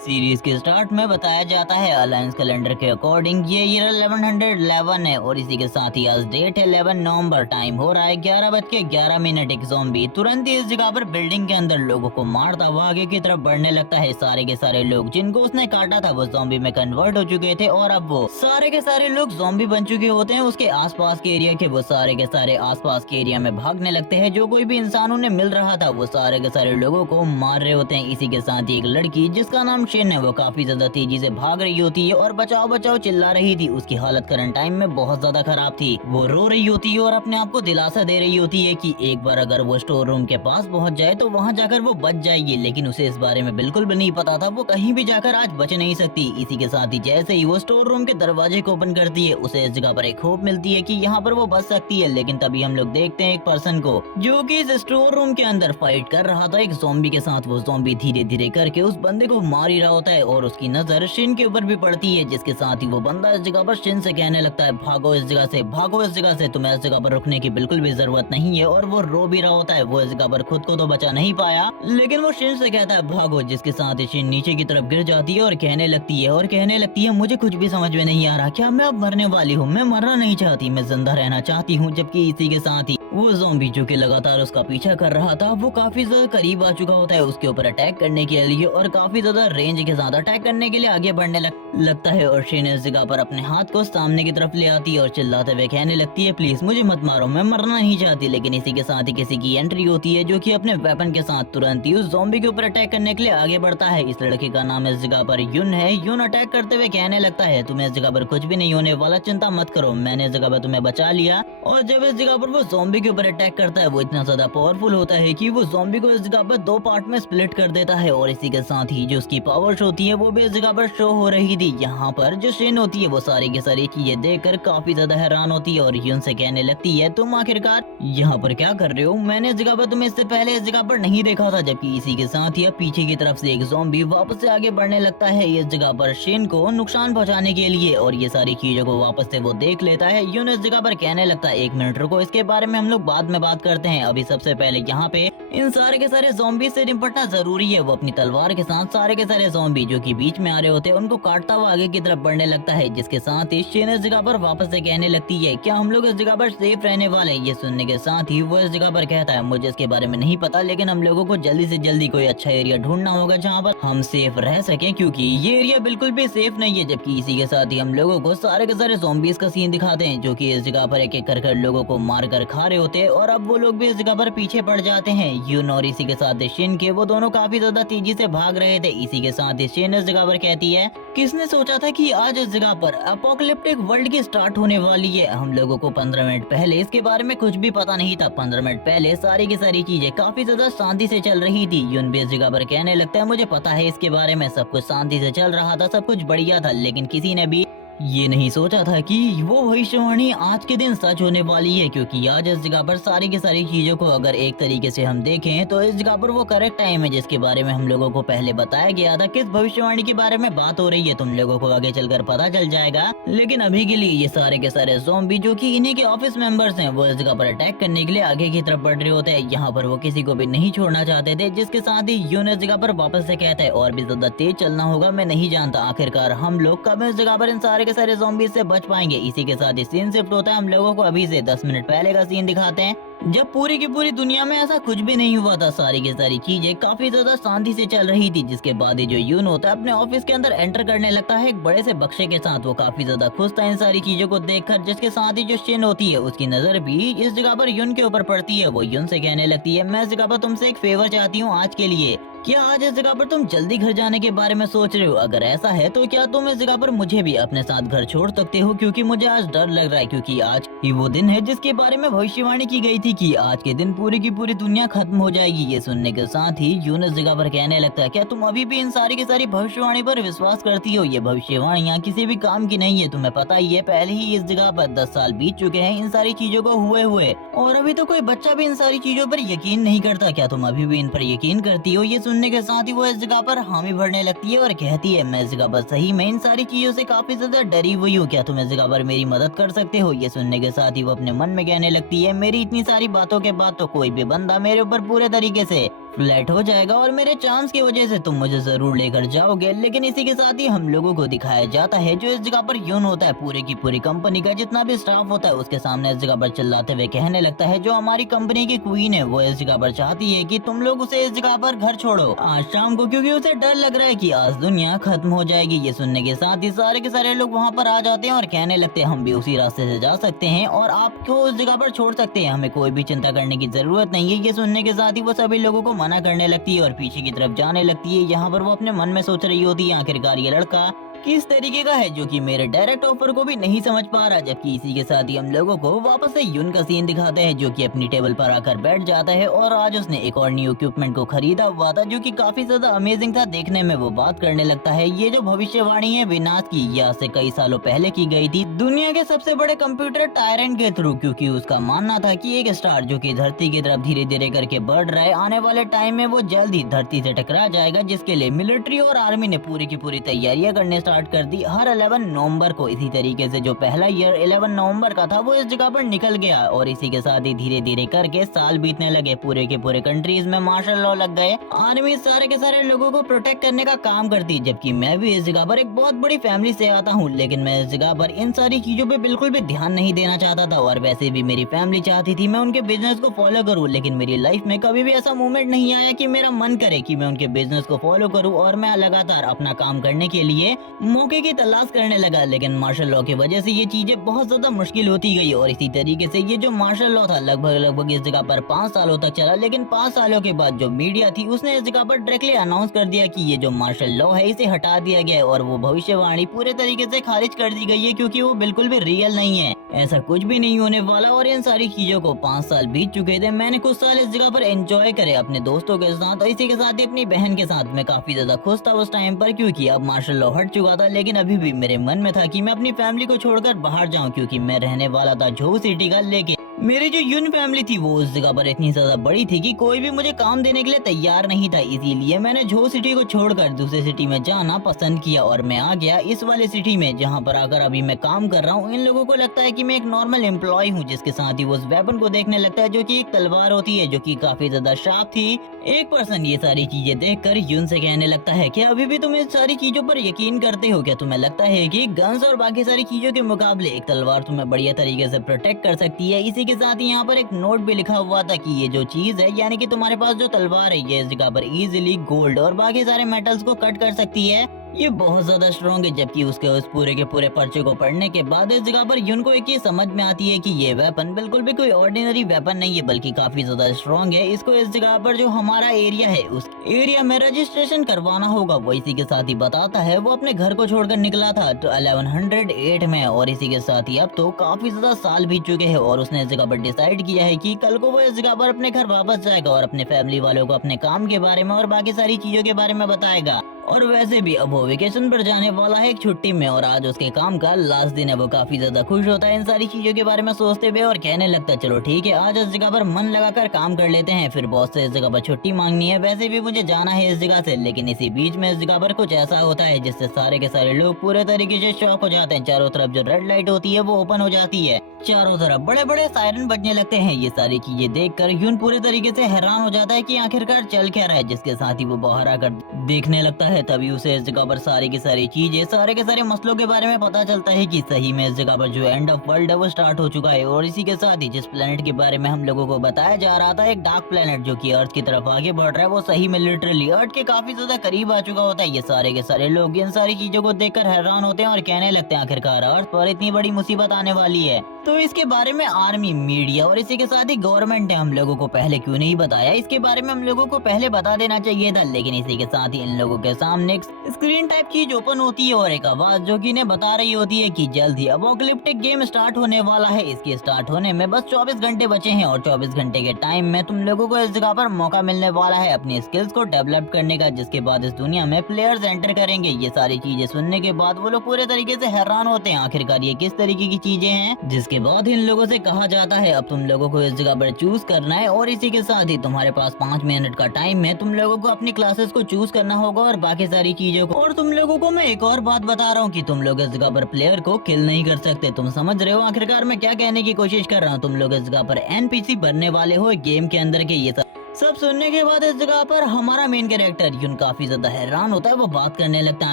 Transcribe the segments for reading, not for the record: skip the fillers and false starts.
Series के start में बताया जाता है अलायंस कैलेंडर के अकॉर्डिंग ये ईयर 1111 है और इसी के साथ ही आज डेट है 11 नवंबर। टाइम हो रहा है 11:11। एक ज़ॉम्बी तुरंत ही इस जगह पर बिल्डिंग के अंदर लोगों को मारता हुआ आगे की तरफ बढ़ने लगता है। सारे के सारे लोग जिनको उसने काटा था वो ज़ॉम्बी में कन्वर्ट हो चुके थे और अब वो सारे के सारे लोग ज़ॉम्बी बन चुके होते हैं। उसके आसपास के एरिया के वो सारे के सारे आसपास के एरिया में भागने लगते हैं। जो कोई भी इंसान उन्हें मिल रहा था वो सारे के सारे लोगों को मार रहे होते हैं। इसी के साथ ही एक लड़की जिसका नाम शिन है वो काफी ज्यादा तेजी से भाग रही होती है और बचाओ बचाओ चिल्ला रही थी। उसकी हालत करंट टाइम में बहुत ज्यादा खराब थी। वो रो रही होती है और अपने आप को दिलासा दे रही होती है कि एक बार अगर वो स्टोर रूम के पास पहुंच जाए तो वहां जाकर वो बच जाएगी, लेकिन उसे इस बारे में बिल्कुल भी नहीं पता था वो कहीं भी जाकर आज बच नहीं सकती। इसी के साथ ही जैसे ही वो स्टोर रूम के दरवाजे को ओपन करती है उसे इस जगह पर एक होप मिलती है कि यहाँ पर वो बच सकती है। लेकिन तभी हम लोग देखते हैं एक पर्सन को जो कि इस स्टोर रूम के अंदर फाइट कर रहा था एक ज़ॉम्बी के साथ। वो ज़ॉम्बी धीरे धीरे करके उस बंदे को मार ही रहा होता है और उसकी नजर शिन के ऊपर भी पड़ती है, जिसके साथ ही वो बंदा इस जगह पर शिन से कहने लगता है भागो इस जगह से, भागो इस जगह से, तुम्हें इस जगह पर रुकने की बिल्कुल भी जरूरत नहीं है। और वो रो भी रहा होता है। वो इस जगह पर खुद को तो बचा नहीं पाया लेकिन वो शिन से कहता है भागो, जिसके साथ ही शिन नीचे की तरफ गिर जाती है और कहने लगती है मुझे कुछ भी समझ में नहीं आ रहा, क्या मैं अब मरने वाली हूँ? मैं मरना नहीं चाहती, मैं जिंदा रहना चाहती हूँ। जबकि इसी के साथ ही वो ज़ॉम्बी जो कि लगातार उसका पीछा कर रहा था वो काफी ज्यादा करीब आ चुका होता है उसके ऊपर अटैक करने के लिए और काफी ज्यादा रेंज के साथ अटैक करने के लिए आगे बढ़ने लगता है। और शिन इस जगह पर अपने हाथ को सामने की तरफ ले आती है और चिल्लाते हुए कहने लगती है प्लीज मुझे मत मारो, मैं मरना नहीं चाहती। लेकिन इसी के साथ ही किसी की एंट्री होती है जो कि अपने वेपन के साथ तुरंत ही उस ज़ॉम्बी के ऊपर अटैक करने के लिए आगे बढ़ता है। इस लड़के का नाम इस जगह पर यून है। यून अटैक करते हुए कहने लगता है तुम्हें इस जगह पर कुछ भी नहीं होने वाला, चिंता मत करो, मैंने इस जगह पर तुम्हें बचा लिया। और जब इस जगह पर वो ज़ॉम्बी के ऊपर अटैक करता है वो इतना ज्यादा पावरफुल होता है कि वो ज़ॉम्बी को इस जगह पर दो पार्ट में स्प्लिट कर देता है। और इसी के साथ ही जो उसकी पावर्स होती है वो भी इस जगह पर शो हो रही थी। यहाँ पर जो शिन होती है वो सारी की सारी चीजें देखकर काफी ज्यादा हैरान होती है और यून से कहने लगती है तुम आखिरकार यहाँ पर क्या कर रहे हो? मैंने इस जगह पर तुम्हें इससे पहले इस जगह पर नहीं देखा था। जबकि इसी के साथ ही अब पीछे की तरफ से एक ज़ॉम्बी वापस से आगे बढ़ने लगता है इस जगह पर शिन को नुकसान पहुंचाने के लिए और ये सारी चीजों को वापस से वो देख लेता है। यून इस जगह पर कहने लगता है एक मिनट रुको, इसके बारे में हम लोग बाद में बात करते हैं, अभी सबसे पहले यहाँ पे इन सारे के सारे ज़ॉम्बी से निपटना जरूरी है। वो अपनी तलवार के साथ सारे के सारे ज़ॉम्बी जो कि बीच में आ रहे होते हैं उनको काटता हुआ आगे की तरफ बढ़ने लगता है। जिसके साथ ही शिन इस जगह पर वापस से कहने लगती है क्या हम लोग इस जगह पर सेफ रहने वाले? ये सुनने के साथ ही वो इस जगह पर कहता है मुझे इसके बारे में नहीं पता, लेकिन हम लोगों को जल्दी से जल्दी कोई अच्छा एरिया ढूंढना होगा जहाँ पर हम सेफ रह सके, क्योंकि ये एरिया बिल्कुल भी सेफ नहीं है। जबकि इसी के साथ ही हम लोगों को सारे के सारे ज़ॉम्बीज का सीन दिखाते हैं जो कि इस जगह पर एक एक कर लोगों को मार कर खा रहे होते हैं और अब वो लोग भी इस जगह पर पीछे पड़ जाते हैं। यून और इसी के साथ शिन के वो दोनों काफी ज्यादा तेजी से भाग रहे थे। इसी के साथ शिन इस जगह पर कहती है किसने सोचा था कि आज इस जगह पर अपोकलिप्टिक वर्ल्ड की स्टार्ट होने वाली है। हम लोगों को 15 मिनट पहले इसके बारे में कुछ भी पता नहीं था। 15 मिनट पहले सारी की सारी चीजें काफी ज्यादा शांति से चल रही थी। यून भी इस जगह पर कहने लगता है मुझे पता है इसके बारे में, सब कुछ शांति से चल रहा था, सब कुछ बढ़िया था, लेकिन किसी ने भी ये नहीं सोचा था कि वो भविष्यवाणी आज के दिन सच होने वाली है। क्योंकि आज इस जगह पर सारी की सारी चीजों को अगर एक तरीके से हम देखें तो इस जगह पर वो करेक्ट टाइम है जिसके बारे में हम लोगों को पहले बताया गया था। किस भविष्यवाणी के बारे में बात हो रही है तुम लोगों को आगे चलकर पता चल जाएगा। लेकिन अभी के लिए ये सारे के सारे ज़ॉम्बी जो कि इन्हीं के ऑफिस मेंबर्स हैं वो इस जगह पर अटैक करने के लिए आगे की तरफ बढ़ रहे होते हैं। यहाँ पर वो किसी को भी नहीं छोड़ना चाहते थे। जिसके साथ ही यून इस जगह पर वापस से कहता है और भी ज्यादा तेज चलना होगा, मैं नहीं जानता आखिरकार हम लोग कब इस जगह पर इन सारे के सारे ज़ॉम्बी से बच पाएंगे। इसी के साथ ही सीन शिफ्ट होता है। हम लोगों को अभी से 10 मिनट पहले का सीन दिखाते हैं जब पूरी की पूरी दुनिया में ऐसा कुछ भी नहीं हुआ था। सारी की सारी चीजें काफी ज्यादा शांति से चल रही थी। जिसके बाद ही जो यून होता है अपने ऑफिस के अंदर एंटर करने लगता है एक बड़े से बक्से के साथ। वो काफी ज्यादा खुश था इन सारी चीजों को देखकर। जिसके साथ ही जो शिन होती है उसकी नजर भी इस जगह पर यून के ऊपर पड़ती है। वो यून से कहने लगती है मैं इस जगह पर तुमसे एक फेवर चाहती हूँ आज के लिए। क्या आज इस जगह पर तुम जल्दी घर जाने के बारे में सोच रहे हो? अगर ऐसा है तो क्या तुम इस जगह पर मुझे भी अपने साथ घर छोड़ सकते हो? क्योंकि मुझे आज डर लग रहा है, क्योंकि आज ही वो दिन है जिसके बारे में भविष्यवाणी की गई थी कि आज के दिन पूरी की पूरी दुनिया खत्म हो जाएगी। ये सुनने के साथ ही यून इस जगह पर कहने लगता है क्या तुम अभी भी इन सारी की सारी भविष्यवाणी पर विश्वास करती हो? ये भविष्यवाणियाँ किसी भी काम की नहीं है, तुम्हें पता ही है। पहले ही इस जगह पर 10 साल बीत चुके हैं इन सारी चीजों को हुए और अभी तो कोई बच्चा भी इन सारी चीजों पर यकीन नहीं करता। क्या तुम अभी भी इन पर यकीन करती हो? ये सुनने के साथ ही वो इस जगह पर हामी भरने लगती है और कहती है मैं इस जगह पर सही में इन सारी चीजों से काफी ज्यादा डरी हुई हूँ, क्या तुम इस जगह पर मेरी मदद कर सकते हो? ये सुनने के साथ ही वो अपने मन में कहने लगती है मेरी इतनी सारी बातों के बाद तो कोई भी बंदा मेरे ऊपर पूरे तरीके से फ्लैट हो जाएगा और मेरे चांस की वजह से तुम मुझे जरूर लेकर जाओगे। लेकिन इसी के साथ ही हम लोगों को दिखाया जाता है जो इस जगह पर यून होता है पूरी की पूरी कंपनी का जितना भी स्टाफ होता है उसके सामने इस जगह पर चिल्लाते हुए कहने लगता है जो हमारी कंपनी की क्वीन है वो इस जगह पर चाहती है कि तुम लोग उसे इस जगह पर घर छोड़ो आज शाम को, क्योंकि उसे डर लग रहा है कि आज दुनिया खत्म हो जाएगी। ये सुनने के साथ ही सारे के सारे लोग वहाँ पर आ जाते हैं और कहने लगते हैं हम भी उसी रास्ते से जा सकते हैं और आपको उस जगह पर छोड़ सकते हैं, हमें कोई भी चिंता करने की जरूरत नहीं है। ये सुनने के साथ ही वो सभी लोगों को मना करने लगती है और पीछे की तरफ जाने लगती है। यहाँ पर वो अपने मन में सोच रही होती है आखिरकार ये लड़का किस तरीके का है जो कि मेरे डायरेक्ट ऑफर को भी नहीं समझ पा रहा। जबकि इसी के साथ ही हम लोगों को वापस से यून का सीन दिखाते हैं जो कि अपनी टेबल पर आकर बैठ जाता है और आज उसने एक और न्यू इक्विपमेंट को खरीदा हुआ था जो कि काफी ज्यादा अमेजिंग था देखने में। वो बात करने लगता है ये जो भविष्यवाणी है विनाश की ये आज से कई सालों पहले की गई थी दुनिया के सबसे बड़े कंप्यूटर टायरेंट के थ्रू, क्योंकि उसका मानना था कि एक स्टार जो कि धरती की तरफ धीरे धीरे करके बढ़ रहा है आने वाले टाइम में वो जल्द ही धरती से टकरा जाएगा, जिसके लिए मिलिट्री और आर्मी ने पूरी की पूरी तैयारियां करने स्टार्ट कर दी हर 11 नवंबर को। इसी तरीके से जो पहला ईयर 11 नवंबर का था वो इस जगह पर निकल गया और इसी के साथ ही धीरे धीरे करके साल बीतने लगे। पूरे के पूरे कंट्रीज में मार्शल लॉ लग गए, आर्मी सारे के सारे लोगों को प्रोटेक्ट करने का काम करती। जबकि मैं भी इस जगह पर एक बहुत बड़ी फैमिली से आता हूँ, लेकिन मैं इस जगह पर इन सारी चीजों पे बिल्कुल भी ध्यान नहीं देना चाहता था और वैसे भी मेरी फैमिली चाहती थी मैं उनके बिजनेस को फॉलो करूँ। लेकिन मेरी लाइफ में कभी भी ऐसा मोमेंट नहीं आया कि मेरा मन करे कि मैं उनके बिजनेस को फॉलो करूँ और मैं लगातार अपना काम करने के लिए मौके की तलाश करने लगा। लेकिन मार्शल लॉ की वजह से ये चीजें बहुत ज्यादा मुश्किल होती गई और इसी तरीके से ये जो मार्शल लॉ था लगभग इस जगह पर 5 सालों तक चला। लेकिन 5 सालों के बाद जो मीडिया थी उसने इस जगह पर डायरेक्टली अनाउंस कर दिया कि ये जो मार्शल लॉ है इसे हटा दिया गया है और वो भविष्यवाणी पूरे तरीके से खारिज कर दी गई है क्योंकि वो बिल्कुल भी रियल नहीं है, ऐसा कुछ भी नहीं होने वाला। और इन सारी चीजों को 5 साल बीत चुके थे, मैंने कुछ साल इस जगह पर एंजॉय करे अपने दोस्तों के साथ और इसी के साथ ही अपनी बहन के साथ। मैं काफी ज्यादा खुश था उस टाइम पर क्योंकि अब मार्शल लॉ हट चुका था, लेकिन अभी भी मेरे मन में था कि मैं अपनी फैमिली को छोड़कर बाहर जाऊं क्योंकि मैं रहने वाला था जो सिटी का। लेकिन मेरी जो यून फैमिली थी वो उस जगह पर इतनी ज्यादा बड़ी थी कि कोई भी मुझे काम देने के लिए तैयार नहीं था, इसीलिए मैंने जो सिटी को छोड़कर दूसरे सिटी में जाना पसंद किया और मैं आ गया इस वाले सिटी में जहां पर आकर अभी मैं काम कर रहा हूं। इन लोगों को लगता है कि मैं एक नॉर्मल एम्प्लॉय हूं, जिसके साथ ही वो उस वेपन को देखने लगता है जो कि एक तलवार होती है जो कि काफी ज्यादा शार्प थी। एक पर्सन ये सारी चीजें देखकर यून से कहने लगता है कि अभी भी तुम इस सारी चीजों पर यकीन करते हो क्या? तुम्हें लगता है कि गन्स और बाकी सारी चीजों के मुकाबले एक तलवार तुम्हें बढ़िया तरीके से प्रोटेक्ट कर सकती है? इसी के साथ ही यहाँ पर एक नोट भी लिखा हुआ था कि ये जो चीज है यानी कि तुम्हारे पास जो तलवार है ये इस जगह पर इजीली गोल्ड और बाकी सारे मेटल्स को कट कर सकती है, ये बहुत ज्यादा स्ट्रॉन्ग है। जबकि उसके उस पूरे के पूरे पर्चे को पढ़ने के बाद इस जगह पर यून को एक ही समझ में आती है कि ये वेपन बिल्कुल भी कोई ऑर्डिनरी वेपन नहीं है बल्कि काफी ज्यादा स्ट्रॉन्ग है। इसको इस जगह पर जो हमारा एरिया है उस एरिया में रजिस्ट्रेशन करवाना होगा। वो इसी के साथ ही बताता है वो अपने घर को छोड़कर निकला था 1108 में और इसी के साथ ही अब तो काफी ज्यादा साल बीत चुके हैं और उसने इस जगह पर डिसाइड किया है कि कल को वो इस जगह पर अपने घर वापस जाएगा और अपने फैमिली वालों को अपने काम के बारे में और बाकी सारी चीजों के बारे में बताएगा। और वैसे भी अब वो वेकेशन पर जाने वाला है एक छुट्टी में और आज उसके काम का लास्ट दिन है। वो काफी ज्यादा खुश होता है इन सारी चीजों के बारे में सोचते हुए और कहने लगता है चलो ठीक है आज इस जगह पर मन लगाकर काम कर लेते हैं, फिर बॉस से इस जगह पर छुट्टी मांगनी है। वैसे भी मुझे जाना है इस जगह से, लेकिन इसी बीच में इस जगह पर कुछ ऐसा होता है जिससे सारे के सारे लोग पूरे तरीके से शॉक हो जाते हैं। चारों तरफ जो रेड लाइट होती है वो ओपन हो जाती है, चारों तरफ बड़े बड़े सायरन बजने लगते हैं। ये सारी चीजें देखकर यून पूरे तरीके से हैरान हो जाता है कि आखिरकार चल क्या रहा है, जिसके साथ ही वो बाहर आकर देखने लगता है। तभी उसे इस जगह पर सारी की सारी चीजें सारे के सारे मसलों के बारे में पता चलता है कि सही में इस जगह पर जो एंड ऑफ वर्ल्ड है वो स्टार्ट हो चुका है। और इसी के साथ ही जिस प्लेनेट के बारे में हम लोगों को बताया जा रहा था एक डार्क प्लेनेट जो कि अर्थ की तरफ आगे बढ़ रहा है, वो सही में लिटरली अर्थ के काफी ज्यादा करीब आ चुका होता है। ये सारे के सारे लोग इन सारी चीजों को देखकर हैरान होते हैं और कहने लगते हैं आखिरकार अर्थ पर इतनी बड़ी मुसीबत आने वाली है। तो इसके बारे में आर्मी, मीडिया और इसी के साथ ही गवर्नमेंट ने हम लोगों को पहले क्यों नहीं बताया? इसके बारे में हम लोगों को पहले बता देना चाहिए था। लेकिन इसी के साथ ही इन लोगों के सामने एक स्क्रीन टाइप चीज ओपन होती है और एक आवाज जो कि इन्हें बता रही होती है कि जल्द ही अपोकलिप्टिक गेम स्टार्ट होने वाला है। इसके स्टार्ट होने में बस 24 घंटे बचे हैं और 24 घंटे के टाइम में तुम लोगों को इस जगह पर मौका मिलने वाला है अपनी स्किल्स को डेवलप करने का, जिसके बाद इस दुनिया में प्लेयर्स एंटर करेंगे। ये सारी चीजें सुनने के बाद वो लोग पूरे तरीके से हैरान होते हैं आखिरकार ये किस तरीके की चीजें हैं। जिसके बाद इन लोगों से कहा जाता है अब तुम लोगों को इस जगह पर चूज करना है और इसी के साथ ही तुम्हारे पास 5 मिनट का टाइम है। तुम लोगों को अपनी क्लासेस को चूज करना होगा और बाकी सारी चीजों को। और तुम लोगों को मैं एक और बात बता रहा हूँ कि तुम लोग इस जगह पर प्लेयर को किल नहीं कर सकते। तुम समझ रहे हो आखिरकार मैं क्या कहने की कोशिश कर रहा हूँ? तुम लोग इस जगह पर एनपीसी बनने वाले हो गेम के अंदर के। ये सब सुनने के बाद इस जगह पर हमारा मेन कैरेक्टर युन काफी ज्यादा हैरान होता है। वो बात करने लगता है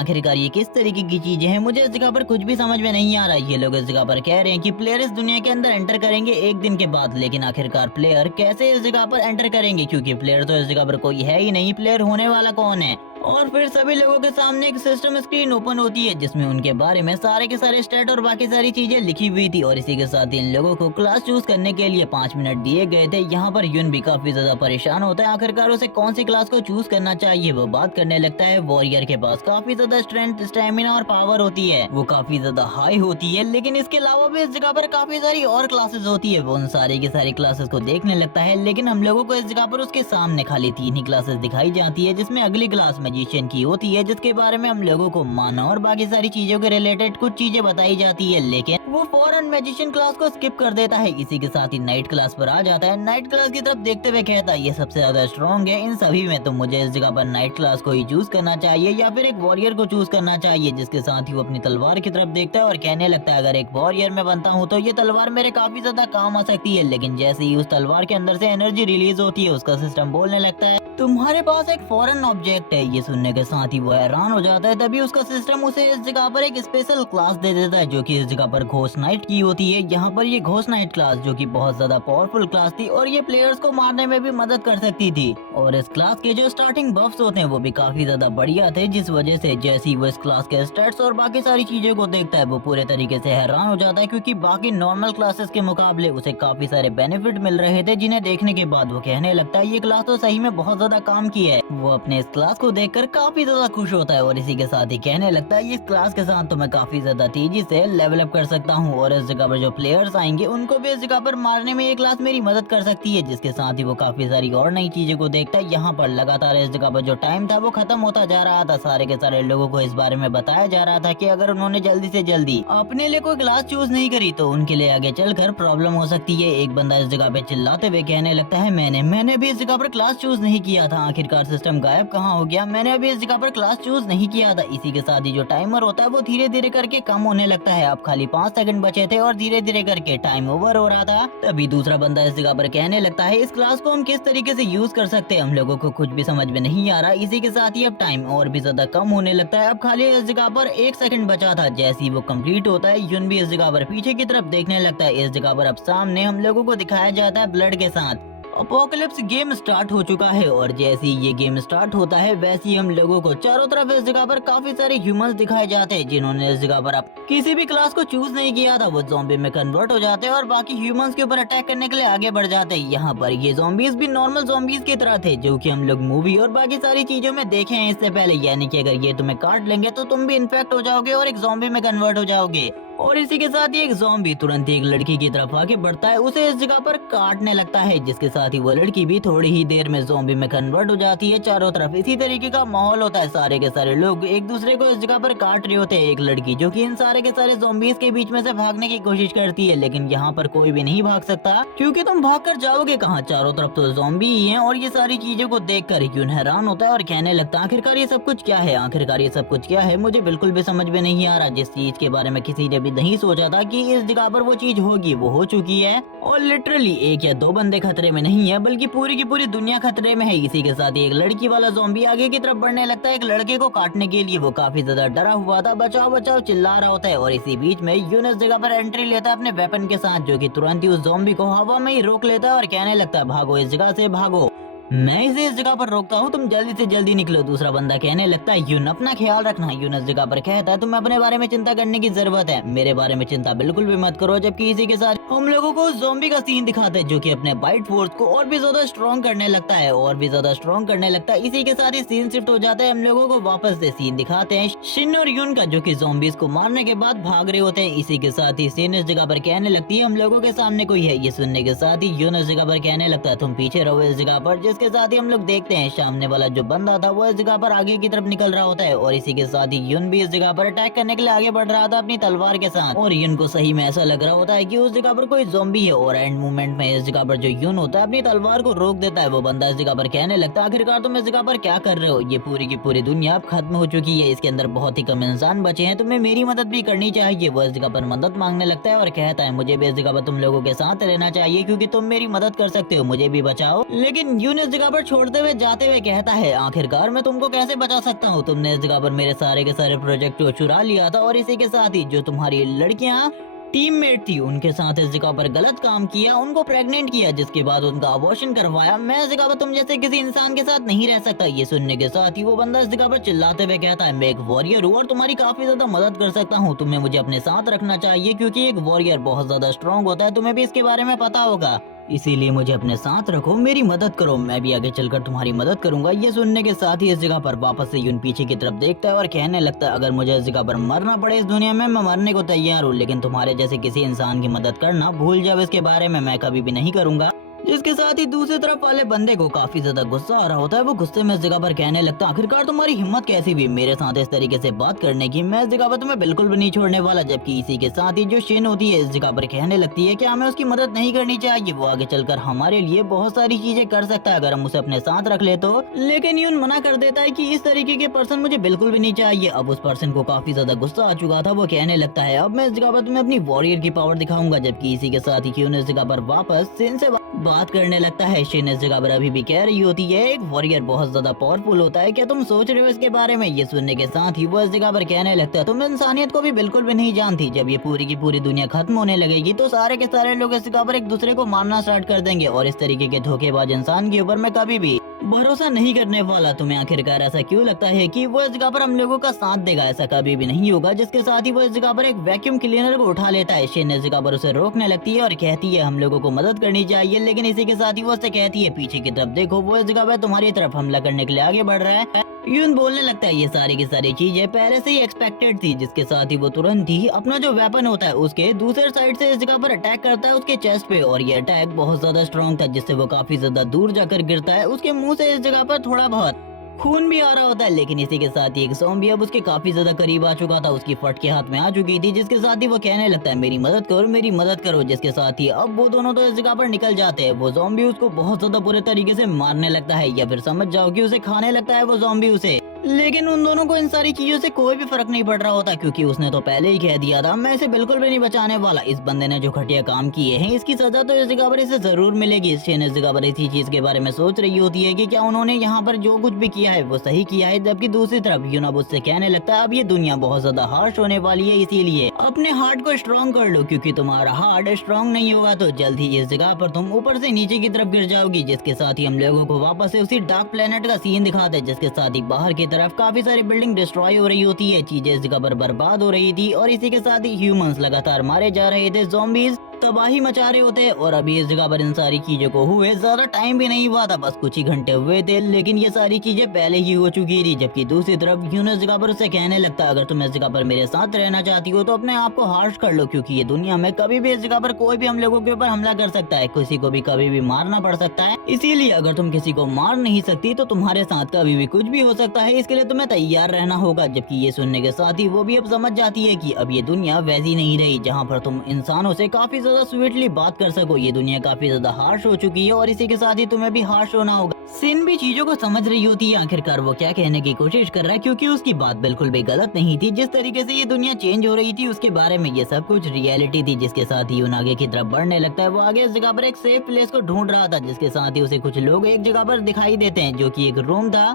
आखिरकार ये किस तरीके की चीजें हैं, मुझे इस जगह पर कुछ भी समझ में नहीं आ रहा। ये लोग इस जगह पर कह रहे हैं कि प्लेयर इस दुनिया के अंदर एंटर करेंगे एक दिन के बाद, लेकिन आखिरकार प्लेयर कैसे इस जगह पर एंटर करेंगे, क्योंकि प्लेयर तो इस जगह पर कोई है ही नहीं। प्लेयर होने वाला कौन है? और फिर सभी लोगों के सामने एक सिस्टम स्क्रीन ओपन होती है जिसमें उनके बारे में सारे के सारे स्टेट और बाकी सारी चीजें लिखी हुई थी। और इसी के साथ इन लोगों को क्लास चूज करने के लिए 5 मिनट दिए गए थे। यहाँ पर युन भी काफी ज्यादा परेशान होता है, आखिरकार उसे कौन सी क्लास को चूज करना चाहिए। वो बात करने लगता है वॉरियर के पास काफी ज्यादा स्ट्रेंथ, स्टेमिना और पावर होती है, वो काफी ज्यादा हाई होती है। लेकिन इसके अलावा भी इस जगह पर काफी सारी और क्लासेस होती है। वो उन सारी की सारी क्लासेस को देखने लगता है, लेकिन हम लोगों को इस जगह पर उसके सामने खाली 3 ही क्लासेस दिखाई जाती है, जिसमें अगली क्लास मैजिशियन की होती है, जिसके बारे में हम लोगों को माना और बाकी सारी चीजों के रिलेटेड कुछ चीजें बताई जाती है। लेकिन वो फौरन मैजिशियन क्लास को स्किप कर देता है। इसी के साथ ही नाइट क्लास पर आ जाता है। नाइट क्लास की तरफ देखते हुए कहता है ये सबसे ज्यादा स्ट्रॉन्ग है इन सभी में, तो मुझे इस जगह पर नाइट क्लास को ही चूज करना चाहिए या फिर एक वॉरियर को चूज करना चाहिए। जिसके साथ ही वो अपनी तलवार की तरफ देखता है और कहने लगता है अगर एक वॉरियर में बनता हूँ तो ये तलवार मेरे काफी ज्यादा काम आ सकती है। लेकिन जैसे ही उस तलवार के अंदर से एनर्जी रिलीज होती है, उसका सिस्टम बोलने लगता है तुम्हारे पास एक फॉरेन ऑब्जेक्ट है। ये सुनने के साथ ही वो हैरान हो जाता है। तभी उसका सिस्टम उसे इस जगह पर एक स्पेशल क्लास दे देता है जो कि इस जगह पर घोस्ट नाइट की होती है। यहाँ पर ये घोस्ट नाइट क्लास जो कि बहुत ज्यादा पावरफुल क्लास थी और ये प्लेयर्स को मारने में भी मदद कर सकती थी। और इस क्लास के जो स्टार्टिंग बफ्स होते हैं वो भी काफी ज्यादा बढ़िया थे, जिस वजह से जैसे ही वो इस क्लास के स्टेट्स और बाकी सारी चीजों को देखता है वो पूरे तरीके से हैरान हो जाता है, क्योंकि बाकी नॉर्मल क्लासेस के मुकाबले उसे काफी सारे बेनिफिट मिल रहे थे, जिन्हें देखने के बाद वो कहने लगता है ये क्लास तो सही में बहुत ज्यादा काम की है। वो अपने इस क्लास को देखकर काफी ज्यादा खुश होता है और इसी के साथ ही कहने लगता है इस क्लास के साथ तो मैं काफी ज्यादा तेजी से लेवल अप कर सकता हूँ और इस जगह पर जो प्लेयर्स आएंगे उनको भी इस जगह पर मारने में ये क्लास मेरी मदद कर सकती है। जिसके साथ ही वो काफी सारी और नई चीजें को देखता है। यहाँ पर लगातार इस जगह पर जो टाइम था वो खत्म होता जा रहा था। सारे के सारे लोगों को इस बारे में बताया जा रहा था कि अगर उन्होंने जल्दी से जल्दी अपने लिए कोई क्लास चूज नहीं करी तो उनके लिए आगे चलकर प्रॉब्लम हो सकती है। एक बंदा इस जगह पे चिल्लाते हुए कहने लगता है मैंने भी इस जगह पर क्लास चूज नहीं किया था, आखिरकार सिस्टम गायब कहाँ हो गया, मैंने अभी इस जगह पर क्लास चूज नहीं किया था। इसी के साथ ही जो टाइमर होता है वो धीरे धीरे करके कम होने लगता है। अब खाली 5 सेकंड बचे थे और धीरे धीरे करके टाइम ओवर हो रहा था। तभी दूसरा बंदा इस जगह पर कहने लगता है इस क्लास को हम किस तरीके से यूज कर सकते हैं, हम लोगों को कुछ भी समझ में नहीं आ रहा। इसी के साथ ही अब टाइम और भी ज्यादा कम होने लगता है। अब खाली इस जगह पर 1 सेकंड बचा था। जैसे ही वो कंप्लीट होता है युन भी इस जगह पर पीछे की तरफ देखने लगता है। इस जगह पर अब सामने हम लोगों को दिखाया जाता है ब्लड के साथ अपोकलिप्स गेम स्टार्ट हो चुका है। और जैसे ही ये गेम स्टार्ट होता है वैसे ही हम लोगों को चारों तरफ इस जगह पर काफी सारे ह्यूमंस दिखाए जाते हैं जिन्होंने इस जगह पर अब किसी भी क्लास को चूज नहीं किया था। वो ज़ॉम्बी में कन्वर्ट हो जाते हैं और बाकी ह्यूमंस के ऊपर अटैक करने के लिए आगे बढ़ जाते हैं। यहाँ पर ये ज़ॉम्बीज भी नॉर्मल ज़ॉम्बीज की तरह थे जो कि हम लोग मूवी और बाकी सारी चीजों में देखे हैं इससे पहले, यानी कि अगर ये तुम्हें काट लेंगे तो तुम भी इन्फेक्ट हो जाओगे और एक ज़ॉम्बी में कन्वर्ट हो जाओगे। और इसी के साथ ही एक ज़ॉम्बी तुरंत एक लड़की की तरफ आके बढ़ता है, उसे इस जगह पर काटने लगता है। जिसके साथ ही वो लड़की भी थोड़ी ही देर में ज़ॉम्बी में कन्वर्ट हो जाती है। चारों तरफ इसी तरीके का माहौल होता है, सारे के सारे लोग एक दूसरे को इस जगह पर काट रहे होते हैं। एक लड़की जो कि इन सारे के सारे ज़ॉम्बीज के बीच में से भागने की कोशिश करती है, लेकिन यहाँ पर कोई भी नहीं भाग सकता क्योंकि तुम भाग कर जाओगे कहाँ, चारों तरफ तो ज़ॉम्बी ही है। और ये सारी चीजों को देख कर यून हैरान होता है और कहने लगता है आखिरकार ये सब कुछ क्या है, आखिरकार ये सब कुछ क्या है, मुझे बिल्कुल भी समझ में नहीं आ रहा। जिस चीज के बारे में किसी ने भी नहीं सोचा था कि इस जगह पर वो चीज होगी वो हो चुकी है। और लिटरली 1 या 2 बंदे खतरे में नहीं है बल्कि पूरी की पूरी दुनिया खतरे में है। इसी के साथ ही एक लड़की वाला ज़ॉम्बी आगे की तरफ बढ़ने लगता है एक लड़के को काटने के लिए। वो काफी ज्यादा डरा हुआ था, बचाओ बचाओ चिल्ला रहा होता है। और इसी बीच में यून इस जगह पर एंट्री लेता है अपने वेपन के साथ, जो कि तुरंत ही उस ज़ॉम्बी को हवा में ही रोक लेता है और कहने लगता है भागो इस जगह से भागो, मैं इसे इस जगह पर रोकता हूँ, तुम जल्दी से जल्दी निकलो। दूसरा बंदा कहने लगता है यून अपना ख्याल रखना। यून इस जगह पर कहता है तुम्हें अपने बारे में चिंता करने की जरूरत है, मेरे बारे में चिंता बिल्कुल भी मत करो। जबकि इसी के साथ हम लोगों को ज़ॉम्बी का सीन दिखाते हैं जो कि अपने बाइट फोर्स को और भी ज्यादा स्ट्रॉन्ग करने लगता है और भी ज्यादा स्ट्रॉन्ग करने लगता है। इसी के साथ ही सीन शिफ्ट हो जाता है, हम लोगों को वापस से सीन दिखाते हैं शिन और यून का जो कि ज़ॉम्बीज को मारने के बाद भाग रहे होते हैं। इसी के साथ ही शिन इस जगह पर कहने लगती है हम लोगों के सामने कोई है। ये सुनने के साथ ही यून इस जगह पर कहने लगता है तुम पीछे रहो इस जगह पर। जिसके साथ ही हम लोग देखते हैं सामने वाला जो बंदा था वो इस जगह पर आगे की तरफ निकल रहा होता है। और इसी के साथ ही यून भी इस जगह पर अटैक करने के लिए आगे बढ़ रहा था अपनी तलवार के साथ। और यून को सही में ऐसा लग रहा होता है कि उस जगह पर कोई ज़ॉम्बी है और एंड मूवमेंट में इस जगह पर जो यून होता है अपनी तलवार को रोक देता है। वो बंदा इस जगह पर कहने लगता है आखिरकार तुम इस जगह पर क्या कर रहे हो, ये पूरी की पूरी दुनिया अब खत्म हो चुकी है, इसके अंदर बहुत ही कम इंसान बचे हैं, तुम्हें मेरी मदद भी करनी चाहिए। वो इस जगह पर मदद मांगने लगता है और कहता है मुझे भी इस जगह पर तुम लोगों के साथ रहना चाहिए क्योंकि तुम मेरी मदद कर सकते हो, मुझे भी बचाओ। लेकिन यून इस जगह पर छोड़ते हुए जाते हुए कहता है आखिरकार मैं तुमको कैसे बचा सकता हूँ, तुमने इस जगह पर मेरे सारे के सारे प्रोजेक्ट को चुरा लिया था और इसी के साथ ही जो तुम्हारी लड़कियां टीममेट थी उनके साथ इस जगह पर गलत काम किया, उनको प्रेग्नेंट किया, जिसके बाद उनका अबॉर्शन करवाया। मैं इस जगह पर तुम जैसे किसी इंसान के साथ नहीं रह सकता। ये सुनने के साथ ही वो बंदा इस जगह पर चिल्लाते हुए कहता है मैं एक वॉरियर हूँ और तुम्हारी काफी ज्यादा मदद कर सकता हूँ, तुम्हें मुझे अपने साथ रखना चाहिए क्योंकि एक वॉरियर बहुत ज्यादा स्ट्रॉन्ग होता है, तुम्हें भी इसके बारे में पता होगा, इसीलिए मुझे अपने साथ रखो, मेरी मदद करो, मैं भी आगे चलकर तुम्हारी मदद करूंगा। ये सुनने के साथ ही इस जगह पर वापस से यून पीछे की तरफ देखता है और कहने लगता है अगर मुझे इस जगह पर मरना पड़े इस दुनिया में मैं मरने को तैयार हूँ, लेकिन तुम्हारे जैसे किसी इंसान की मदद करना भूल जाओ, इसके बारे में मैं कभी भी नहीं करूंगा। जिसके साथ ही दूसरी तरफ वाले बंदे को काफी ज्यादा गुस्सा आ रहा होता है। वो गुस्से में इस जगह पर कहने लगता है आखिरकार तुम्हारी हिम्मत कैसी भी मेरे साथ इस तरीके से बात करने की, मैं इस जगह पर तुम्हें बिल्कुल भी नहीं छोड़ने वाला। जबकि इसी के साथ ही जो शेन होती है इस जगह पर कहने लगती है कि हमें उसकी मदद नहीं करनी चाहिए, वो आगे चलकर हमारे लिए बहुत सारी चीजें कर सकता है अगर हम उसे अपने साथ रख ले तो। लेकिन यून मना कर देता है कि इस तरीके के पर्सन मुझे बिल्कुल भी नहीं चाहिए। अब उस पर्सन को काफी ज्यादा गुस्सा आ चुका था। वो कहने लगता है अब मैं इस जगह पर तुम्हें अपनी वॉरियर की पावर दिखाऊंगा। जबकि इसी के साथ ही यून इस जगह पर वापस शेन से बात करने लगता है। शेन इस जगह पर अभी भी कह रही होती है एक वॉरियर बहुत ज्यादा पावरफुल होता है, क्या तुम सोच रहे हो इसके बारे में। ये सुनने के साथ ही वो इस जगह पर कहने लगता है तुम इंसानियत को भी बिल्कुल भी नहीं जानती, जब ये पूरी की पूरी दुनिया खत्म होने लगेगी तो सारे के सारे लोग इस जगह पर एक दूसरे को मारना स्टार्ट कर देंगे और इस तरीके के धोखेबाज इंसान के ऊपर मैं कभी भी भरोसा नहीं करने वाला। तुम्हें आखिरकार ऐसा क्यों लगता है कि वो इस जगह पर हम लोगों का साथ देगा, ऐसा कभी भी नहीं होगा। जिसके साथ ही वो इस जगह पर एक वैक्यूम क्लीनर को उठा लेता है। शेन इस जगह पर उसे रोकने लगती है और कहती है हम लोगों को मदद करनी चाहिए, लेकिन इसी के साथ ही वो उससे कहती है पीछे की तरफ देखो, वो इस जगह पर तुम्हारी तरफ हमला करने के लिए आगे बढ़ रहा है। यून बोलने लगता है ये सारी की सारी चीजें पहले से ही एक्सपेक्टेड थी। जिसके साथ ही वो तुरंत ही अपना जो वेपन होता है उसके दूसरे साइड से इस जगह पर अटैक करता है उसके चेस्ट पे, और ये अटैक बहुत ज्यादा स्ट्रॉन्ग था जिससे वो काफी ज्यादा दूर जाकर गिरता है। उसके मुंह से इस जगह पर थोड़ा बहुत खून भी आ रहा होता है, लेकिन इसी के साथ ही एक ज़ॉम्बी अब उसके काफी ज्यादा करीब आ चुका था, उसकी फट के हाथ में आ चुकी थी। जिसके साथ ही वो कहने लगता है मेरी मदद करो, मेरी मदद करो। जिसके साथ ही अब वो दोनों तो इस जगह पर निकल जाते हैं। वो ज़ॉम्बी उसको बहुत ज्यादा बुरे तरीके से मारने लगता है, या फिर समझ जाओ कि उसे खाने लगता है वो ज़ॉम्बी उसे। लेकिन उन दोनों को इन सारी चीजों से कोई भी फर्क नहीं पड़ रहा होता, क्योंकि उसने तो पहले ही कह दिया था मैं इसे बिल्कुल भी नहीं बचाने वाला। इस बंदे ने जो घटिया काम किए हैं इसकी सजा तो इस जगह पर इसे जरूर मिलेगी। शेन इस जगह पर इसी चीज के बारे में सोच रही होती है कि क्या उन्होंने यहाँ पर जो कुछ भी किया है वो सही किया है। जबकि दूसरी तरफ यूनब उससे कहने लगता है अब ये दुनिया बहुत ज्यादा हार्श होने वाली है, इसीलिए अपने हार्ट को स्ट्रॉन्ग कर लो, क्योंकि तुम्हारा हार्ट स्ट्रॉन्ग नहीं होगा तो जल्द ही इस जगह पर तुम ऊपर से नीचे की तरफ गिर जाओगी। जिसके साथ ही हम लोगों को वापस से उसी डार्क प्लेनेट का सीन दिखाते हैं, जिसके साथ ही बाहर की तरफ काफी सारी बिल्डिंग डिस्ट्रॉय हो रही होती है, चीजें इस जगह पर बर्बाद हो रही थी, और इसी के साथ ही ह्यूमंस लगातार मारे जा रहे थे, ज़ॉम्बीज तबाही मचा रहे होते। और अभी इस जगह पर इन सारी चीजों को हुए ज्यादा टाइम भी नहीं हुआ था, बस कुछ ही घंटे हुए थे, लेकिन ये सारी चीजें पहले ही हो चुकी थी। जबकि दूसरी तरफ यून इस जगह पर उसे कहने लगता है अगर तुम इस जगह पर मेरे साथ रहना चाहती हो तो अपने आप को हार्श कर लो, क्योंकि ये दुनिया में कभी भी इस जगह पर कोई भी हम लोगों के ऊपर हमला कर सकता है, किसी को भी कभी भी मारना पड़ सकता है। इसीलिए अगर तुम किसी को मार नहीं सकती तो तुम्हारे साथ कभी भी कुछ भी हो सकता है, इसके लिए तुम्हें तैयार रहना होगा। जबकि ये सुनने के साथ ही वो भी अब समझ जाती है कि अब ये दुनिया वैसी नहीं रही जहाँ पर तुम इंसानों से काफी ज्यादा स्वीटली बात कर सको। ये दुनिया काफी ज्यादा हार्श हो चुकी है और इसी के साथ ही तुम्हें भी हार्श होना होगा। सिन भी चीजों को समझ रही होती है आखिरकार वो क्या कहने की कोशिश कर रहा है, क्योंकि उसकी बात बिल्कुल भी गलत नहीं थी। जिस तरीके से ये दुनिया चेंज हो रही थी उसके बारे में ये सब कुछ रियलिटी थी। जिसके साथ ही उन आगे की तरफ बढ़ने लगता है। वो आगे इस जगह पर एक सेफ प्लेस को ढूंढ रहा था, जिसके साथ ही उसे कुछ लोग एक जगह पर दिखाई देते हैं, जो कि एक रूम था,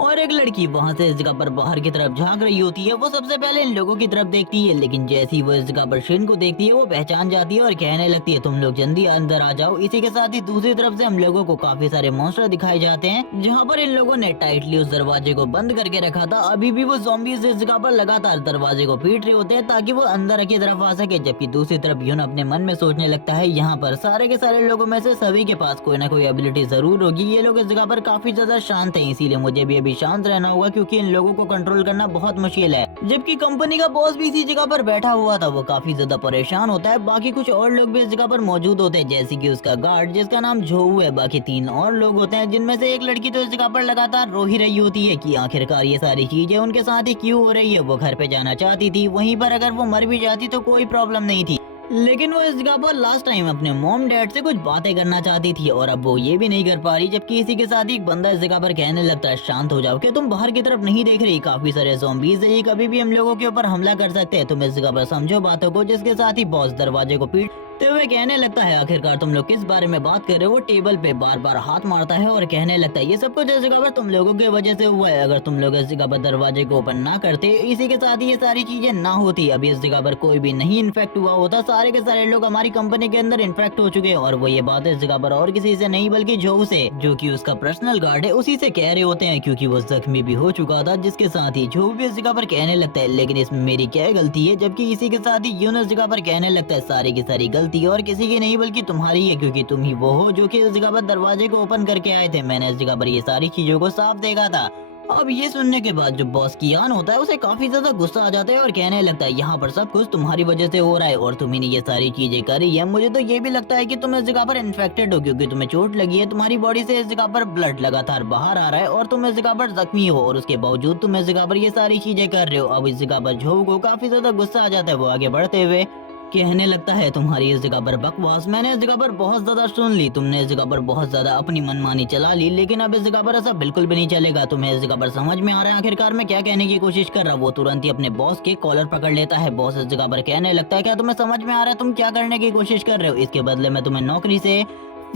और एक लड़की वहाँ से इस जगह पर बाहर की तरफ झांक रही होती है। वो सबसे पहले इन लोगों की तरफ देखती है, लेकिन जैसे ही वो इस जगह पर शिन को देखती है वो पहचान जाती है और कहने लगती है तुम लोग जल्दी अंदर आ जाओ। इसी के साथ ही दूसरी तरफ से हम लोगों को काफी सारे मॉन्स्टर दिखाए जाते हैं, जहाँ पर इन लोगों ने टाइटली उस दरवाजे को बंद करके रखा था। अभी भी वो ज़ॉम्बीज़ इस जगह पर लगातार दरवाजे को पीट रहे होते हैं ताकि वो अंदर की तरफ आ सके। जबकि दूसरी तरफ यून अपने मन में सोचने लगता है यहाँ पर सारे के सारे लोगों में से सभी के पास कोई ना कोई एबिलिटी जरूर होगी। ये लोग इस जगह पर काफी ज्यादा शांत है, इसीलिए मुझे भी अभी शांत रहना होगा, क्योंकि इन लोगों को कंट्रोल करना बहुत मुश्किल है। जबकि कंपनी का बॉस भी इसी जगह पर बैठा हुआ था, वो काफी ज्यादा परेशान होता है। बाकी कुछ और लोग भी इस जगह पर मौजूद होते हैं, जैसे कि उसका गार्ड जिसका नाम जोऊ है। बाकी 3 और लोग होते हैं, जिनमें से एक लड़की तो इस जगह पर लगातार रो ही रही होती है कि आखिरकार ये सारी चीजें उनके साथ ही क्यों हो रही है। वो घर पे जाना चाहती थी, वहीं पर अगर वो मर भी जाती तो कोई प्रॉब्लम नहीं थी, लेकिन वो इस जगह पर लास्ट टाइम अपने मॉम डैड से कुछ बातें करना चाहती थी और अब वो ये भी नहीं कर पा रही, जबकि इसी के साथ ही एक बंदा इस जगह पर कहने लगता है शांत हो जाओ, क्या तुम बाहर की तरफ नहीं देख रही, काफी सारे ज़ॉम्बीज़ है, ये कभी भी हम लोगों के ऊपर हमला कर सकते हैं, तुम इस जगह पर समझो बातों को। जिसके साथ ही बॉस दरवाजे को पीटते हुए कहने लगता है आखिरकार तुम लोग किस बारे में बात कर रहे हो। वो टेबल पे बार बार हाथ मारता है और कहने लगता है ये सब कुछ इस जगह पर तुम लोगों की वजह से हुआ है, अगर तुम लोग इस जगह पर दरवाजे को ओपन ना करते, इसी के साथ ही ये सारी चीजें ना होती, अभी इस जगह पर कोई भी नहीं इन्फेक्ट हुआ होता, सारे के सारे लोग हमारी कंपनी के अंदर इन्फेक्ट हो चुके हैं। और वो ये बात इस जगह पर और किसी से नहीं बल्कि जो से, जो कि उसका पर्सनल गार्ड है, उसी से कह रहे होते हैं, क्योंकि वो जख्मी भी हो चुका था। जिसके साथ ही जो भी इस जगह पर कहने लगता है लेकिन इसमें मेरी क्या गलती है, जबकि इसी के साथ ही यून इस जगह पर कहने लगता है सारी की सारी गलती और किसी की नहीं बल्कि तुम्हारी है, क्योंकि तुम ही वो हो जो कि इस जगह पर दरवाजे को ओपन करके आए थे, मैंने इस जगह पर ये सारी चीजों को साफ देखा था। अब ये सुनने के बाद जो बॉस कियान होता है उसे काफी ज्यादा गुस्सा आ जाता है और कहने लगता है यहाँ पर सब कुछ तुम्हारी वजह से हो रहा है और तुम्ही ने ये सारी चीजें करी है। मुझे तो ये भी लगता है कि तुम इस जगह पर इन्फेक्टेड हो, क्योंकि तुम्हें चोट लगी है, तुम्हारी बॉडी से इस जगह पर ब्लड लगातार बाहर आ रहा है और तुम इस जगह पर जख्मी हो और उसके बावजूद तुम इस जगह पर ये सारी चीजें कर रहे हो। अब इस जगह पर झो को काफी ज्यादा गुस्सा आ जाता है, वो आगे बढ़ते हुए कहने लगता है तुम्हारी इस जगह पर बकवास मैंने इस जगह पर बहुत ज्यादा सुन ली, तुमने इस जगह पर बहुत ज्यादा अपनी मनमानी चला ली, लेकिन अब इस जगह पर ऐसा बिल्कुल भी नहीं चलेगा, तुम्हें इस जगह पर समझ में आ रहा है आखिरकार मैं क्या कहने की कोशिश कर रहा हूँ। वो तुरंत ही अपने बॉस के कॉलर पकड़ लेता है। बॉस इस जगह पर कहने लगता है क्या तुम्हें समझ में आ रहा है तुम क्या करने की कोशिश कर रहे हो, इसके बदले मैं तुम्हें नौकरी से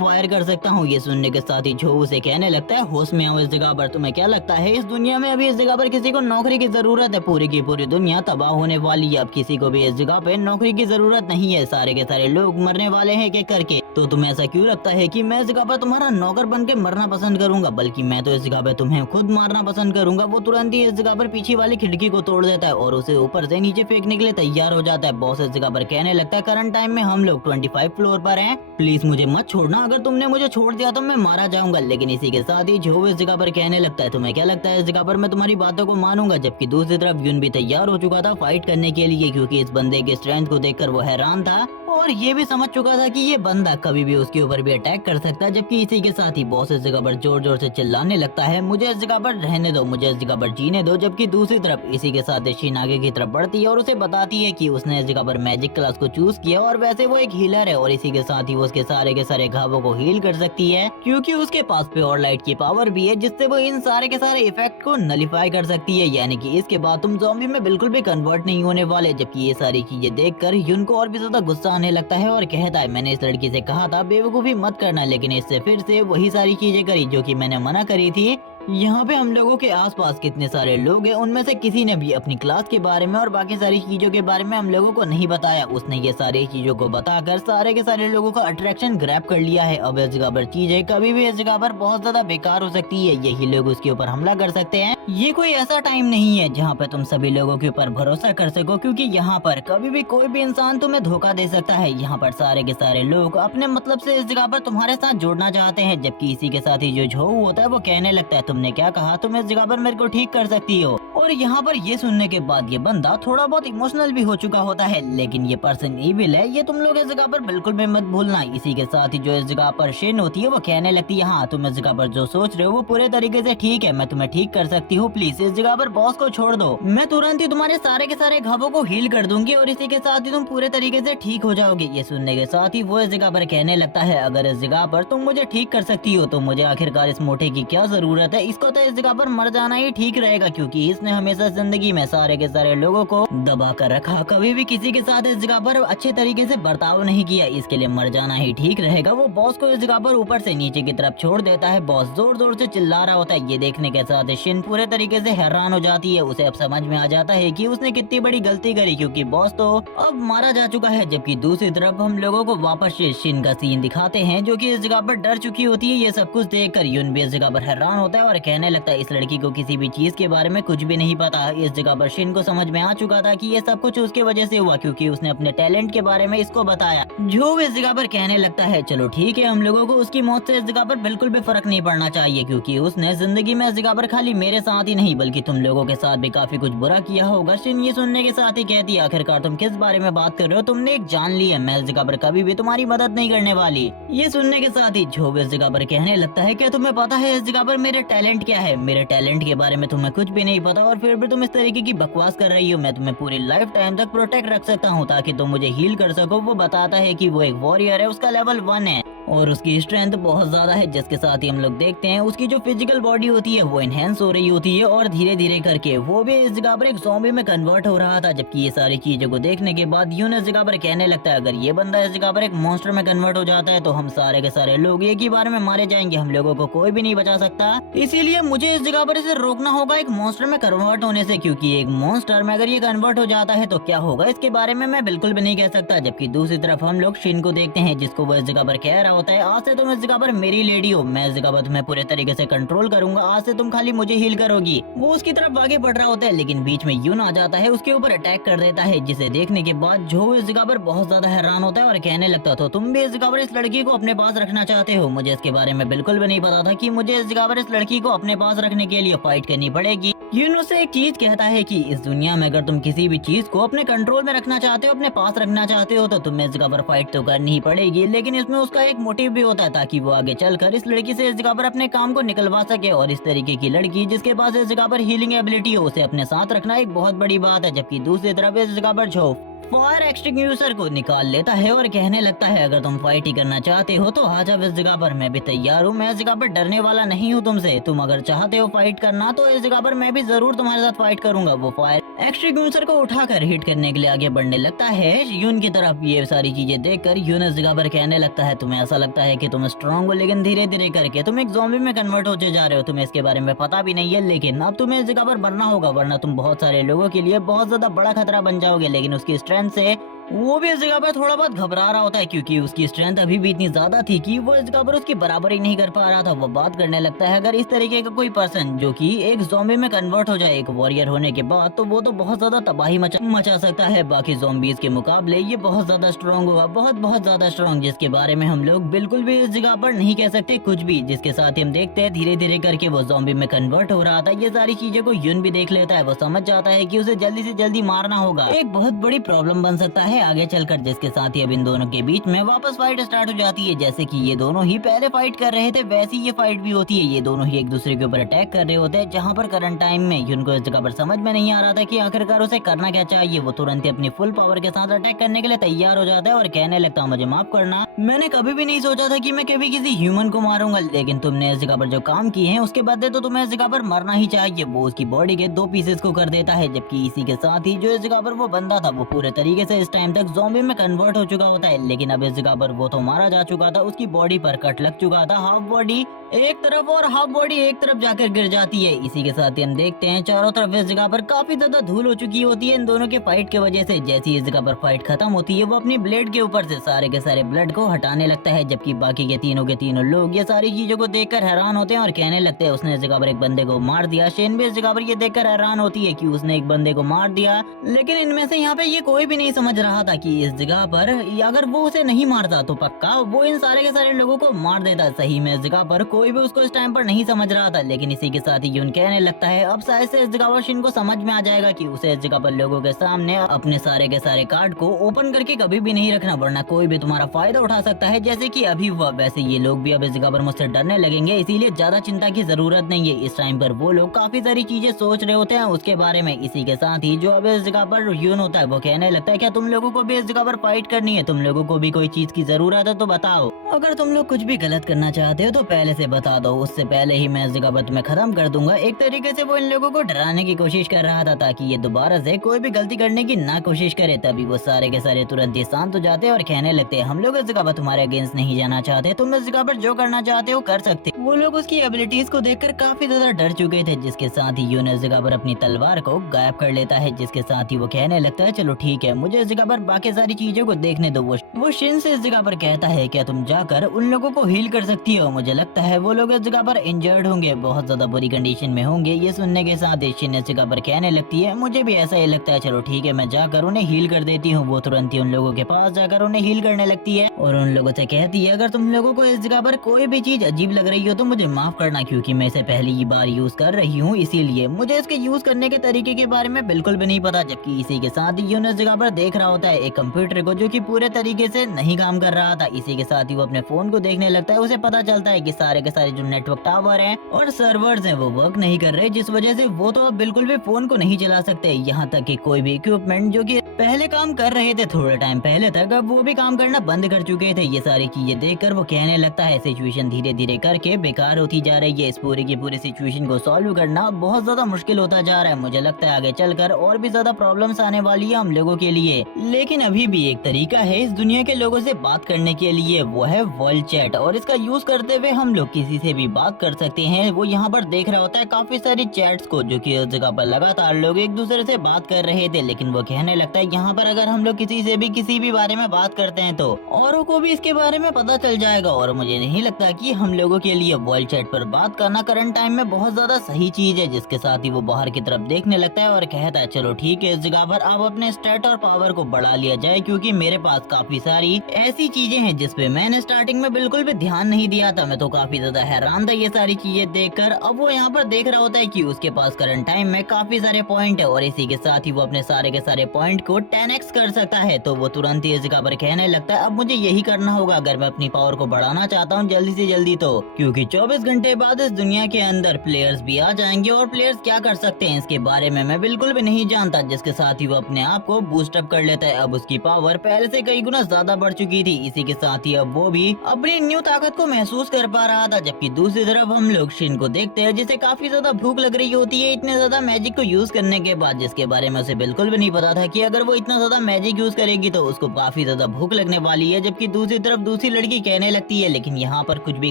फायर कर सकता हूँ। ये सुनने के साथ ही जो उसे कहने लगता है होश में आओ, इस जगह पर तुम्हें क्या लगता है इस दुनिया में अभी इस जगह पर किसी को नौकरी की जरूरत है, पूरी की पूरी दुनिया तबाह होने वाली है, अब किसी को भी इस जगह पे नौकरी की जरूरत नहीं है, सारे के सारे लोग मरने वाले हैं के करके। तो तुम्हें ऐसा क्यों लगता है कि मैं इस जगह पर तुम्हारा नौकर बन के मरना पसंद करूंगा, बल्कि मैं तो इस जगह पे तुम्हें खुद मारना पसंद करूंगा। वो तुरंत ही इस जगह पर पीछे वाली खिड़की को तोड़ देता है और उसे ऊपर से नीचे फेंकने के लिए तैयार हो जाता है। बॉस इस जगह पर कहने लगता है करंट टाइम में हम लोग 25 फ्लोर पर हैं, प्लीज मुझे मत छोड़ना, अगर तुमने मुझे छोड़ दिया तो मैं मारा जाऊंगा। लेकिन इसी के साथ ही जो इस जगह पर कहने लगता है तुम्हें क्या लगता है इस जगह पर मैं तुम्हारी बातों को मानूंगा, जबकि दूसरी तरफ यून भी तैयार हो चुका था फाइट करने के लिए, क्योंकि इस बंदे के स्ट्रेंथ को देखकर वो हैरान था और ये भी समझ चुका था कि ये बंदा कभी भी उसके ऊपर भी अटैक कर सकता है। जबकि इसी के साथ ही बॉस इस जगह पर जोर जोर से चिल्लाने लगता है मुझे इस जगह पर रहने दो, मुझे इस जगह पर जीने दो। जबकि दूसरी तरफ इसी के साथ शिन आगे की तरफ बढ़ती है और उसे बताती है कि उसने इस जगह पर मैजिक क्लास को चूज किया और वैसे वो एक हीलर है और इसी के साथ ही वो उसके सारे के सारे घावों को हील कर सकती है, क्योंकि उसके पास प्योर लाइट की पावर भी है जिससे वो इन सारे के सारे इफेक्ट को नलीफाई कर सकती है, यानी कि इसके बाद तुम ज़ॉम्बी में बिल्कुल भी कन्वर्ट नहीं होने वाले। जबकि ये सारी चीजें देखकर यून को और भी ज्यादा गुस्सा आने लगता है और कहता है मैंने इस लड़की से कहा था बेवकूफी मत करना, लेकिन इससे फिर से वही सारी चीजें करी जो कि मैंने मना करी थी। यहाँ पे हम लोगों के आसपास कितने सारे लोग हैं, उनमें से किसी ने भी अपनी क्लास के बारे में और बाकी सारी चीजों के बारे में हम लोगों को नहीं बताया। उसने ये सारी चीजों को बताकर सारे के सारे लोगों का अट्रैक्शन ग्रैब कर लिया है। अब इस जगह पर चीजें कभी भी इस जगह पर बहुत ज्यादा बेकार हो सकती है, यही लोग उसके ऊपर हमला कर सकते हैं। ये कोई ऐसा टाइम नहीं है जहाँ पे तुम सभी लोगों के ऊपर भरोसा कर सको, क्योंकि यहाँ पर कभी भी कोई भी इंसान तुम्हें धोखा दे सकता है। यहाँ पर सारे के सारे लोग अपने मतलब से इस जगह पर तुम्हारे साथ जोड़ना चाहते हैं। जबकि इसी के साथ ही जो झो होता है वो कहने लगता है तुमने क्या कहा, तुम इस जगह पर मेरे को ठीक कर सकती हो। और यहाँ पर ये सुनने के बाद ये बंदा थोड़ा बहुत इमोशनल भी हो चुका होता है, लेकिन ये पर्सन इविल है, ये तुम लोग इस जगह पर बिल्कुल भी मत भूलना। इसी के साथ ही जो इस जगह पर शिन होती है वो कहने लगती है हाँ तुम इस जगह पर जो सोच रहे हो वो पूरे तरीके से ठीक है, मैं तुम्हें ठीक कर सकती हूँ, प्लीज इस जगह पर बॉस को छोड़ दो, मैं तुरंत ही तुम्हारे सारे के सारे घावों को हील कर दूंगी और इसी के साथ ही तुम पूरे तरीके से ठीक हो जाओगे। ये सुनने के साथ ही वो इस जगह पर कहने लगता है अगर इस जगह पर तुम मुझे ठीक कर सकती हो तो मुझे आखिरकार इस मोटे की क्या जरूरत है, इसको तो इस जगह पर मर जाना ही ठीक रहेगा, क्योंकि इसने हमेशा जिंदगी में सारे के सारे लोगों को दबा कर रखा, कभी भी किसी के साथ इस जगह पर अच्छे तरीके से बर्ताव नहीं किया, इसके लिए मर जाना ही ठीक रहेगा। वो बॉस को इस जगह पर ऊपर से नीचे की तरफ छोड़ देता है। बॉस जोर जोर से चिल्ला रहा होता है, ये देखने के साथ शिन पूरे तरीके से हैरान हो जाती है, उसे अब समझ में आ जाता है कि उसने कितनी बड़ी गलती करी, क्योंकि बॉस तो अब मारा जा चुका है। जबकि दूसरी तरफ हम लोगों को वापस शिन का सीन दिखाते हैं जो कि इस जगह पर डर चुकी होती है। ये सब कुछ देखकर यून भी इस जगह पर हैरान होता है और कहने लगता है इस लड़की को किसी भी चीज के बारे में कुछ भी नहीं पता। इस जगह पर शिन को समझ में आ चुका था कि ये सब कुछ उसके वजह से हुआ, क्योंकि उसने अपने टैलेंट के बारे में इसको बताया। जो इस जगह पर कहने लगता है चलो ठीक है, हम लोगों को उसकी मौत से इस जगह पर बिल्कुल भी फर्क नहीं पड़ना चाहिए, क्योंकि उसने जिंदगी में इस जगह पर खाली मेरे साथ ही नहीं बल्कि तुम लोगों के साथ भी काफी कुछ बुरा किया होगा। शिन ये सुनने के साथ ही कहती है आखिरकार तुम किस बारे में बात कर रहे हो, तुमने एक जान ली है, मैं इस जगह पर कभी भी तुम्हारी मदद नहीं करने वाली। ये सुनने के साथ ही जो इस जगह पर कहने लगता है क्या तुम्हें पता है इस जगह पर मेरे टैलेंट क्या है, मेरे टैलेंट के बारे में तुम्हें कुछ भी नहीं पता और फिर भी तुम इस तरीके की बकवास कर रही हो। मैं तुम्हें पूरी लाइफ टाइम तक प्रोटेक्ट रख सकता हूँ ताकि तुम मुझे हील कर सको। वो बताता है कि वो एक वॉरियर है, उसका लेवल 1 है और उसकी स्ट्रेंथ बहुत ज्यादा है, जिसके साथ ही हम लोग देखते हैं उसकी जो फिजिकल बॉडी होती है वो एनहेंस हो रही होती है और धीरे धीरे करके वो भी इस जगह पर एक ज़ॉम्बी में कन्वर्ट हो रहा था। जबकि ये सारी चीजों को देखने के बाद यून इस जगह पर कहने लगता है अगर ये बंदा इस जगह पर एक मॉन्स्टर में कन्वर्ट हो जाता है तो हम सारे के सारे लोग एक ही बार में मारे जाएंगे, हम लोगों को कोई भी नहीं बचा सकता। इसीलिए मुझे इस जगह पर इसे रोकना होगा एक मॉन्स्टर में कन्वर्ट होने से, क्योंकि एक मॉन्स्टर में अगर ये कन्वर्ट हो जाता है तो क्या होगा इसके बारे में मैं बिल्कुल भी नहीं कह सकता। जबकि दूसरी तरफ हम लोग शिन को देखते हैं जिसको वो इस जगह पर कह रहा होता है आज से तुम इस जगह पर मेरी लेडी हो, मैं इस जगह पर तुम्हें पूरे तरीके से कंट्रोल करूंगा, आज से तुम खाली मुझे हील करोगी। वो उसकी तरफ आगे बढ़ रहा होता है लेकिन बीच में यून आ जाता है, उसके ऊपर अटैक कर देता है, जिसे देखने के बाद जो इस जगह पर बहुत ज्यादा हैरान होता है और कहने लगता तो तुम भी इस जगह पर इस लड़की को अपने पास रखना चाहते हो। मुझे इसके बारे में बिल्कुल भी नहीं पता था कि मुझे इस जगह पर इस लड़की को अपने पास रखने के लिए फाइट करनी पड़ेगी। यून उससे एक चीज कहता है कि इस दुनिया में अगर तुम किसी भी चीज को अपने कंट्रोल में रखना चाहते हो, अपने पास रखना चाहते हो तो तुम्हें इस जगह पर फाइट तो करनी ही पड़ेगी, लेकिन इसमें उसका एक मोटिव भी होता है ताकि वो आगे चलकर इस लड़की से इस जगह पर अपने काम को निकलवा सके। और इस तरीके की लड़की जिसके पास इस जगह पर हीलिंग एबिलिटी हो उसे अपने साथ रखना एक बहुत बड़ी बात है। जबकि दूसरी तरफ इस जगह पर जो फायर एक्सटिंग्विशर को निकाल लेता है और कहने लगता है अगर तुम फाइट ही करना चाहते हो तो आ जाओ इस जगह पर, मैं भी तैयार हूँ, मैं इस जगह पर डरने वाला नहीं हूँ तुमसे। तुम अगर चाहते हो फाइट करना तो इस जगह पर मैं भी जरूर तुम्हारे साथ फाइट करूंगा। वो फायर एक्सटिंग्विशर को उठाकर हिट करने के लिए आगे बढ़ने लगता है यून की तरफ। ये सारी चीजें देखकर यून इस जगह पर कहने लगता है तुम्हें ऐसा लगता है कि तुम स्ट्रांग हो, लेकिन धीरे धीरे करके तुम एक ज़ॉम्बी में कन्वर्ट होते जा रहे हो, तुम्हें इसके बारे में पता भी नहीं है, लेकिन अब तुम्हें इस जगह पर मरना होगा वरना तुम बहुत सारे लोगों के लिए बहुत ज्यादा बड़ा खतरा बन जाओगे। लेकिन उसकी स्ट्रेंथ से वो भी इस जगह पर थोड़ा बहुत घबरा रहा होता है क्योंकि उसकी स्ट्रेंथ अभी भी इतनी ज्यादा थी कि वो इस जगह पर उसकी बराबरी नहीं कर पा रहा था। वो बात करने लगता है अगर इस तरीके का कोई पर्सन जो कि एक ज़ॉम्बी में कन्वर्ट हो जाए एक वॉरियर होने के बाद तो वो तो बहुत ज्यादा तबाही मचा सकता है बाकी ज़ॉम्बीज के मुकाबले। ये बहुत ज्यादा स्ट्रॉन्ग होगा, बहुत ज्यादा स्ट्रॉन्ग, जिसके बारे में हम लोग बिल्कुल भी इस जगह पर नहीं कह सकते कुछ भी। जिसके साथ ही हम देखते हैं धीरे धीरे करके वो ज़ॉम्बी में कन्वर्ट हो रहा था। ये सारी चीजें को यून भी देख लेता है, वो समझ जाता है कि उसे जल्दी से जल्दी मारना होगा, एक बहुत बड़ी प्रॉब्लम बन सकता है आगे चलकर। जिसके साथ ही अब इन दोनों के बीच में वापस फाइट स्टार्ट हो जाती है। जैसे कि ये दोनों ही पहले फाइट कर रहे थे वैसी ये फाइट भी होती है। ये दोनों ही एक दूसरे के ऊपर अटैक कर रहे होते हैं, जहाँ पर करंट टाइम में उनको इस जगह पर समझ में नहीं आ रहा था कि आखिरकार उसे करना क्या चाहिए। वो तुरंत ही अपनी फुल पावर के साथ अटैक करने के लिए तैयार हो जाता है और कहने लगता है मुझे माफ करना, मैंने कभी भी नहीं सोचा था कि मैं कभी किसी ह्यूमन को मारूंगा, लेकिन तुमने इस जगह पर जो काम किए हैं उसके बदले तो तुम्हें इस जगह पर मरना ही चाहिए। वो उसकी बॉडी के 2 पीसेस को कर देता है। जबकि इसी के साथ ही जो इस जगह पर वो बंदा था वो पूरे तरीके से इस टाइम तक ज़ॉम्बी में कन्वर्ट हो चुका होता है, लेकिन अब इस जगह पर वो तो मारा जा चुका था, उसकी बॉडी पर कट लग चुका था, हाफ बॉडी एक तरफ और हाफ बॉडी एक तरफ जाकर गिर जाती है। इसी के साथ ही हम देखते हैं चारों तरफ इस जगह पर काफी ज्यादा धूल हो चुकी होती है इन दोनों के फाइट की वजह से। जैसी इस जगह पर फाइट खत्म होती है वो अपनी ब्लेड के ऊपर से सारे के सारे ब्लड को हटाने लगता है। जबकि बाकी के तीनों लोग ये सारी चीजों को देखकर हैरान होते हैं और कहने लगते हैं उसने इस जगह पर एक बंदे को मार दिया। शेन भी इस जगह पर ये देखकर हैरान होती है कि उसने एक बंदे को मार दिया, लेकिन इनमें से यहाँ पे ये कोई भी नहीं समझ रहा था कि इस जगह पर अगर वो उसे नहीं मारता तो पक्का वो इन सारे के सारे लोगों को मार देता। सही में इस जगह पर कोई भी उसको इस टाइम पर नहीं समझ रहा था, लेकिन इसी के साथ ही यून कहने लगता है अब शायद से इस जगह पर शिन को समझ में आ जाएगा कि उसे इस जगह पर लोगों के सामने अपने सारे के सारे कार्ड को ओपन करके कभी भी नहीं रखना, वरना कोई भी तुम्हारा फायदा उठा सकता है जैसे कि अभी हुआ। वैसे ये लोग भी अब इस जगह पर मुझसे डरने लगेंगे, इसीलिए ज्यादा चिंता की जरूरत नहीं है। इस टाइम पर वो लोग काफी सारी चीजें सोच रहे होते हैं उसके बारे में। इसी के साथ ही जो अब इस जगह पर यून होता है वो कहने लगता है क्या तुम लोगों को भी इस जगह पर फाइट करनी है, तुम लोगों को भी कोई चीज की जरूरत है तो बताओ, अगर तुम लोग कुछ भी गलत करना चाहते हो तो पहले से बता दो, उससे पहले ही मैं इस जगह पर तुम्हें खत्म कर दूंगा। एक तरीके से वो इन लोगों को डराने की कोशिश कर रहा था ताकि ये दोबारा से कोई भी गलती करने की ना कोशिश करे। तभी वो सारे के सारे तुरंत ही शांत हो जाते और कहने लगते हैं हम लोग इस जगह पर तुम्हारे अगेंस्ट नहीं जाना चाहते, तुम इस जगह पर जो करना चाहते हो कर सकते। वो लोग उसकी एबिलिटीज को देखकर काफी ज्यादा डर चुके थे। जिसके साथ ही यून इस जगह पर अपनी तलवार को गायब कर लेता है। जिसके साथ ही वो कहने लगता है चलो ठीक है, मुझे इस जगह पर बाकी सारी चीजों को देखने दो। वो शिन से इस जगह पर कहता है क्या तुम जाकर उन लोगों को हील कर सकती हो, मुझे लगता है वो लोग इस जगह पर इंजर्ड होंगे, बहुत ज्यादा बुरी कंडीशन में होंगे। ये सुनने के साथ शिन इस जगह पर कहने लगती है मुझे भी ऐसा ही लगता है, चलो ठीक है मैं जाकर उन्हें हील कर देती हूँ। वो तुरंत ही उन लोगों के पास जाकर उन्हें हील करने लगती है और उन लोगों से कहती है अगर तुम लोगों को इस जगह पर कोई भी चीज अजीब लग रही हो तो मुझे माफ करना, क्योंकि मैं इसे पहली बार यूज कर रही हूँ, इसीलिए मुझे इसके यूज करने के तरीके के बारे में बिल्कुल भी नहीं पता। जबकि इसी के साथ ही यून इस जगह पर देख रहा होता है एक कंप्यूटर को जो कि पूरे तरीके से नहीं काम कर रहा था। इसी के साथ ही वो अपने फोन को देखने लगता है। उसे पता चलता है कि सारे के सारे जो नेटवर्क टावर हैं और सर्वर्स हैं वो वर्क नहीं कर रहे, जिस वजह से वो तो अब बिल्कुल भी फोन को नहीं चला सकते। यहाँ तक कि कोई भी इक्विपमेंट जो कि पहले काम कर रहे थे थोड़े टाइम पहले तक, अब वो भी काम करना बंद कर चुके थे। ये सारी चीजें देखकर वो कहने लगता है सिचुएशन धीरे धीरे करके बेकार होती जा रही है। इस पूरी की पूरी सिचुएशन को सॉल्व करना बहुत ज्यादा मुश्किल होता जा रहा है। मुझे लगता है आगे चलकर और भी ज्यादा प्रॉब्लम्स आने वाली है हम लोगों के लिए। लेकिन अभी भी एक तरीका है इस दुनिया के लोगों से बात करने के लिए, वो है वर्ल्ड चैट। और इसका यूज करते हुए हम लोग किसी से भी बात कर सकते हैं। वो यहाँ पर देख रहा होता है काफी सारी चैट्स को जो कि उस जगह पर लगातार लोग एक दूसरे से बात कर रहे थे। लेकिन वो कहने लगता है यहाँ पर अगर हम लोग किसी से भी किसी भी बारे में बात करते हैं तो औरों को भी इसके बारे में पता चल जाएगा। और मुझे नहीं लगता कि हम लोगों के लिए वर्ल्ड चैट पर बात करना करंट टाइम में बहुत ज्यादा सही चीज है। जिसके साथ ही वो बाहर की तरफ देखने लगता है और कहता है चलो ठीक है, इस जगह पर अब अपने स्टेट और पावर को बढ़ा लिया जाए, क्योंकि मेरे पास काफी सारी ऐसी चीजें हैं जिसपे मैंने स्टार्टिंग में बिल्कुल भी ध्यान नहीं दिया था। मैं तो काफी ज्यादा हैरान था ये सारी चीजें देखकर। अब वो यहाँ पर देख रहा होता है कि उसके पास करंट टाइम में काफी सारे पॉइंट है और इसी के साथ ही वो अपने सारे के सारे पॉइंट को 10x कर सकता है। तो वो तुरंत ही इस जगह पर कहने लगता है अब मुझे यही करना होगा अगर मैं अपनी पावर को बढ़ाना चाहता हूँ जल्दी से जल्दी, तो क्योंकि 24 घंटे बाद इस दुनिया के अंदर प्लेयर्स भी आ जाएंगे और प्लेयर्स क्या कर सकते हैं इसके बारे में मैं बिल्कुल भी नहीं जानता। जिसके साथ ही वो अपने आप को बूस्टअप कर लेता है। अब उसकी पावर पहले से कई गुना ज्यादा बढ़ चुकी थी। इसी के साथ ही अब वो भी अपनी न्यू ताकत को महसूस कर पा रहा था। जबकि दूसरी तरफ हम लोग शिन को देखते हैं जिसे काफी ज्यादा भूख लग रही होती है इतने ज्यादा मैजिक को यूज करने के बाद, जिसके बारे में उसे बिल्कुल भी नहीं पता था कि अगर वो इतना ज्यादा मैजिक यूज करेगी तो उसको काफी ज्यादा भूख लगने वाली है। जबकि दूसरी तरफ दूसरी लड़की कहने लगती है लेकिन यहाँ पर कुछ भी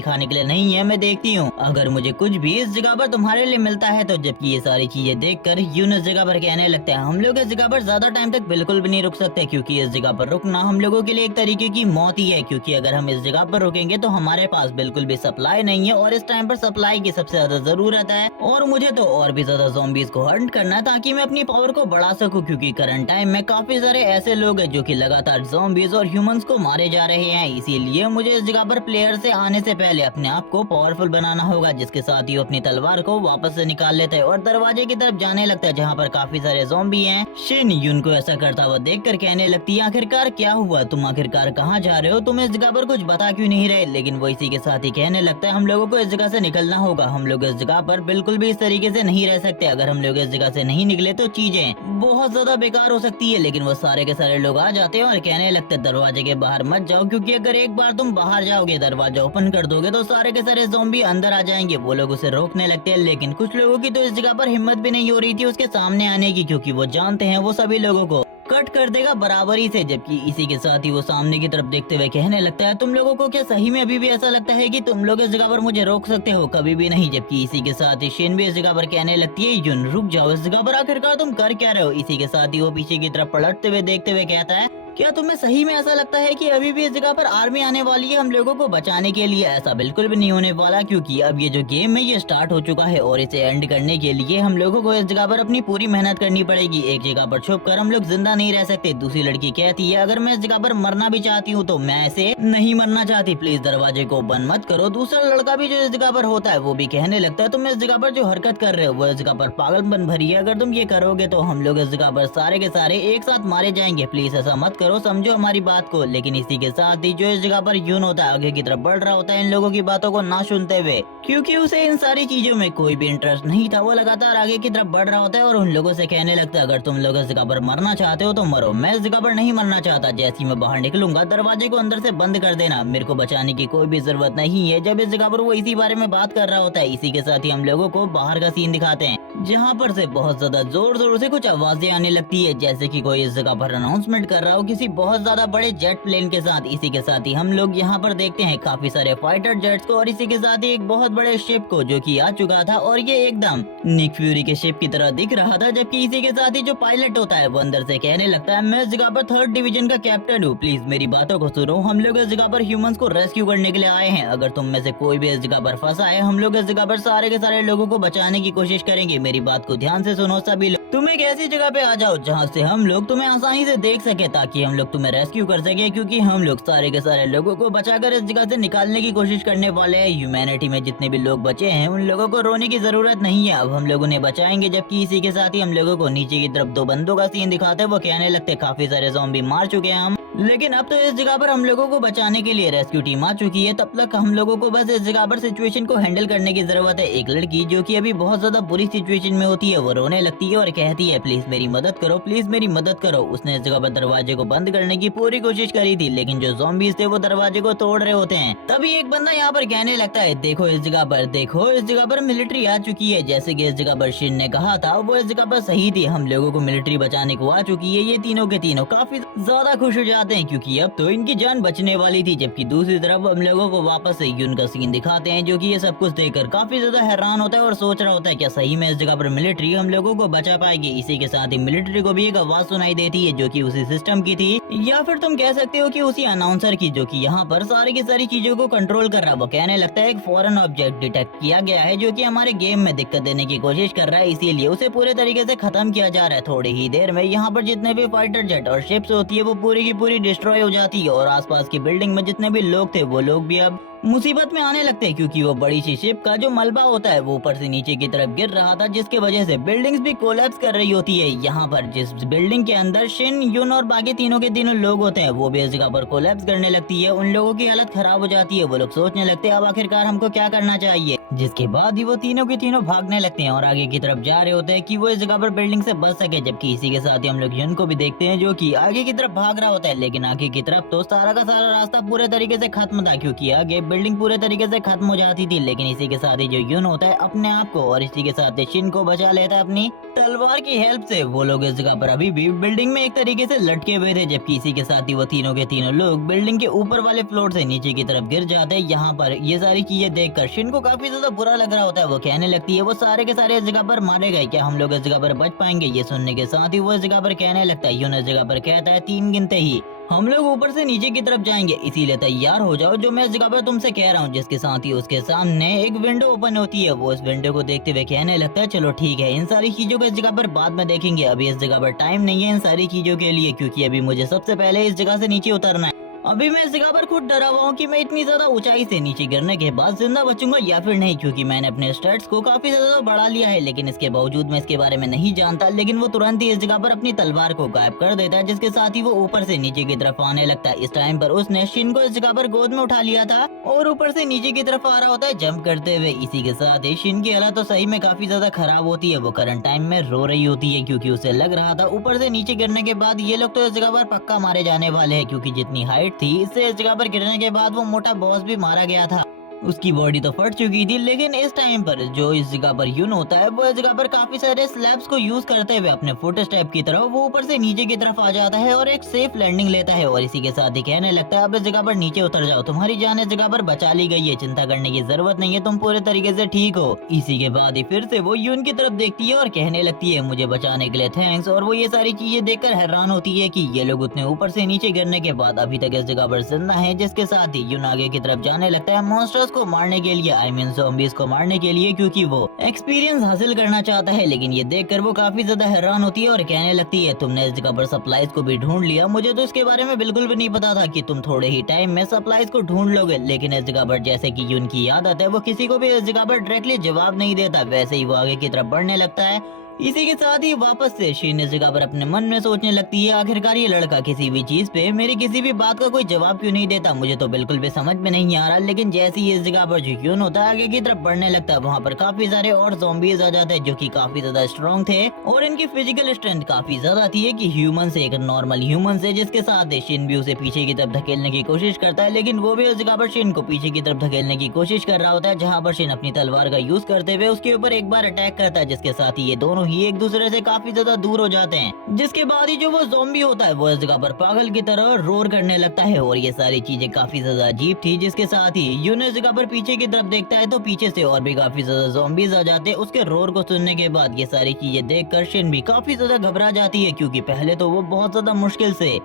खाने के लिए नहीं है, मैं देखती हूँ अगर मुझे कुछ भी इस जगह पर तुम्हारे लिए मिलता है तो। जबकि ये सारी चीजें देखकर यून इस जगह पर कहने लगते हैं हम लोग इस जगह पर ज्यादा टाइम तक बिल्कुल भी नहीं रुक सकते, क्योंकि इस जगह पर रुकना हम लोगों के लिए एक तरीके की मौत ही है। क्योंकि अगर हम इस जगह पर रुकेंगे तो हमारे पास बिल्कुल भी सप्लाई नहीं है और इस टाइम पर सप्लाई की सबसे ज्यादा जरूरत है। और मुझे तो और भी ज्यादा ज़ॉम्बीज़ को हंट करना है ताकि मैं अपनी पावर को बढ़ा सकूं, क्योंकि करंट टाइम में काफी सारे ऐसे लोग हैं जो कि लगातार ज़ॉम्बीज़ और ह्यूमंस को मारे जा रहे हैं। इसीलिए मुझे इस जगह पर प्लेयर से आने से पहले अपने आप को पावरफुल बनाना होगा। जिसके साथ ही वो अपनी तलवार को वापस से निकाल लेता है और दरवाजे की तरफ जाने लगता है जहाँ पर काफी सारे ज़ॉम्बी हैं। शिन यून को ऐसा करता हुआ देखकर कहने लगती है आखिरकार क्या हुआ, तुम आखिरकार कहाँ जा रहे हो, तुम इस जगह पर कुछ बता क्यों नहीं रहे। लेकिन वो इसी के साथ ही कहने लगता है हम लोगों को इस जगह से निकलना होगा, हम लोग इस जगह पर बिल्कुल भी इस तरीके से नहीं रह सकते। अगर हम लोग इस जगह से नहीं निकले तो चीजें बहुत ज्यादा बेकार हो सकती है। लेकिन वो सारे के सारे लोग आ जाते हैं और कहने लगते हैं दरवाजे के बाहर मत जाओ, क्योंकि अगर एक बार तुम बाहर जाओगे दरवाजा ओपन कर दोगे तो सारे के सारे ज़ॉम्बी अंदर आ जाएंगे। वो लोग उसे रोकने लगते हैं, लेकिन कुछ लोगों की तो इस जगह पर हिम्मत भी नहीं हो रही थी उसके सामने आने की, क्योंकि वो जानते हैं वो सभी लोगों को कट कर देगा बराबरी से। जबकि इसी के साथ ही वो सामने की तरफ देखते हुए कहने लगता है तुम लोगों को क्या सही में अभी भी ऐसा लगता है कि तुम लोग इस जगह पर मुझे रोक सकते हो, कभी भी नहीं। जबकि इसी के साथ ही शिन भी इस जगह पर कहने लगती है यून रुक जाओ, इस जगह पर आखिरकार तुम कर क्या रहे हो। इसी के साथ ही वो पीछे की तरफ पलटते हुए देखते हुए कहता है क्या तुम्हें सही में ऐसा लगता है कि अभी भी इस जगह पर आर्मी आने वाली है हम लोगों को बचाने के लिए। ऐसा बिल्कुल भी नहीं होने वाला, क्योंकि अब ये जो गेम है ये स्टार्ट हो चुका है और इसे एंड करने के लिए हम लोगों को इस जगह पर अपनी पूरी मेहनत करनी पड़ेगी। एक जगह पर छुप कर हम लोग जिंदा नहीं रह सकते। दूसरी लड़की कहती है अगर मैं इस जगह पर मरना भी चाहती हूँ तो मैं ऐसे नहीं मरना चाहती, प्लीज दरवाजे को बंद मत करो। दूसरा लड़का भी जो इस जगह पर होता है वो भी कहने लगता है तुम इस जगह पर जो हरकत कर रहे हो वो इस जगह पर पागलपन भरी है, अगर तुम ये करोगे तो हम लोग इस जगह पर सारे के सारे एक साथ मारे जाएंगे, प्लीज ऐसा मत करो, समझो हमारी बात को। लेकिन इसी के साथ ही जो इस जगह पर यून होता है आगे की तरफ बढ़ रहा होता है इन लोगों की बातों को ना सुनते हुए, क्योंकि उसे इन सारी चीजों में कोई भी इंटरेस्ट नहीं था। वो लगातार आगे की तरफ बढ़ रहा होता है और उन लोगों से कहने लगता है अगर तुम लोग इस जगह पर मरना चाहते हो तो मरो, मैं इस जगह पर नहीं मरना चाहता। जैसे ही मैं बाहर निकलूंगा दरवाजे को अंदर से बंद कर देना, मेरे को बचाने की कोई भी जरूरत नहीं है। जब इस जगह पर वो इसी बारे में बात कर रहा होता है इसी के साथ ही हम लोगों को बाहर का सीन दिखाते हैं जहाँ पर से बहुत ज्यादा जोर जोर से कुछ आवाजें आने लगती है, जैसे कि कोई इस जगह पर अनाउंसमेंट कर रहा हो किसी बहुत ज्यादा बड़े जेट प्लेन के साथ। इसी के साथ ही हम लोग यहाँ पर देखते हैं काफी सारे फाइटर जेट्स को और इसी के साथ ही एक बहुत बड़े शिप को जो कि आ चुका था और ये एकदम निक फ्यूरी के शिप की तरह दिख रहा था। जबकि इसी के साथ ही जो पायलट होता है वो अंदर से कहने लगता है मैं इस जगह पर 3rd डिवीजन का कैप्टन हूँ, प्लीज मेरी बातों को सुनो, हम लोग इस जगह पर ह्यूमंस को रेस्क्यू करने के लिए आए हैं। अगर तुम में से कोई भी इस जगह पर फंसा है हम लोग इस जगह पर सारे के सारे लोगों को बचाने की कोशिश करेंगे। मेरी बात को ध्यान से सुनो सभी लोग, तुम एक ऐसी जगह पे आ जाओ जहाँ से हम लोग तुम्हें आसानी से देख सके ताकि हम लोग तुम्हें रेस्क्यू कर सके, क्योंकि हम लोग सारे के सारे लोगों को बचाकर इस जगह से निकालने की कोशिश करने वाले हैं। ह्यूमैनिटी में जितने भी लोग बचे हैं उन लोगों को रोने की जरूरत नहीं है, अब हम लोग उन्हें बचाएंगे। जबकि इसी के साथ ही हम लोगों को नीचे की तरफ दो बंदों का सीन दिखाते हैं। वो कहने लगते काफी सारे ज़ॉम्बी मार चुके हैं हम, लेकिन अब तो इस जगह पर हम लोगों को बचाने के लिए रेस्क्यू टीम आ चुकी है। तब तक हम लोगों को बस इस जगह पर सिचुएशन को हैंडल करने की जरूरत है। एक लड़की जो कि अभी बहुत ज्यादा बुरी सिचुएशन में होती है, वो रोने लगती है और कहती है प्लीज मेरी मदद करो, प्लीज मेरी मदद करो। उसने इस जगह पर दरवाजे को बंद करने की पूरी कोशिश करी थी, लेकिन जो ज़ॉम्बीज थे वो दरवाजे को तोड़ रहे होते हैं। तभी एक बंदा यहाँ पर कहने लगता है देखो इस जगह पर, देखो इस जगह पर मिलिट्री आ चुकी है। जैसे कि इस जगह पर शिन ने कहा था वो इस जगह पर सही थी, हम लोगों को मिलिट्री बचाने को आ चुकी है। ये तीनों के तीनों काफी ज्यादा खुश हो जाते हैं, क्योंकि अब तो इनकी जान बचने वाली थी। जबकि दूसरी तरफ हम लोगों को वापस से यून का सीन दिखाते हैं, जो कि ये सब कुछ देखकर काफी ज्यादा हैरान होता है और सोच रहा होता है क्या सही में इस जगह पर मिलिट्री हम लोगों को बचा पाएगी। इसी के साथ ही मिलिट्री को भी एक आवाज सुनाई देती है जो कि उसी सिस्टम की थी, या फिर तुम कह सकते हो कि उसी अनाउंसर की, जो कि यहाँ पर सारी की सारी चीजों को कंट्रोल कर रहा है। वो कहने लगता है एक फॉरेन ऑब्जेक्ट डिटेक्ट किया गया है जो कि हमारे गेम में दिक्कत देने की कोशिश कर रहा है, इसीलिए उसे पूरे तरीके से खत्म किया जा रहा है। थोड़ी ही देर में यहाँ पर जितने भी फाइटर जेट और शिप्स होती है वो पूरी की पूरी डिस्ट्रॉय हो जाती है, और आसपास की बिल्डिंग में जितने भी लोग थे वो लोग भी अब मुसीबत में आने लगते हैं, क्योंकि वो बड़ी सी शिप का जो मलबा होता है वो ऊपर से नीचे की तरफ गिर रहा था, जिसके वजह से बिल्डिंग्स भी कोलैप्स कर रही होती है। यहाँ पर जिस बिल्डिंग के अंदर शिन, यून और बाकी तीनों के तीनों लोग होते हैं वो भी इस जगह पर कोलैप्स करने लगती है। उन लोगों की हालत खराब हो जाती है, वो लोग सोचने लगते हैं अब आखिरकार हमको क्या करना चाहिए। जिसके बाद ही वो तीनों के तीनों भागने लगते हैं और आगे की तरफ जा रहे होते हैं कि वो इस जगह पर बिल्डिंग से बच सके। जबकि इसी के साथ ही हम लोग यून को भी देखते हैं जो कि आगे की तरफ भाग रहा होता है, लेकिन आगे की तरफ तो सारा का सारा रास्ता पूरे तरीके से खत्म था, क्योंकि आगे बिल्डिंग पूरे तरीके से खत्म हो जाती थी। लेकिन इसी के साथ ही जो यून होता है अपने आप को और इसी के साथ ही शिन को बचा लेता है अपनी तलवार की हेल्प से। वो लोग इस जगह पर अभी भी बिल्डिंग में एक तरीके से लटके हुए थे, जबकि इसी के साथ ही वो तीनों के तीनों लोग बिल्डिंग के ऊपर वाले फ्लोर से नीचे की तरफ गिर जाते हैं। यहाँ पर ये सारी चीजें देखकर शिन को काफी ज्यादा बुरा लग रहा होता है। वो कहने लगती है वो सारे के सारे इस जगह पर मारे गए, क्या हम लोग इस जगह पर बच पाएंगे। ये सुनने के साथ ही वो इस जगह पर कहने लगता है, यून इस जगह पर कहता है 3 गिनते ही हम लोग ऊपर से नीचे की तरफ जाएंगे, इसीलिए तैयार हो जाओ जो मैं इस जगह पर तुमसे कह रहा हूँ। जिसके साथ ही उसके सामने एक विंडो ओपन होती है। वो इस विंडो को देखते हुए कहने लगता है चलो ठीक है, इन सारी चीजों को इस जगह पर बाद में देखेंगे, अभी इस जगह पर टाइम नहीं है इन सारी चीजों के लिए, क्योंकि अभी मुझे सबसे पहले इस जगह से नीचे उतरना है। अभी मैं इस जगह पर खुद डरा हुआ हूँ कि मैं इतनी ज्यादा ऊंचाई से नीचे गिरने के बाद जिंदा बचूंगा या फिर नहीं, क्योंकि मैंने अपने स्टैट्स को काफी ज्यादा बढ़ा लिया है। लेकिन इसके बावजूद मैं इसके बारे में नहीं जानता। लेकिन वो तुरंत ही इस जगह पर अपनी तलवार को गायब कर देता है, जिसके साथ ही वो ऊपर से नीचे की तरफ आने लगता है। इस टाइम पर उसने शिन को इस जगह पर गोद में उठा लिया था और ऊपर से नीचे की तरफ आ रहा होता है जंप करते हुए। इसी के साथ ही शिन की हालत तो सही में काफी ज्यादा खराब होती है। वो करंट टाइम में रो रही होती है, क्योंकि उसे लग रहा था ऊपर से नीचे गिरने के बाद ये लोग तो इस जगह पर पक्का मारे जाने वाले हैं, क्योंकि जितनी हाइट थी इससे इस जगह पर गिरने के बाद वो मोटा बॉस भी मारा गया था, उसकी बॉडी तो फट चुकी थी। लेकिन इस टाइम पर जो इस जगह पर यून होता है वो इस जगह पर काफी सारे स्लैब्स को यूज करते हुए अपने फुट स्टेप की तरफ वो ऊपर से नीचे की तरफ आ जाता है और एक सेफ लैंडिंग लेता है। और इसी के साथ ही कहने लगता है अब इस जगह पर नीचे उतर जाओ, तुम्हारी जान इस जगह पर बचा ली गई है, चिंता करने की जरूरत नहीं है, तुम पूरे तरीके से ठीक हो। इसी के बाद ही फिर से वो यून की तरफ देखती है और कहने लगती है मुझे बचाने के लिए थैंक्स। और वो ये सारी चीजें देखकर हैरान होती है कि ये लोग उतने ऊपर से नीचे गिरने के बाद अभी तक इस जगह पर जिंदा है। जिसके साथ ही यून आगे की तरफ जाने लगता है मॉन्स्टर्स को मारने के लिए, आई मीन ज़ॉम्बीज़ को मारने के लिए, क्योंकि वो एक्सपीरियंस हासिल करना चाहता है। लेकिन ये देखकर वो काफी ज्यादा हैरान होती है और कहने लगती है तुमने इस जगह पर सप्लाईज को भी ढूंढ लिया, मुझे तो इसके बारे में बिल्कुल भी नहीं पता था कि तुम थोड़े ही टाइम में सप्लाईज को ढूंढ लोगे। लेकिन इस जगह पर जैसे कि यून की आदत है वो किसी को भी इस जगह पर डायरेक्टली जवाब नहीं देता, वैसे ही वो आगे की तरफ बढ़ने लगता है। इसी के साथ ही वापस से शिन इस जगह पर अपने मन में सोचने लगती है आखिरकार ये लड़का किसी भी चीज पे मेरी किसी भी बात का कोई जवाब क्यों नहीं देता, मुझे तो बिल्कुल भी समझ में नहीं आ रहा। लेकिन जैसे ही इस जगह पर जो यून होता है आगे की तरफ बढ़ने लगता है, वहाँ पर काफी सारे और ज़ॉम्बीज आ जाते हैं जो कि काफी ज्यादा स्ट्रॉन्ग थे और इनकी फिजिकल स्ट्रेंथ काफी ज्यादा थी कि ह्यूमन से, एक नॉर्मल ह्यूमन से। जिसके साथ शिन भी उसे पीछे की तरफ धकेलने की कोशिश करता है, लेकिन वो भी उस जगह पर शिन को पीछे की तरफ धकेलने की कोशिश कर रहा होता है, जहाँ पर शिन अपनी तलवार का यूज करते हुए उसके ऊपर एक बार अटैक करता है। जिसके साथ ही ये दोनों ही एक दूसरे से काफी ज्यादा दूर हो जाते हैं। जिसके बाद ही जो वो ज़ॉम्बी होता है वो इस जगह पर पागल की तरह रोर करने लगता है और ये सारी चीजें काफी ज्यादा अजीब थी। जिसके साथ ही यून इस जगह पर पीछे की तरफ देखता है तो पीछे से और भी काफी ज्यादा ज़ॉम्बीज आ जाते हैं। उसके रोर को सुनने के बाद ये सारी चीजें देखकर शिन भी काफी ज्यादा घबरा जाती है, क्योंकि पहले तो वो बहुत ज्यादा मुश्किल से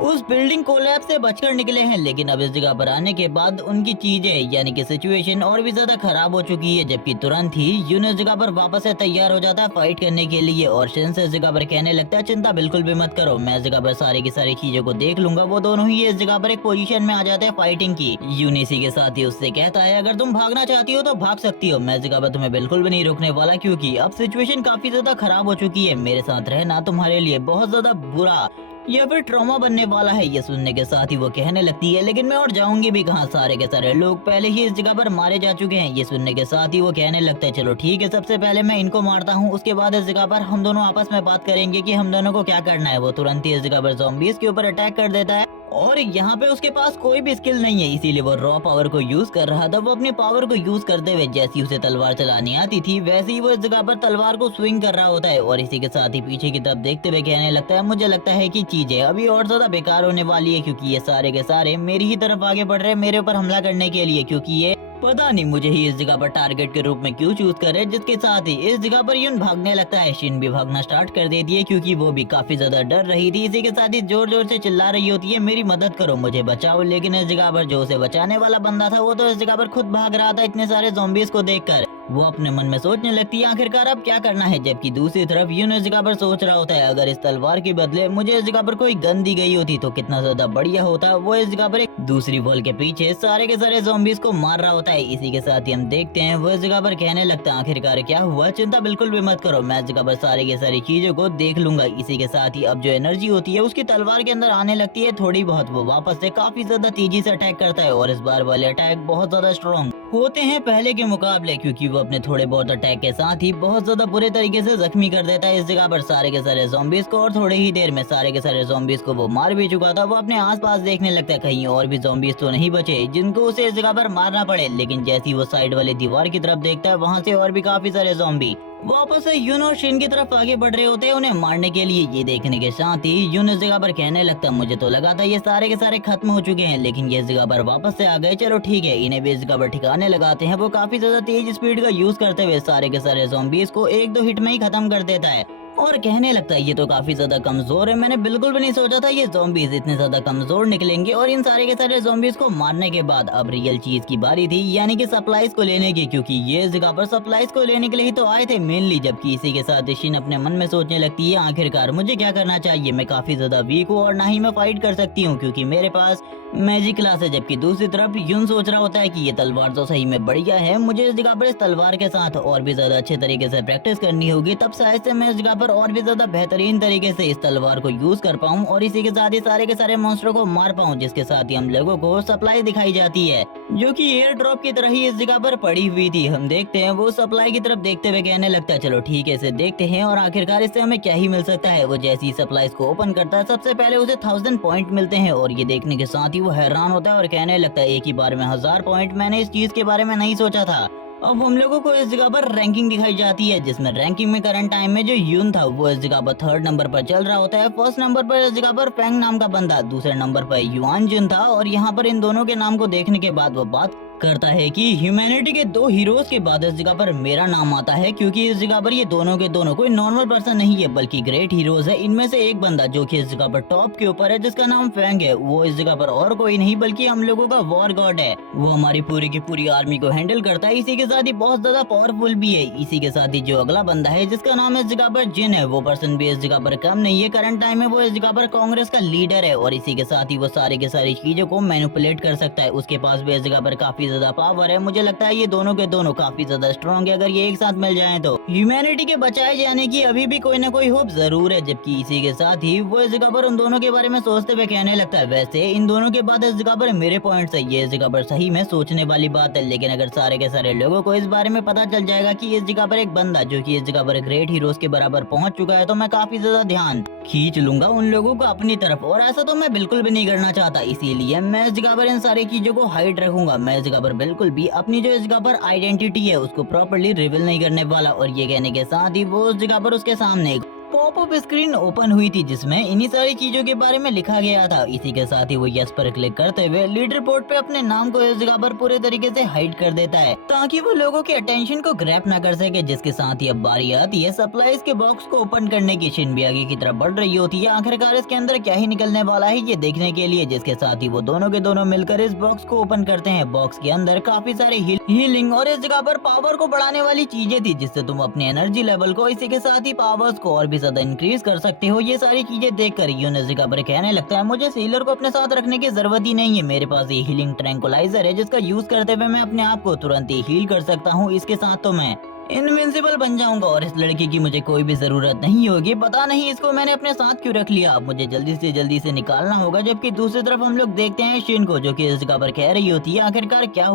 उस बिल्डिंग कोलैप्स से बचकर निकले हैं, लेकिन अब इस जगह पर आने के बाद उनकी चीजें यानी कि सिचुएशन और भी ज्यादा खराब हो चुकी है। जबकि तुरंत ही यून इस जगह पर वापस से तैयार हो जाता है फाइट करने के लिए और शिन से इस जगह पर कहने लगता है चिंता बिल्कुल भी मत करो, मैं इस जगह पर सारी की सारी चीजों को देख लूंगा। वो दोनों ही इस जगह पर एक पोजीशन में आ जाते हैं फाइटिंग की। यून इसी के साथ ही उससे कहता है अगर तुम भागना चाहती हो तो भाग सकती हो, मैं इस जगह पर तुम्हें बिल्कुल भी नहीं रोकने वाला, क्योंकि अब सिचुएशन काफी ज्यादा खराब हो चुकी है। मेरे साथ रहना तुम्हारे लिए बहुत ज्यादा बुरा या फिर ट्रॉमा बनने वाला है। ये सुनने के साथ ही वो कहने लगती है लेकिन मैं और जाऊंगी भी कहाँ, सारे के सारे लोग पहले ही इस जगह पर मारे जा चुके हैं। ये सुनने के साथ ही वो कहने लगता है चलो ठीक है, सबसे पहले मैं इनको मारता हूँ, उसके बाद इस जगह पर हम दोनों आपस में बात करेंगे कि हम दोनों को क्या करना है। वो तुरंत ही इस जगह पर ज़ॉम्बीज़ के ऊपर अटैक कर देता है और यहाँ पे उसके पास कोई भी स्किल नहीं है, इसीलिए वो रॉ पावर को यूज कर रहा था। वो अपनी पावर को यूज करते हुए जैसी उसे तलवार चलानी आती थी वैसे ही वो इस जगह पर तलवार को स्विंग कर रहा होता है और इसी के साथ ही पीछे की तरफ देखते हुए कहने लगता है मुझे लगता है कि चीजें अभी और ज्यादा बेकार होने वाली है, क्योंकि ये सारे के सारे मेरी ही तरफ आगे बढ़ रहे हैं मेरे ऊपर हमला करने के लिए, क्योंकि ये पता नहीं मुझे ही इस जगह पर टारगेट के रूप में क्यों चूज कर रहे हैं। जिसके साथ ही इस जगह पर यून भागने लगता है। शिन भी भागना स्टार्ट कर देती है क्योंकि वो भी काफी ज्यादा डर रही थी। इसी के साथ ही जोर जोर से चिल्ला रही होती है मेरी मदद करो, मुझे बचाओ। लेकिन इस जगह पर जो उसे बचाने वाला बंदा था वो तो इस जगह पर खुद भाग रहा था इतने सारे ज़ॉम्बीज़ को देखकर। वो अपने मन में सोचने लगती है आखिरकार अब क्या करना है। जबकि दूसरी तरफ यून इस जगह पर सोच रहा होता है अगर इस तलवार के बदले मुझे इस जगह पर कोई गन दी गई होती तो कितना ज्यादा बढ़िया होता। वो इस जगह पर एक दूसरी वॉल के पीछे सारे के सारे ज़ॉम्बीज़ को मार रहा होता है। इसी के साथ ही हम देखते हैं वो इस जगह पर कहने लगता है आखिरकार क्या हुआ, चिंता बिल्कुल भी मत करो, मैं इस जगह पर सारी की सारी चीजों को देख लूंगा। इसी के साथ ही अब जो एनर्जी होती है उसकी तलवार के अंदर आने लगती है थोड़ी बहुत। वो वापस से काफी ज्यादा तेजी से अटैक करता है और इस बार वाले अटैक बहुत ज्यादा स्ट्रॉन्ग होते हैं पहले के मुकाबले, क्योंकि वो अपने थोड़े बहुत अटैक के साथ ही बहुत ज्यादा बुरे तरीके से जख्मी कर देता है इस जगह पर सारे के सारे ज़ॉम्बीज़ को। और थोड़ी ही देर में सारे के सारे ज़ॉम्बीज़ को वो मार भी चुका था। वो अपने आसपास देखने लगता है कहीं और भी ज़ॉम्बीज़ तो नहीं बचे जिनको उसे इस जगह पर मारना पड़े। लेकिन जैसी वो साइड वाली दीवार की तरफ देखता है वहाँ से और भी काफी सारे ज़ॉम्बी वापस से यून और शिन की तरफ आगे बढ़ रहे होते हैं उन्हें मारने के लिए। ये देखने के साथ ही यून इस जगह पर कहने लगता है मुझे तो लगा था ये सारे के सारे खत्म हो चुके हैं, लेकिन ये इस जगह पर वापस से आ गए, चलो ठीक है इन्हें भी इस जगह पर ठिकाने लगाते हैं। वो काफी ज्यादा तेज स्पीड का यूज करते हुए सारे के सारे ज़ॉम्बीज़ को एक दो हिट में ही खत्म कर देता है और कहने लगता है ये तो काफी ज्यादा कमजोर है, मैंने बिल्कुल भी नहीं सोचा था ये ज़ॉम्बीज़ इतने ज्यादा कमजोर निकलेंगे। और इन सारे के सारे ज़ॉम्बीज़ को मारने के बाद अब रियल चीज की बारी थी, यानी कि सप्लाईज को लेने की, क्योंकि ये इस जगह पर सप्लाईज को लेने के लिए ही तो आए थे मेनली। जबकि इसी के साथ शिन अपने मन में सोचने लगती है आखिरकार मुझे क्या करना चाहिए, मैं काफी ज्यादा वीक हूँ और ना ही मैं फाइट कर सकती हूँ क्योंकि मेरे पास मैजिक क्लास है। जबकि दूसरी तरफ यून सोच रहा होता है कि ये तलवार तो सही में बढ़िया है, मुझे इस जगह पर इस तलवार के साथ और भी ज्यादा अच्छे तरीके से प्रैक्टिस करनी होगी, तब शायद से मैं इस जगह पर और भी ज्यादा बेहतरीन तरीके से इस तलवार को यूज कर पाऊं और इसी के साथ ही सारे के सारे मॉन्स्टरों को मार पाऊं। जिसके साथ ही हम लोगों को सप्लाई दिखाई जाती है जो कि एयर ड्रॉप की तरह ही इस जगह पर पड़ी हुई थी। हम देखते हैं वो सप्लाई की तरफ देखते हुए कहने लगता है चलो ठीक है इसे देखते हैं और आखिरकार इससे हमें क्या ही मिल सकता है। वो जैसी ही सप्लाईज को ओपन करता है सबसे पहले उसे 1000 पॉइंट मिलते हैं और ये देखने के साथ ही वो हैरान होता है और कहने लगता है एक ही बार में 1000 पॉइंट, मैंने इस चीज के बारे में नहीं सोचा था। अब हम लोगों को इस जगह पर रैंकिंग दिखाई जाती है जिसमें रैंकिंग में करंट टाइम में जो यून था वो इस जगह पर 3rd नंबर पर चल रहा होता है। फर्स्ट नंबर पर इस जगह पर फेंग नाम का बंदा, दूसरे नंबर पर युआन जुन था। और यहाँ पर इन दोनों के नाम को देखने के बाद वो बात करता है कि ह्यूमैनिटी के 2 हीरोज के बाद इस जगह पर मेरा नाम आता है, क्योंकि इस जगह पर ये दोनों के दोनों कोई नॉर्मल पर्सन नहीं है बल्कि ग्रेट हीरोज है। इनमें से एक बंदा जो कि इस जगह पर टॉप के ऊपर है जिसका नाम फेंग है, वो इस जगह पर और कोई नहीं बल्कि हम लोगों का वॉर गॉड है। वो हमारी पूरी की पूरी आर्मी को हैंडल करता है, इसी के साथ ही बहुत ज्यादा पावरफुल भी है। इसी के साथ ही जो अगला बंदा है जिसका नाम इस जगह पर जिन है, वो पर्सन भी इस जगह पर कम नहीं है, करंट टाइम में वो इस जगह पर कांग्रेस का लीडर है और इसी के साथ ही वो सारी के सारी चीजों को मैनिपुलेट कर सकता है। उसके पास भी इस जगह पर काफी ज्यादा पावर है। मुझे लगता है ये दोनों के दोनों काफी ज्यादा स्ट्रॉन्ग है, अगर ये एक साथ मिल जाएं तो ह्यूमैनिटी के बचाए जाने की अभी भी कोई ना कोई होप जरूर है। जबकि इसी के साथ ही वो इस जगह पर उन दोनों के बारे में सोचते हुए कहने लगता है वैसे इन दोनों के बाद इस जगह पर मेरे पॉइंट्स है, ये इस जगह पर सही में सोचने वाली बात है। लेकिन अगर सारे के सारे लोगों को इस बारे में पता चल जाएगा कि इस जगह पर एक बंदा जो कि इस जगह पर ग्रेट हीरोज के बराबर पहुंच चुका है तो मैं काफी ज्यादा ध्यान खींच लूंगा उन लोगों को अपनी तरफ, और ऐसा तो मैं बिल्कुल भी नहीं करना चाहता। इसीलिए मैं इस जगह पर इन सारी चीजों को हाइड रखूंगा। मैं इस जगह पर बिल्कुल भी अपनी जो इस जगह पर आइडेंटिटी है उसको प्रॉपर्ली रिवील नहीं करने वाला। और ये कहने के साथ ही वो उस जगह पर उसके सामने पॉपअप स्क्रीन ओपन हुई थी जिसमें इन्हीं सारी चीजों के बारे में लिखा गया था। इसी के साथ ही वो यस पर क्लिक करते हुए लीडर बोर्ड पे अपने नाम को इस जगह पर पूरे तरीके से हाइड कर देता है ताकि वो लोगों के अटेंशन को ग्रैब ना कर सके। जिसके साथ ही अब बारी आती है सप्लाईज के बॉक्स को ओपन करने की। शिन भी आगे की तरफ बढ़ रही होती है, आखिरकार इसके अंदर क्या ही निकलने वाला है ये देखने के लिए। जिसके साथ ही वो दोनों के दोनों मिलकर इस बॉक्स को ओपन करते हैं। बॉक्स के अंदर काफी सारे हीलिंग और इस जगह पर पावर को बढ़ाने वाली चीजें थी जिससे तुम अपने एनर्जी लेवल को, इसी के साथ ही पावर्स को और भी ज्यादा इंक्रीज कर सकते हो। ये सारी चीजें देखकर यून इस जगह पर कहने लगता है मुझे सेलर को अपने साथ रखने की जरूरत ही नहीं है, मेरे पास ये हीलिंग ट्रैंकुलाइजर है जिसका यूज करते हुए मैं अपने आप को तुरंत ही हील कर सकता हूँ। इसके साथ तो मैं इनविंसिबल बन जाऊंगा और इस लड़की की मुझे कोई भी जरूरत नहीं होगी। पता नहीं इसको मैंने अपने साथ क्यों रख लिया, अब मुझे जल्दी से निकालना होगा। जबकि दूसरी तरफ हम लोग देखते हैं शिन को जो कि इस जगह पर कह रही होती है आखिरकार क्या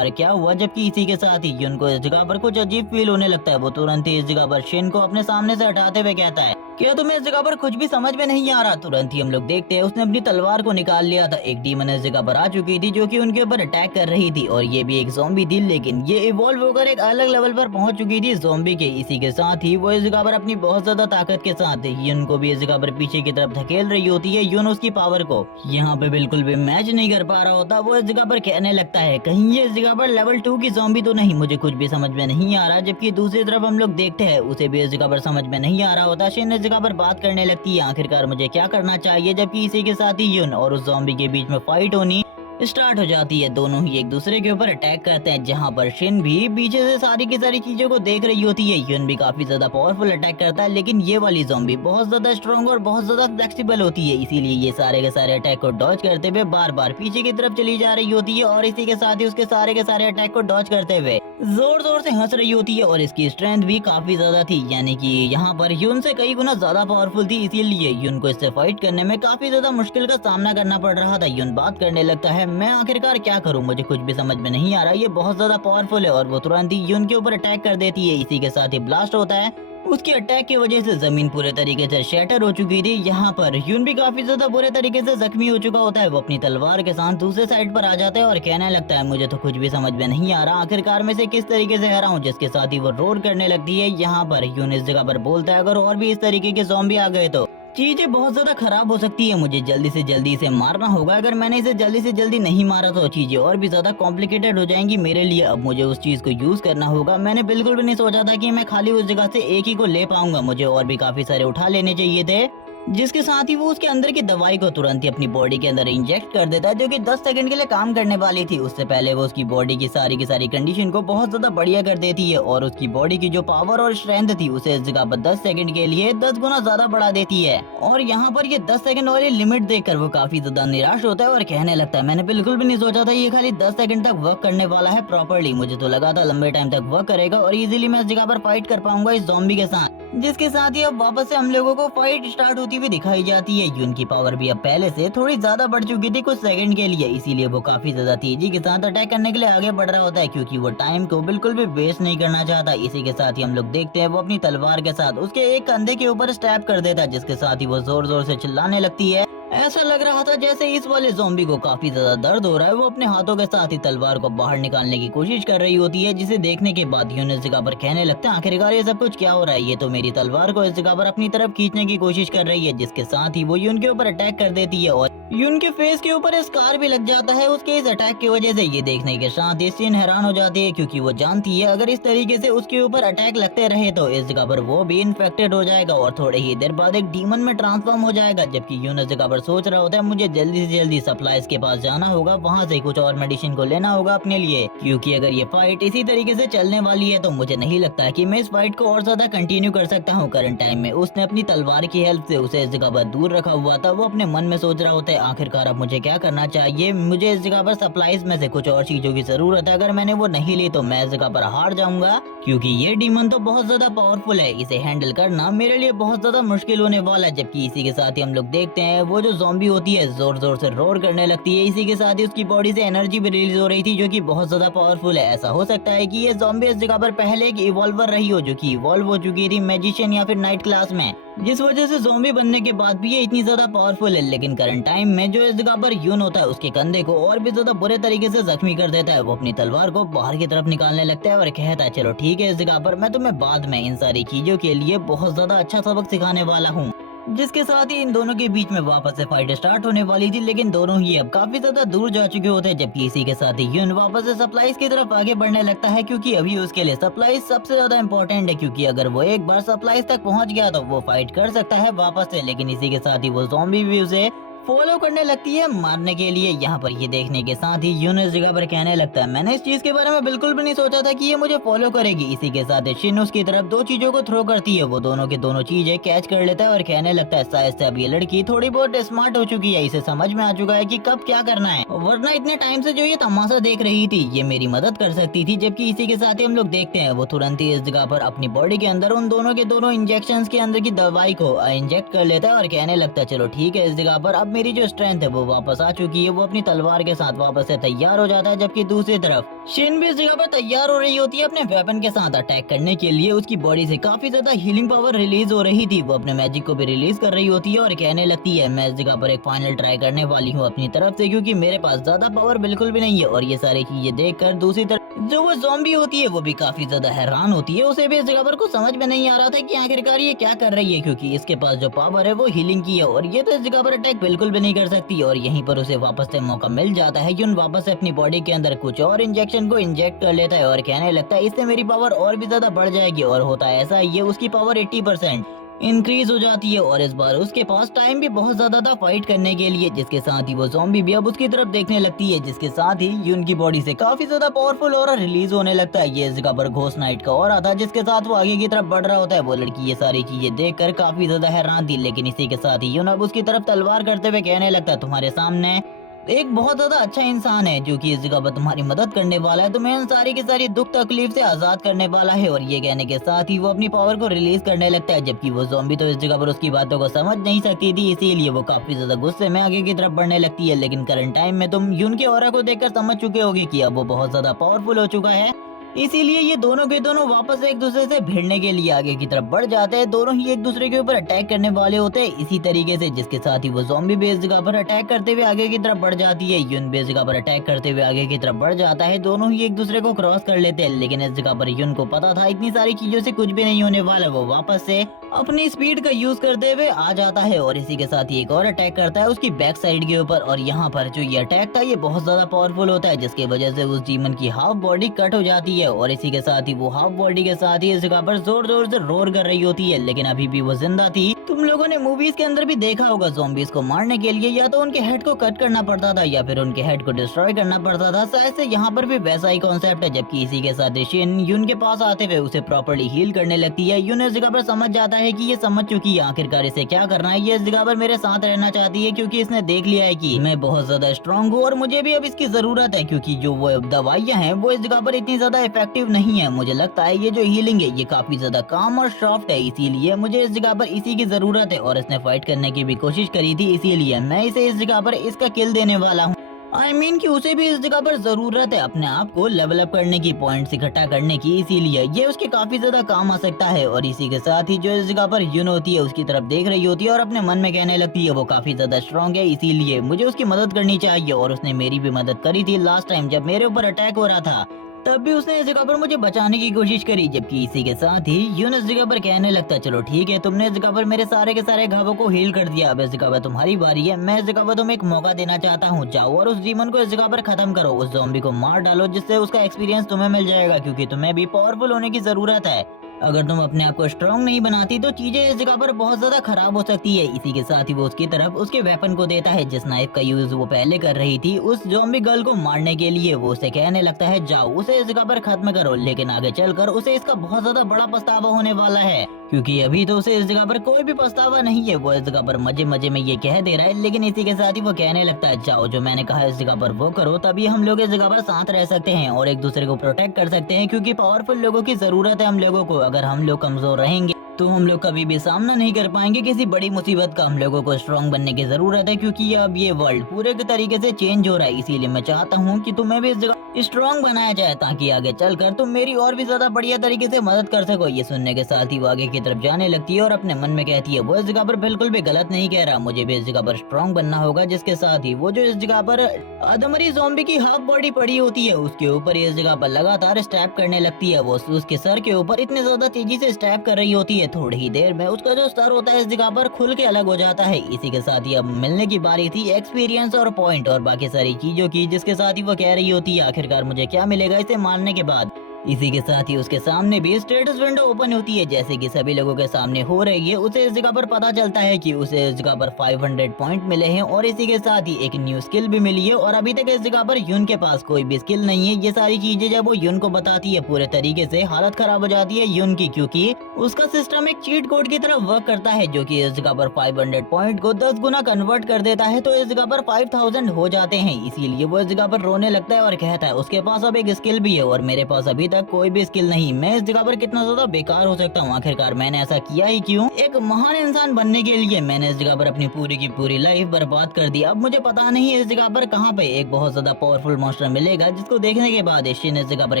हुआ। जबकि इसी के साथ ही यून को इस जगह पर कुछ अजीब फील होने लगता है। वो तुरंत ही इस जगह पर शिन को अपने सामने से हटाते हुए कहता है क्या तुम्हें इस जगह पर कुछ भी समझ में नहीं आ रहा। तुरंत ही हम लोग देखते हैं उसने अपनी तलवार को निकाल लिया था। एक डीमन इस जगह पर आ चुकी थी जो कि उनके ऊपर अटैक कर रही थी और ये भी एक ज़ॉम्बी थी, लेकिन ये इवॉल्व होकर एक अलग लेवल पर पहुंच चुकी थी ज़ॉम्बी के। इसी के साथ ही वो इस जगह पर अपनी बहुत ज्यादा ताकत के साथ यून को भी इस जगह पर पीछे की तरफ धकेल रही होती है। यून उसकी पावर को यहाँ पे बिल्कुल भी मैच नहीं कर पा रहा होता। वो इस जगह पर कहने लगता है कहीं ये इस जगह पर लेवल 2 की ज़ॉम्बी तो नहीं, मुझे कुछ भी समझ में नहीं आ रहा। जबकि दूसरी तरफ हम लोग देखते हैं उसे भी इस जगह पर समझ में नहीं आ रहा होता। शिन इस जगह पर बात करने लगती है आखिरकार मुझे क्या करना चाहिए। जबकि इसी के साथ ही यून और उस ज़ॉम्बी के बीच में फाइट होनी स्टार्ट हो जाती है। दोनों ही एक दूसरे के ऊपर अटैक करते हैं जहां पर शिन भी पीछे से सारी की सारी चीजों को देख रही होती है। यून भी काफी ज्यादा पावरफुल अटैक करता है, लेकिन ये वाली ज़ॉम्बी बहुत ज्यादा स्ट्रॉन्ग और बहुत ज्यादा फ्लेक्सिबल होती है। इसीलिए ये सारे के सारे अटैक को डॉज करते हुए बार बार पीछे की तरफ चली जा रही होती है और इसी के साथ ही उसके सारे के सारे अटैक को डॉज करते हुए जोर से हंस रही होती है। और इसकी स्ट्रेंथ भी काफी ज्यादा थी, यानी कि यहाँ पर यून से कई गुना ज्यादा पावरफुल थी। इसीलिए यून को इससे फाइट करने में काफी ज्यादा मुश्किल का सामना करना पड़ रहा था। यून बात करने लगता है मैं आखिरकार क्या करूं, मुझे कुछ भी समझ में नहीं आ रहा, ये बहुत ज्यादा पावरफुल है। और वो तुरंत ही यून के ऊपर अटैक कर देती है। इसी के साथ ही ब्लास्ट होता है। उसके अटैक की वजह से जमीन पूरे तरीके से शैटर हो चुकी थी। यहाँ पर यून भी काफी ज्यादा बुरे तरीके से जख्मी हो चुका होता है। वो अपनी तलवार के साथ दूसरे साइड पर आ जाता है और कहने लगता है मुझे तो कुछ भी समझ में नहीं आ रहा, आखिरकार मैं से किस तरीके से हराऊं। जिसके साथ ही वो रोर करने लगती है। यहाँ पर यून इस जगह पर बोलता है अगर और भी इस तरीके के ज़ॉम्बी आ गए तो चीजें बहुत ज्यादा खराब हो सकती है, मुझे जल्दी से जल्दी इसे मारना होगा। अगर मैंने इसे जल्दी से जल्दी नहीं मारा तो चीजें और भी ज्यादा कॉम्प्लिकेटेड हो जाएंगी मेरे लिए। अब मुझे उस चीज को यूज करना होगा। मैंने बिल्कुल भी नहीं सोचा था कि मैं खाली उस जगह से एक ही को ले पाऊंगा, मुझे और भी काफी सारे उठा लेने चाहिए थे। जिसके साथ ही वो उसके अंदर की दवाई को तुरंत ही अपनी बॉडी के अंदर इंजेक्ट कर देता है जो कि 10 सेकंड के लिए काम करने वाली थी। उससे पहले वो उसकी बॉडी की सारी कंडीशन को बहुत ज्यादा बढ़िया कर देती है और उसकी बॉडी की जो पावर और स्ट्रेंथ थी उसे इस जगह पर 10 सेकंड के लिए 10 गुना ज्यादा बढ़ा देती है। और यहाँ पर ये 10 सेकंड वाली लिमिट देखकर वो काफी ज्यादा निराश होता है और कहने लगता है मैंने बिल्कुल भी नहीं सोचा था ये खाली 10 सेकंड तक वर्क करने वाला है प्रॉपरली, मुझे तो लगा था लंबे टाइम तक वर्क करेगा और इजीली मैं इस जगह पर फाइट कर पाऊंगा इस ज़ॉम्बी के साथ। जिसके साथ ही अब वापस से हम लोगों को फाइट स्टार्ट होती हुई दिखाई जाती है। यून की पावर भी अब पहले से थोड़ी ज्यादा बढ़ चुकी थी कुछ सेकंड के लिए, इसीलिए वो काफी ज्यादा तेजी के साथ अटैक करने के लिए आगे बढ़ रहा होता है क्योंकि वो टाइम को बिल्कुल भी वेस्ट नहीं करना चाहता। इसी के साथ ही हम लोग देखते हैं वो अपनी तलवार के साथ उसके एक कंधे के ऊपर स्टैप कर देता है। जिसके साथ ही वो जोर से चिल्लाने लगती है। ऐसा लग रहा था जैसे इस वाले ज़ॉम्बी को काफी ज्यादा दर्द हो रहा है। वो अपने हाथों के साथ ही तलवार को बाहर निकालने की कोशिश कर रही होती है, जिसे देखने के बाद यून इस जगह पर कहने लगता है आखिरकार ये सब कुछ क्या हो रहा है, ये तो मेरी तलवार को इस जगह पर अपनी तरफ खींचने की कोशिश कर रही है। जिसके साथ ही वो यून के ऊपर अटैक कर देती है और यून के फेस के ऊपर स्कार भी लग जाता है उसके इस अटैक की वजह से। ये देखने के साथ ही शिन हैरान हो जाती है क्योंकि वो जानती है अगर इस तरीके से उसके ऊपर अटैक लगते रहे तो इस जगह पर वो भी इन्फेक्टेड हो जाएगा और थोड़े ही देर बाद एक डीमन में ट्रांसफॉर्म हो जाएगा। जबकि यून इस जगह पर सोच रहा होता है मुझे जल्दी से जल्दी सप्लाईज के पास जाना होगा, वहाँ से कुछ और मेडिसिन को लेना होगा अपने लिए, क्योंकि अगर ये फाइट इसी तरीके से चलने वाली है तो मुझे नहीं लगता कि मैं इस फाइट को और ज्यादा कंटिन्यू कर सकता हूँ। करंट टाइम में उसने अपनी तलवार की हेल्प से उसे इस जगह पर दूर रखा हुआ था। वो अपने मन में सोच रहा होता है आखिरकार अब मुझे क्या करना चाहिए, मुझे इस जगह पर सप्लाईज में से कुछ और चीजों की जरूरत है, अगर मैंने वो नहीं ली तो मैं इस जगह पर हार जाऊंगा क्योंकि ये डीमन तो बहुत ज्यादा पावरफुल है, इसे हैंडल करना मेरे लिए बहुत ज्यादा मुश्किल होने वाला है। जबकि इसी के साथ ही हम लोग देखते हैं वो जो ज़ॉम्बी होती है जोर से रोर करने लगती है। इसी के साथ ही उसकी बॉडी से एनर्जी भी रिलीज हो रही थी जो कि बहुत ज्यादा पावरफुल है। ऐसा हो सकता है कि ये ज़ॉम्बी इस जगह पर पहले एक इवॉल्वर रही हो जो कि इवॉल्व हो चुकी थी मैजिशियन या फिर नाइट क्लास में। जिस वजह से ज़ॉम्बी बनने के बाद भी ये इतनी ज्यादा पावरफुल है। लेकिन करंट टाइम में जो इस जगह पर यून होता है उसके कंधे को और भी ज्यादा बुरे तरीके से जख्मी कर देता है। वो अपनी तलवार को बाहर की तरफ निकालने लगता है और कहता है चलो ठीक है, इस जगह पर मैं तुम्हें बाद में इन सारी चीजों के लिए बहुत ज्यादा अच्छा सबक सिखाने वाला हूँ। जिसके साथ ही इन दोनों के बीच में वापस से फाइट स्टार्ट होने वाली थी, लेकिन दोनों ही अब काफी ज्यादा दूर जा चुके होते हैं। जबकि इसी के साथ ही यून वापस से सप्लाईज की तरफ आगे बढ़ने लगता है, क्योंकि अभी उसके लिए सप्लाईज सबसे ज्यादा इंपॉर्टेंट है। क्योंकि अगर वो एक बार सप्लाईज तक पहुंच गया तो वो फाइट कर सकता है वापस से। लेकिन इसी के साथ ही वो ज़ॉम्बी भी उसे फॉलो करने लगती है मारने के लिए। यहाँ पर ये देखने के साथ ही यून इस जगह पर कहने लगता है मैंने इस चीज के बारे में बिल्कुल भी नहीं सोचा था कि ये मुझे फॉलो करेगी। इसी के साथ ही शिन उसकी तरफ दो चीजों को थ्रो करती है। वो दोनों के दोनों चीजें कैच कर लेता है और कहने लगता है शायद से अब ये लड़की थोड़ी बहुत स्मार्ट हो चुकी है, इसे समझ में आ चुका है कि कब क्या करना है, वरना इतने टाइम से जो ये तमाशा देख रही थी ये मेरी मदद कर सकती थी। जबकि इसी के साथ ही हम लोग देखते हैं वो तुरंत ही इस जगह पर अपनी बॉडी के अंदर उन दोनों के दोनों इंजेक्शन के अंदर की दवाई को इंजेक्ट कर लेता है और कहने लगता है चलो ठीक है, इस जगह पर अब मेरी जो स्ट्रेंथ है वो वापस आ चुकी है। वो अपनी तलवार के साथ वापस से तैयार हो जाता है। जबकि दूसरी तरफ शिन भी इस जगह पर तैयार हो रही होती है अपने वेपन के साथ अटैक करने के लिए। उसकी बॉडी से काफी ज्यादा हीलिंग पावर रिलीज हो रही थी। वो अपने मैजिक को भी रिलीज कर रही होती है और कहने लगती है मैं इस जगह पर एक फाइनल ट्राई करने वाली हूँ अपनी तरफ से, क्योंकि मेरे पास ज्यादा पावर बिल्कुल भी नहीं है। और ये सारी चीजें देखकर दूसरी तरफ जो वो ज़ॉम्बी होती है वो भी काफी ज्यादा हैरान होती है। उसे भी इस जगह पर कुछ समझ में नहीं आ रहा था कि आखिरकार ये क्या कर रही है, क्योंकि इसके पास जो पावर है वो हीलिंग की है और ये तो इस जगह पर अटैक बिल्कुल भी नहीं कर सकती। और यहीं पर उसे वापस से मौका मिल जाता है। यून वापस से अपनी बॉडी के अंदर कुछ और इंजेक्शन को इंजेक्ट कर लेता है और कहने लगता है इससे मेरी पावर और भी ज्यादा बढ़ जाएगी। और होता है ऐसा, ये उसकी पावर 80% इंक्रीज हो जाती है। और इस बार उसके पास टाइम भी बहुत ज्यादा था फाइट करने के लिए। जिसके साथ ही वो ज़ॉम्बी भी अब उसकी तरफ देखने लगती है। जिसके साथ ही यून की बॉडी से काफी ज्यादा पावरफुल ऑरा रिलीज होने लगता है। ये इस जगह पर घोस्ट नाइट का ऑरा था, जिसके साथ वो आगे की तरफ बढ़ रहा होता है। वो लड़की ये सारी चीजें देखकर काफी ज्यादा हैरान थी। लेकिन इसी के साथ ही यून अब उसकी तरफ तलवार करते हुए कहने लगता है तुम्हारे सामने एक बहुत ज्यादा अच्छा इंसान है जो कि इस जगह पर तुम्हारी मदद करने वाला है, तुम्हें इन सारी की सारी दुख तकलीफ से आजाद करने वाला है। और ये कहने के साथ ही वो अपनी पावर को रिलीज करने लगता है। जबकि वो ज़ॉम्बी तो इस जगह पर उसकी बातों को समझ नहीं सकती थी, इसीलिए वो काफी ज्यादा गुस्से में आगे की तरफ बढ़ने लगती है। लेकिन करंट टाइम में तुम यून के ऑरा को देखकर समझ चुके होगे कि अब वो बहुत ज्यादा पावरफुल हो चुका है। इसीलिए ये दोनों के दोनों वापस एक दूसरे से भिड़ने के लिए आगे की तरफ बढ़ जाते हैं। दोनों ही एक दूसरे के ऊपर अटैक करने वाले होते हैं इसी तरीके से। जिसके साथ ही वो ज़ॉम्बी भी इस जगह पर अटैक करते हुए आगे की तरफ बढ़ जाती है। यून भी इस जगह पर अटैक करते हुए आगे की तरफ बढ़ जाता है। दोनों ही एक दूसरे को क्रॉस कर लेते हैं। लेकिन इस जगह पर यून को पता था इतनी सारी चीजों से कुछ भी नहीं होने वाला। वो वापस से अपनी स्पीड का यूज करते हुए आ जाता है और इसी के साथ ही एक और अटैक करता है उसकी बैक साइड के ऊपर। और यहाँ पर जो ये अटैक था ये बहुत ज्यादा पावरफुल होता है, जिसकी वजह से उस डीमन की हाफ बॉडी कट हो जाती है। और इसी के साथ ही वो हाफ बॉडी के साथ ही इस जगह पर जोर जोर से रोर कर रही होती है। लेकिन अभी भी वो जिंदा थी। तुम लोगों ने मूवीज के अंदर भी देखा होगा, ज़ॉम्बीज को मारने के लिए या तो उनके हेड को कट करना पड़ता था या फिर उनके हेड को डिस्ट्रॉय करना पड़ता था। शायद से यहाँ पर भी वैसा ही कॉन्सेप्ट है। जबकि इसी के साथ शिन यून के पास आते हुए उसे प्रॉपर्ली हील करने लगती है। यून इस जगह पर समझ जाता है कि ये समझ चुकी है आखिरकार इसे क्या करना है। ये इस जगह पर मेरे साथ रहना चाहती है क्योंकि इसने देख लिया है कि मैं बहुत ज्यादा स्ट्रांग हूँ और मुझे भी अब इसकी जरूरत है, क्योंकि जो वो दवाइयाँ हैं वो इस जगह पर इतनी ज्यादा इफेक्टिव नहीं है। मुझे लगता है ये जो हीलिंग है ये काफी ज्यादा काम और सॉफ्ट है, इसीलिए मुझे इस जगह पर इसी की जरूरत है। और इसने फाइट करने की भी कोशिश करी थी, इसीलिए मैं इसे इस जगह पर इसका किल देने वाला हूँ। आई मीन कि उसे भी इस जगह पर जरूरत है अपने आप को लेवल अप करने की, पॉइंट्स इकट्ठा करने की, इसीलिए ये उसके काफी ज्यादा काम आ सकता है। और इसी के साथ ही जो इस जगह पर यून होती है उसकी तरफ देख रही होती है और अपने मन में कहने लगती है वो काफी ज्यादा स्ट्रांग है, इसीलिए मुझे उसकी मदद करनी चाहिए। और उसने मेरी भी मदद करी थी लास्ट टाइम जब मेरे ऊपर अटैक हो रहा था, तब भी उसने इस जगह पर मुझे बचाने की कोशिश करी। जबकि इसी के साथ ही यून इस जगह पर कहने लगता है चलो ठीक है, तुमने इस जगह पर मेरे सारे के सारे घावों को हील कर दिया, अब इस जगह पर तुम्हारी बारी है। मैं इस जगह पर तुम्हें एक मौका देना चाहता हूँ, जाओ और उस डीमन को इस जगह पर खत्म करो, उस ज़ॉम्बी को मार डालो, जिससे उसका एक्सपीरियंस तुम्हें मिल जाएगा, क्योंकि तुम्हें भी पावरफुल होने की जरूरत है। अगर तुम अपने आप को स्ट्रांग नहीं बनाती तो चीजें इस जगह पर बहुत ज्यादा खराब हो सकती है। इसी के साथ ही वो उसकी तरफ उसके वेपन को देता है जिस नाइफ का यूज वो पहले कर रही थी उस ज़ॉम्बी गर्ल को मारने के लिए। वो उसे कहने लगता है जाओ उसे इस जगह पर खत्म करो, लेकिन आगे चलकर उसे इसका बहुत ज्यादा बड़ा पछतावा होने वाला है, क्योंकि अभी तो उसे इस जगह पर कोई भी पछतावा नहीं है। वो इस जगह पर मजे मजे में ये कह दे रहा है, लेकिन इसी के साथ ही वो कहने लगता है जाओ जो मैंने कहा इस जगह पर वो करो, तभी हम लोग इस जगह पर साथ रह सकते हैं और एक दूसरे को प्रोटेक्ट कर सकते हैं, क्योंकि पावरफुल लोगों की जरूरत है हम लोगों को। अगर हम लोग कमजोर रहेंगे तो हम लोग कभी भी सामना नहीं कर पाएंगे किसी बड़ी मुसीबत का। हम लोगों को स्ट्रांग बनने की जरूरत है, क्योंकि अब ये वर्ल्ड पूरे के तरीके से चेंज हो रहा है। इसीलिए मैं चाहता हूँ कि तुम्हें भी इस जगह स्ट्रांग बनाया जाए, ताकि आगे चलकर तुम मेरी और भी ज्यादा बढ़िया तरीके से मदद कर सको। ये सुनने के साथ ही वो आगे की तरफ जाने लगती है और अपने मन में कहती है वो इस जगह पर बिल्कुल भी गलत नहीं कह रहा, मुझे भी इस जगह पर स्ट्रांग बनना होगा। जिसके साथ ही वो जो इस जगह पर अधमरी ज़ॉम्बी की हाफ बॉडी पड़ी होती है उसके ऊपर इस जगह पर लगातार स्टैप करने लगती है। वो उसके सर के ऊपर इतने ज्यादा तेजी से स्टैप कर रही होती है, थोड़ी ही देर में उसका जो सर होता है इस जगह पर खुल के अलग हो जाता है। इसी के साथ ही अब मिलने की बारी थी एक्सपीरियंस और पॉइंट और बाकी सारी चीजों की, जिसके साथ ही वो कह रही होती है आखिरकार मुझे क्या मिलेगा इसे मारने के बाद। इसी के साथ ही उसके सामने भी स्टेटस विंडो ओपन होती है, जैसे कि सभी लोगों के सामने हो रही है। उसे इस जगह पर पता चलता है कि उसे इस जगह पर 500 पॉइंट मिले हैं और इसी के साथ ही एक न्यू स्किल भी मिली है। और अभी तक इस जगह पर यून के पास कोई भी स्किल नहीं है। ये सारी चीजें जब वो यून को बताती है पूरे तरीके से हालत खराब हो जाती है यून की, क्योंकि उसका सिस्टम एक चीट कोड की तरह वर्क करता है, जो कि इस जगह पर 500 पॉइंट को 10 गुना कन्वर्ट कर देता है। तो इस जगह पर 5000 हो जाते हैं। इसीलिए वो इस जगह पर रोने लगता है और कहता है उसके पास अब एक स्किल भी है और मेरे पास अभी तक कोई भी स्किल नहीं, मैं इस जगह पर कितना ज्यादा बेकार हो सकता हूँ। आखिरकार मैंने ऐसा किया ही क्यों? एक महान इंसान बनने के लिए मैंने इस जगह पर अपनी पूरी की पूरी लाइफ बर्बाद कर दी। अब मुझे पता नहीं इस जगह पर कहाँ पे एक बहुत ज्यादा पावरफुल मॉन्स्टर मिलेगा, जिसको देखने के बाद शिन इस जगह पर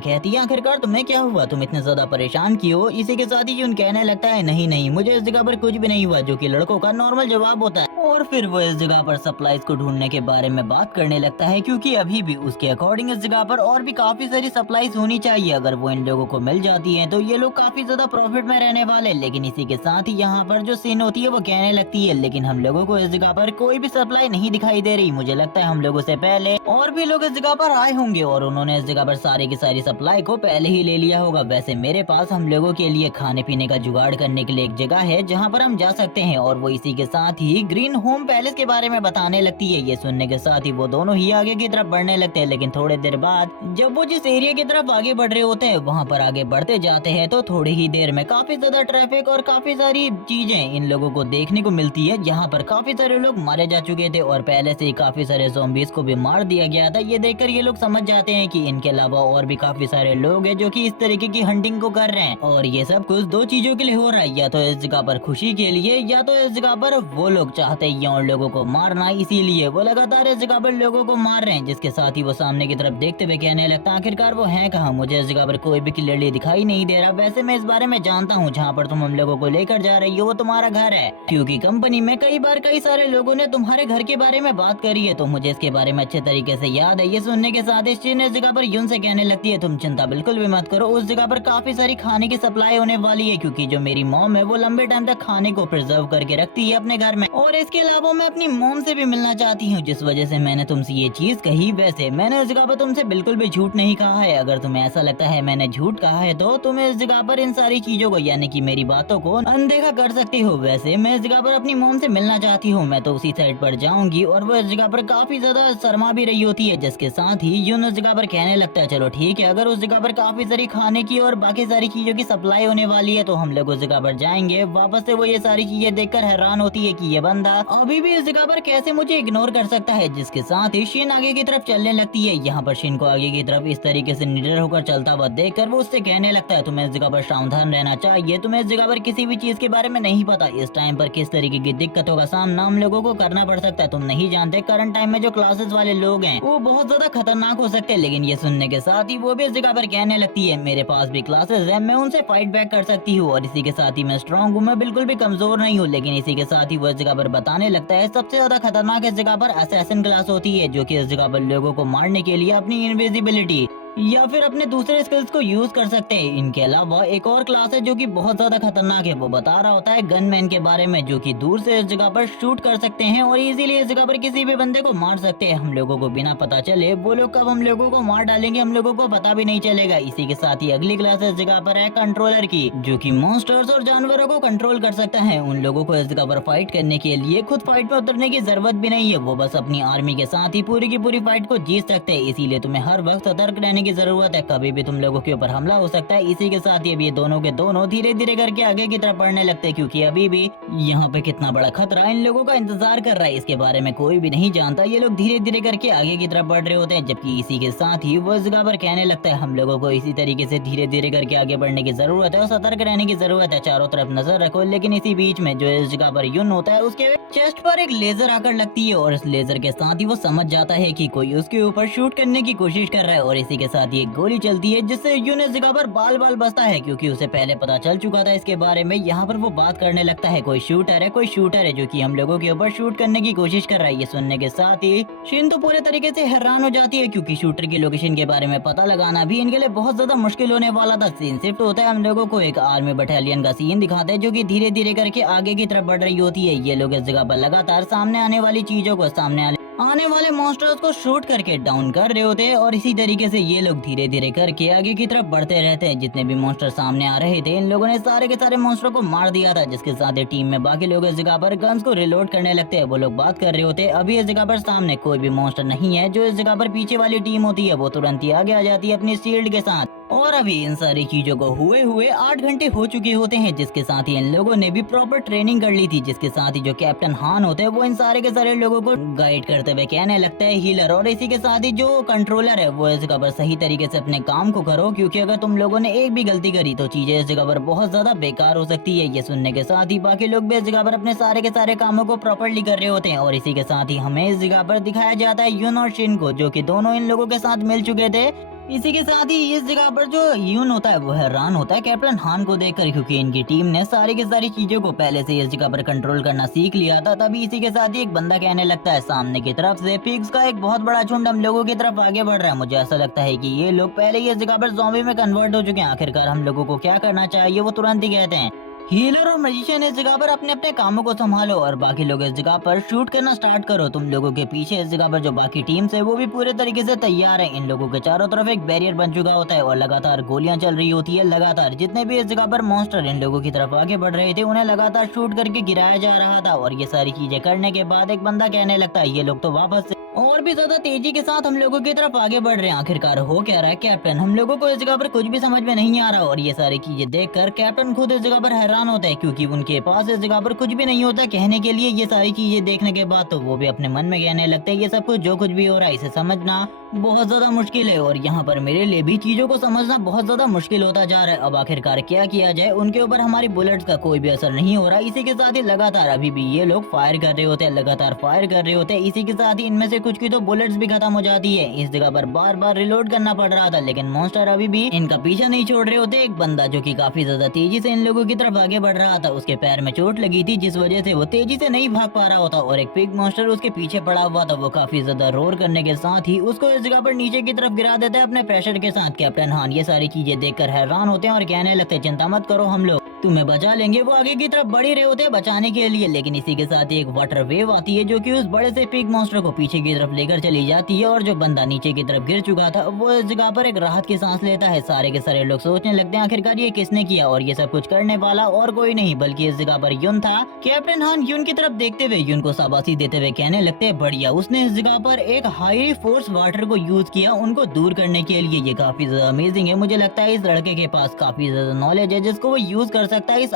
कहती है आखिरकार तुम्हें क्या हुआ, तुम इतने ज्यादा परेशान क्यों? इसी के साथ ही यून कहने लगता है नहीं नहीं मुझे इस जगह पर कुछ भी नहीं हुआ, जो कि लड़कों का नॉर्मल जवाब होता है। और फिर वो इस जगह पर सप्लाईज को ढूंढने के बारे में बात करने लगता है, क्योंकि अभी भी उसके अकॉर्डिंग इस जगह पर और भी काफी सारी सप्लाईज होनी चाहिए। अगर वो इन लोगों को मिल जाती है तो ये लोग काफी ज्यादा प्रॉफिट में रहने वाले। लेकिन इसी के साथ ही यहाँ पर जो सीन होती है वो कहने लगती है लेकिन हम लोगों को इस जगह पर कोई भी सप्लाई नहीं दिखाई दे रही। मुझे लगता है हम लोगों से पहले और भी लोग इस जगह पर आए होंगे और उन्होंने इस जगह पर सारी की सारी सप्लाई को पहले ही ले लिया होगा। वैसे मेरे पास हम लोगों के लिए खाने पीने का जुगाड़ करने के लिए एक जगह है जहाँ पर हम जा सकते हैं। और वो इसी के साथ ही ग्रीन होम पैलेस के बारे में बताने लगती है। ये सुनने के साथ ही वो दोनों ही आगे की तरफ बढ़ने लगते हैं। लेकिन थोड़ी देर बाद जब वो जिस एरिया की तरफ आगे बढ़ रहे होते हैं वहाँ पर आगे बढ़ते जाते हैं तो थोड़ी ही देर में काफी ज्यादा ट्रैफिक और काफी सारी चीजें इन लोगों को देखने को मिलती है, जहाँ पर काफी सारे लोग मारे जा चुके थे और पहले से ही काफी सारे ज़ॉम्बीज को भी मार दिया गया था। ये देखकर ये लोग समझ जाते हैं कि इनके अलावा और भी काफी सारे लोग हैं जो कि इस तरीके की हंटिंग को कर रहे हैं। और ये सब कुछ दो चीजों के लिए हो रहा है, या तो इस जगह पर खुशी के लिए या तो इस जगह पर वो लोग चाहते हैं उन लोगों को मारना, इसीलिए वो लगातार इस जगह पर लोगों को मार रहे हैं। जिसके साथ ही वो सामने की तरफ देखते हुए कहने लगता आखिरकार वो है कहाँ, मुझे इस जगह पर कोई भी क्लियरली दिखाई नहीं दे रहा। वैसे मैं इस बारे में जानता हूँ जहाँ पर तुम हम लोगों को लेकर जा रही हो वो तुम्हारा घर है, क्योंकि कंपनी में कई बार कई सारे लोगों ने तुम्हारे घर के बारे में बात करी है, तो मुझे इसके बारे में अच्छे तरीके से याद है। ये सुनने के साथ इस जगह पर यून से कहने लगती है तुम चिंता बिल्कुल भी मत करो, उस जगह पर काफी सारी खाने की सप्लाई होने वाली है, क्योंकि जो मेरी मॉम है वो लंबे टाइम तक खाने को प्रिजर्व करके रखती है अपने घर में। और इसके अलावा मैं अपनी मॉम से भी मिलना चाहती हूँ, जिस वजह से मैंने तुमसे ये चीज कही। वैसे मैंने इस जगह पर तुमसे बिल्कुल भी झूठ नहीं कहा है। अगर तुम्हें ऐसा लगता है मैंने झूठ कहा है तो तुम इस जगह पर इन सारी चीजों को यानी कि मेरी बातों को अनदेखा कर सकते हो। वैसे मैं इस जगह पर अपनी मॉम से मिलना चाहती हूँ, मैं तो उसी साइड पर जाऊंगी। और वो इस जगह पर काफी ज्यादा शर्मा भी रही होती है, जिसके साथ ही यून उस जगह पर कहने लगता है चलो ठीक है, अगर उस जगह पर काफी सारी खाने की और बाकी सारी चीजों की सप्लाई होने वाली है तो हम लोग उस जगह पर जाएंगे। वापस से वो ये सारी चीजें देखकर हैरान होती है कि ये बंदा अभी भी इस जगह पर कैसे मुझे इग्नोर कर सकता है। जिसके साथ ही शिन आगे की तरफ चलने लगती है। यहाँ पर शिन को आगे की तरफ इस तरीके से निडर होकर चलता हुआ देखकर वो उससे कहने लगता है तुम्हें इस जगह पर सावधान रहना चाहिए, तुम्हें इस जगह पर किसी भी चीज के बारे में नहीं पता इस टाइम पर किस तरीके की दिक्कतों का सामना हम लोगों को करना पड़ सकता है। तुम नहीं जानते करंट टाइम में जो क्लासेस वाले लोग हैं वो बहुत ज्यादा खतरनाक हो सकते हैं। लेकिन ये सुनने के साथ ही वो भी इस जगह पर कहने लगती है मेरे पास भी क्लासेस है, मैं उनसे फाइट बैक कर सकती हूँ और इसी के साथ ही मैं स्ट्रॉन्ग हूँ, मैं बिल्कुल भी कमजोर नहीं हूँ। लेकिन इसी के साथ ही वो इस जगह पर बताने लगता है सबसे ज्यादा खतरनाक इस जगह पर असैसिन क्लास होती है, जो कि इस जगह पर लोगों को मारने के लिए अपनी इनविजिबिलिटी या फिर अपने दूसरे स्किल्स को यूज कर सकते हैं। इनके अलावा एक और क्लास है जो कि बहुत ज्यादा खतरनाक है, वो बता रहा होता है गनमैन के बारे में, जो कि दूर से इस जगह पर शूट कर सकते हैं और इजीली इस जगह पर किसी भी बंदे को मार सकते हैं हम लोगों को बिना पता चले। वो लोग कब हम लोगों को मार डालेंगे हम लोगों को पता भी नहीं चलेगा। इसी के साथ ही अगली क्लास इस जगह पर है कंट्रोलर की, जो कि मॉन्स्टर्स और जानवरों को कंट्रोल कर सकता है। उन लोगों को इस जगह पर फाइट करने के लिए खुद फाइट में उतरने की जरूरत भी नहीं है, वो बस अपनी आर्मी के साथ ही पूरी की पूरी फाइट को जीत सकते हैं। इसीलिए तुम्हें हर वक्त सतर्क रहने रहने की जरूरत है, कभी भी तुम लोगों के ऊपर हमला हो सकता है। इसी के साथ ही अभी ये दोनों के दोनों धीरे धीरे करके आगे की तरफ बढ़ने लगते हैं, क्योंकि अभी भी यहाँ पे कितना बड़ा खतरा इन लोगों का इंतजार कर रहा है इसके बारे में कोई भी नहीं जानता। ये लोग धीरे धीरे करके आगे की तरफ बढ़ रहे होते हैं, जबकि इसी के साथ ही वो इस जगह पर कहने लगता है हम लोगों को इसी तरीके से धीरे धीरे करके आगे बढ़ने की जरूरत है और सतर्क रहने की जरूरत है, चारों तरफ नजर रखो। लेकिन इसी बीच में जो इस जगह पर यून होता है उसके चेस्ट पर एक लेजर आकर लगती है और इस लेजर के साथ ही वो समझ जाता है कि कोई उसके ऊपर शूट करने की कोशिश कर रहा है और इसी के साथ ही एक गोली चलती है जिससे यून इस जगह पर बाल बाल बचता है, क्योंकि उसे पहले पता चल चुका था इसके बारे में। यहाँ पर वो बात करने लगता है कोई शूटर है जो कि हम लोगों के ऊपर शूट करने की कोशिश कर रहा है। ये सुनने के साथ ही शिन तो पूरे तरीके से हैरान हो जाती है, क्योंकि शूटर की लोकेशन के बारे में पता लगाना भी इनके लिए बहुत ज्यादा मुश्किल होने वाला था। सीन शिफ्ट होता है, हम लोगों को एक आर्मी बटालियन का सीन दिखाते हैं जो कि धीरे धीरे करके आगे की तरफ बढ़ रही होती है। ये लोग इस जगह पर लगातार सामने आने वाली चीजों को, सामने आने वाले मॉन्स्टर्स को शूट करके डाउन कर रहे होते हैं और इसी तरीके से ये लोग धीरे धीरे करके आगे की तरफ बढ़ते रहते हैं। जितने भी मॉन्स्टर सामने आ रहे थे इन लोगों ने सारे के सारे मॉन्स्टर को मार दिया था, जिसके साथ ही टीम में बाकी लोग इस जगह पर गन्स को रिलोड करने लगते हैं। वो लोग बात कर रहे होते हैं अभी इस जगह पर सामने कोई भी मॉन्स्टर नहीं है। जो इस जगह पर पीछे वाली टीम होती है वो तुरंत ही आगे आ जाती है अपनी शील्ड के साथ। और अभी इन सारी चीजों को हुए 8 घंटे हो चुके होते हैं, जिसके साथ ही इन लोगों ने भी प्रॉपर ट्रेनिंग कर ली थी। जिसके साथ ही जो कैप्टन हान होते हैं वो इन सारे के सारे लोगों को गाइड करते हुए कहने लगता है हीलर, और इसी के साथ ही जो कंट्रोलर है वो इस जगह पर सही तरीके से अपने काम को करो, क्योंकि अगर तुम लोगों ने एक भी गलती करी तो चीजें इस जगह पर बहुत ज्यादा बेकार हो सकती है। ये सुनने के साथ ही बाकी लोग भी इस जगह पर अपने सारे के सारे कामों को प्रॉपरली कर रहे होते हैं और इसी के साथ ही हमें इस जगह पर दिखाया जाता है यून और शिन को, जो कि दोनों इन लोगों के साथ मिल चुके थे। इसी के साथ ही इस जगह पर जो यून होता है वो हैरान होता है कैप्टन हान को देखकर, क्योंकि इनकी टीम ने सारी की सारी चीजों को पहले से इस जगह पर कंट्रोल करना सीख लिया था। तभी इसी के साथ ही एक बंदा कहने लगता है सामने की तरफ से पिग्स का एक बहुत बड़ा झुंड हम लोगों की तरफ आगे बढ़ रहा है। मुझे ऐसा लगता है कि ये लोग पहले ही इस जगह पर ज़ॉम्बी में कन्वर्ट हो चुके हैं। आखिरकार हम लोगों को क्या करना चाहिए वो तुरंत ही कहते हैं हीलर और मैजिशियन इस जगह पर अपने अपने कामों को संभालो और बाकी लोग इस जगह पर शूट करना स्टार्ट करो। तुम लोगों के पीछे इस जगह पर जो बाकी टीम्स है वो भी पूरे तरीके से तैयार है। इन लोगों के चारों तरफ एक बैरियर बन चुका होता है और लगातार गोलियां चल रही होती है। लगातार जितने भी इस जगह पर मॉन्स्टर इन लोगों की तरफ आगे बढ़ रहे थे उन्हें लगातार शूट करके गिराया जा रहा था। और ये सारी चीजें करने के बाद एक बंदा कहने लगता है ये लोग तो वापस से और भी ज्यादा तेजी के साथ हम लोगों की तरफ आगे बढ़ रहे हैं। आखिरकार हो क्या रहा है कैप्टन, हम लोगों को इस जगह पर कुछ भी समझ में नहीं आ रहा। और ये सारी चीजें देखकर कैप्टन खुद इस जगह पर हैरान होता है, क्योंकि उनके पास इस जगह पर कुछ भी नहीं होता कहने के लिए। ये सारी चीजें देखने के बाद तो वो भी अपने मन में कहने लगते हैं ये सब कुछ जो कुछ भी हो रहा है इसे समझना बहुत ज्यादा मुश्किल है और यहाँ पर मेरे लिए भी चीजों को समझना बहुत ज्यादा मुश्किल होता जा रहा है। अब आखिरकार क्या किया जाए, उनके ऊपर हमारी बुलेट्स का कोई भी असर नहीं हो रहा। इसी के साथ ही लगातार अभी भी ये लोग फायर कर रहे होते हैं, लगातार फायर कर रहे होते हैं। इसी के साथ ही इनमें से कुछ की तो बुलेट्स भी खत्म हो जाती है। इस जगह पर बार बार रिलोड करना पड़ रहा था, लेकिन मॉन्स्टर अभी भी इनका पीछा नहीं छोड़ रहे होते। एक बंदा जो कि काफी ज्यादा तेजी से इन लोगों की तरफ आगे बढ़ रहा था, उसके पैर में चोट लगी थी जिस वजह से वो तेजी से नहीं भाग पा रहा होता और एक पिग मॉन्स्टर उसके पीछे पड़ा हुआ था। वो काफी ज्यादा रोर करने के साथ ही उसको इस जगह पर नीचे की तरफ गिरा देता है अपने प्रेशर के साथ। कैप्टन हान ये सारी चीजें देखकर हैरान होते हैं और कहने लगते हैं चिंता मत करो, हम लोग तुम्हें बचा लेंगे। वो आगे की तरफ बढ़ ही रहे होते हैं बचाने के लिए, लेकिन इसी के साथ ही एक वाटर वेव आती है जो कि उस बड़े से पिग मॉन्स्टर को पीछे की तरफ लेकर चली जाती है और जो बंदा नीचे की तरफ गिर चुका था वो इस जगह पर एक राहत की सांस लेता है। सारे के सारे लोग सोचने लगते हैं आखिरकार ये किसने किया, और ये सब कुछ करने वाला और कोई नहीं बल्कि इस जगह पर यून था। कैप्टन हान यून की तरफ देखते हुए यून को शाबाशी देते हुए कहने लगते हैं बढ़िया, उसने इस जगह पर एक हाई फोर्स वाटर को यूज किया उनको दूर करने के लिए। ये काफी ज्यादा अमेजिंग है। मुझे लगता है इस लड़के के पास काफी ज्यादा नॉलेज है जिसको वो यूज कर सकता है इस